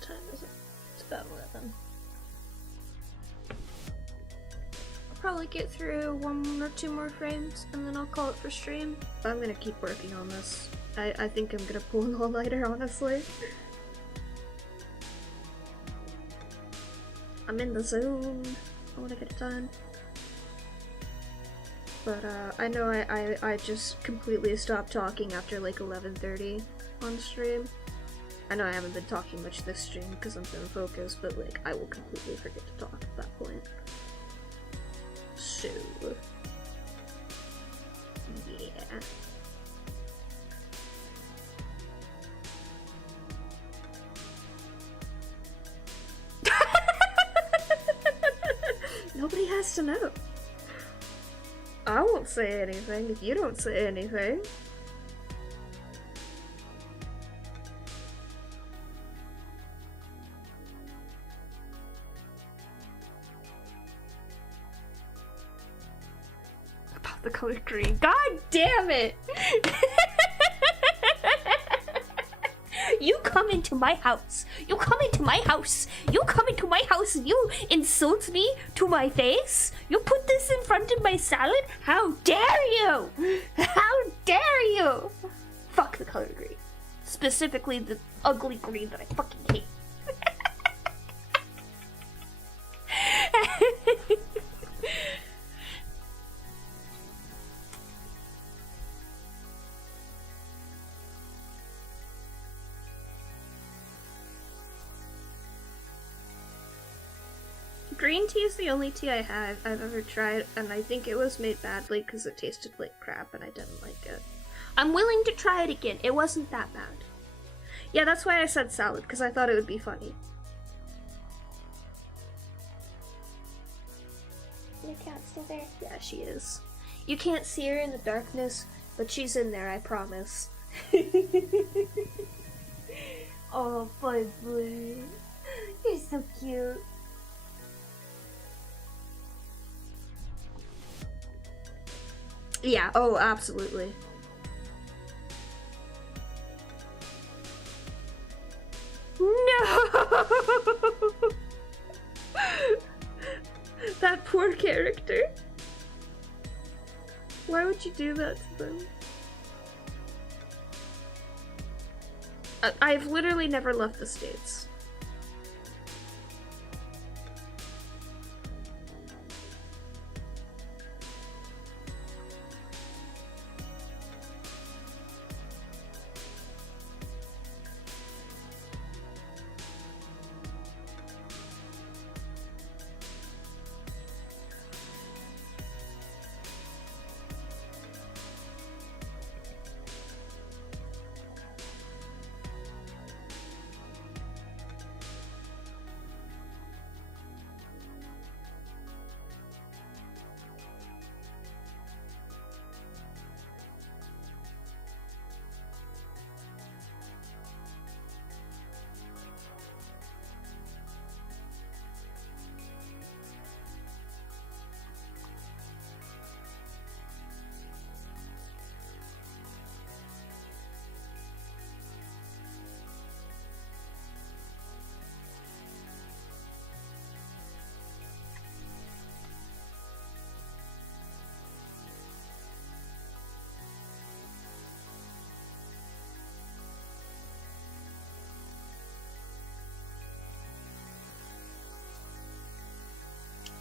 What time is it? It's about 11. I'll probably get through 1 or 2 more frames, and then I'll call it for stream. But I'm gonna keep working on this. I think I'm gonna pull an all-nighter, honestly. I'm in the zone. I wanna get it done. But I know I just completely stopped talking after like 11:30 on stream. I know I haven't been talking much this stream because I'm been focused, but like I will completely forget to talk at that point. So yeah. Nobody has to know. I won't say anything if you don't say anything. About the color green. God damn it! You come into my house. You come into my house. You come into my house and you insult me to my face? You put this in front of my salad? How dare you! How dare you! Fuck the color green. Specifically the ugly green that I fucking hate. Green tea is the only tea I've ever tried, and I think it was made badly because it tasted like crap and I didn't like it. I'm willing to try it again. It wasn't that bad. Yeah, that's why I said salad, because I thought it would be funny. Your cat's still there? Yeah, she is. You can't see her in the darkness, but she's in there, I promise. Oh, Buzzley. You're so cute. Yeah, oh, absolutely. No! That poor character. Why would you do that to them? I've literally never left the States.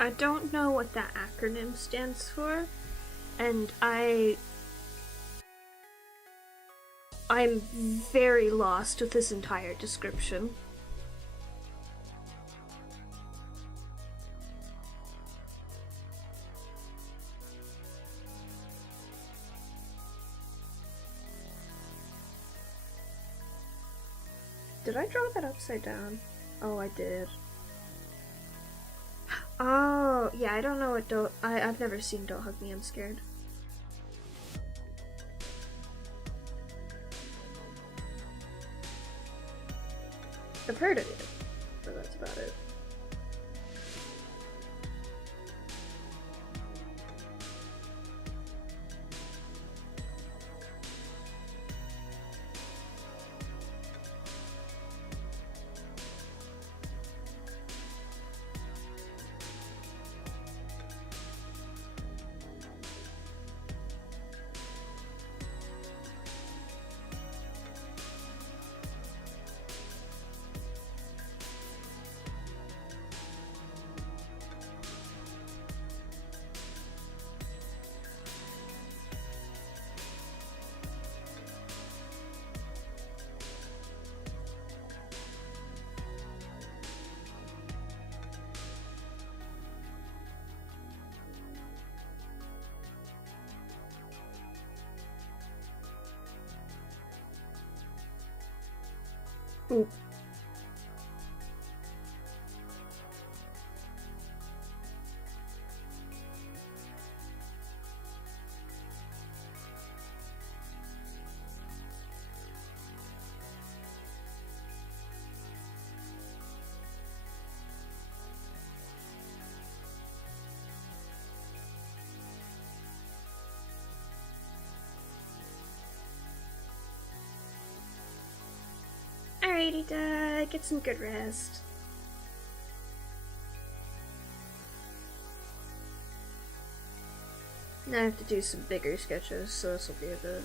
I don't know what that acronym stands for, and I'm very lost with this entire description. Did I draw that upside down? Oh, I did. Oh, yeah, I don't know what I've never seen Don't Hug Me, I'm Scared. I've heard of it, but that's about it. Ooh. Alrighty, Dad, get some good rest. Now I have to do some bigger sketches, so this will be a bit.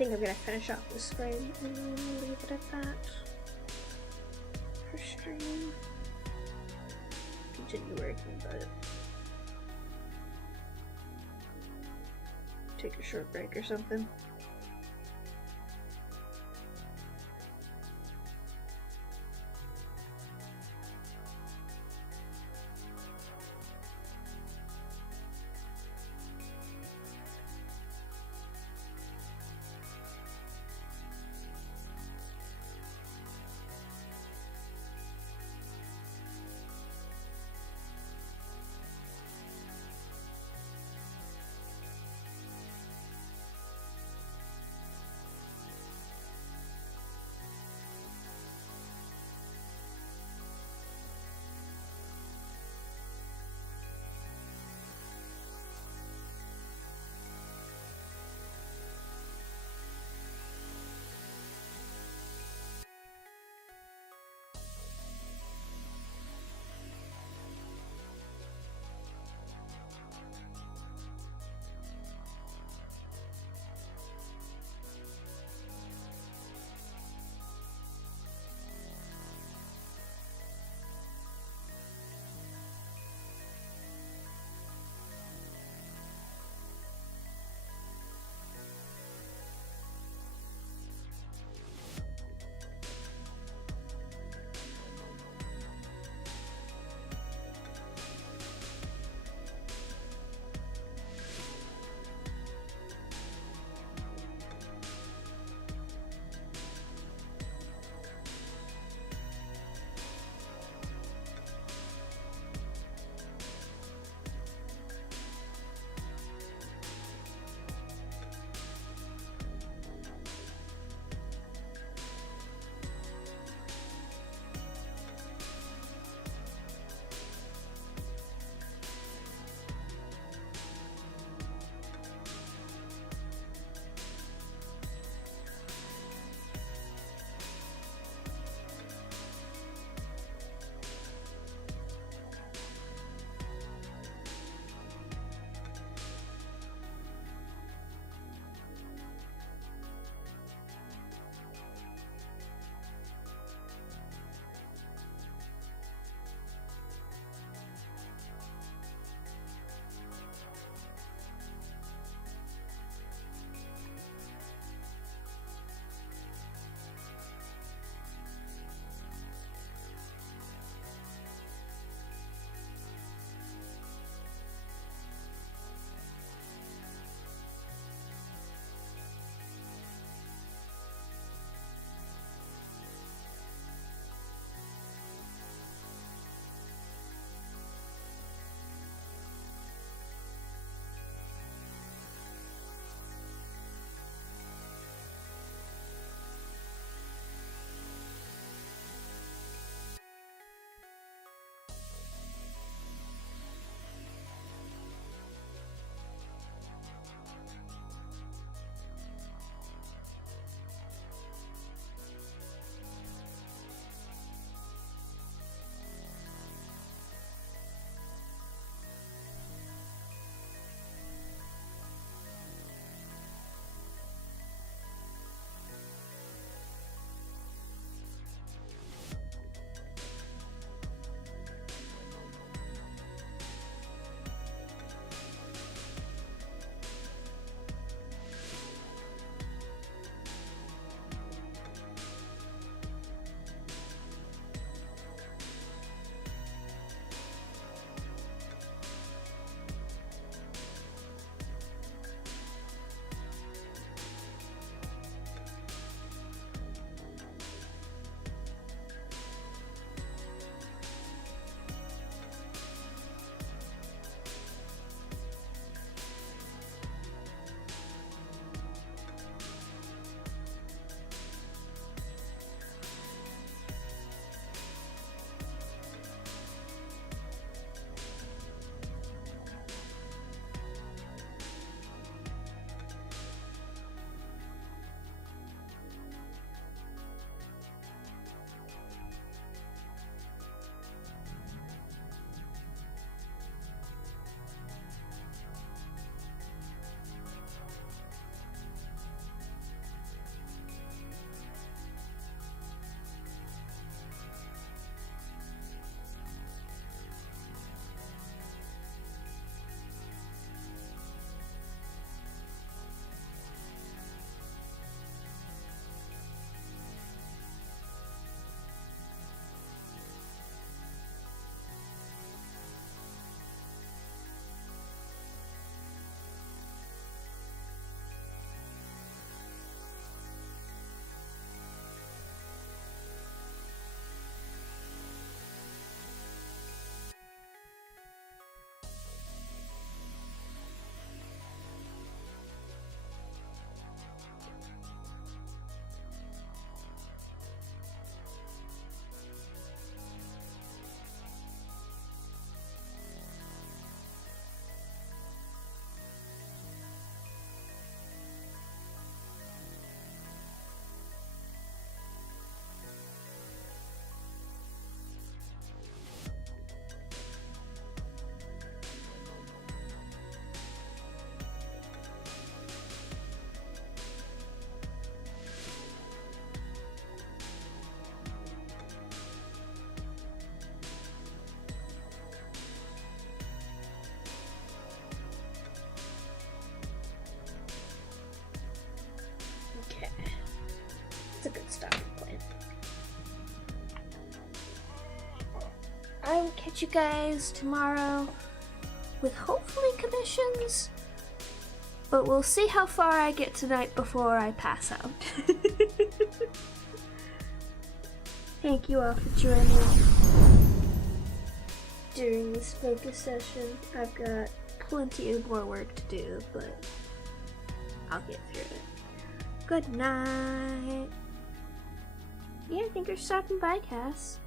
think I'm gonna finish off this frame and then leave it at that for stream. Continue working, but take a short break or something. I will catch you guys tomorrow with hopefully commissions. But we'll see how far I get tonight before I pass out. Thank you all for joining during this focus session. I've got plenty of more work to do, but I'll get through it. Good night. Yeah, thanks for stopping by, Cass.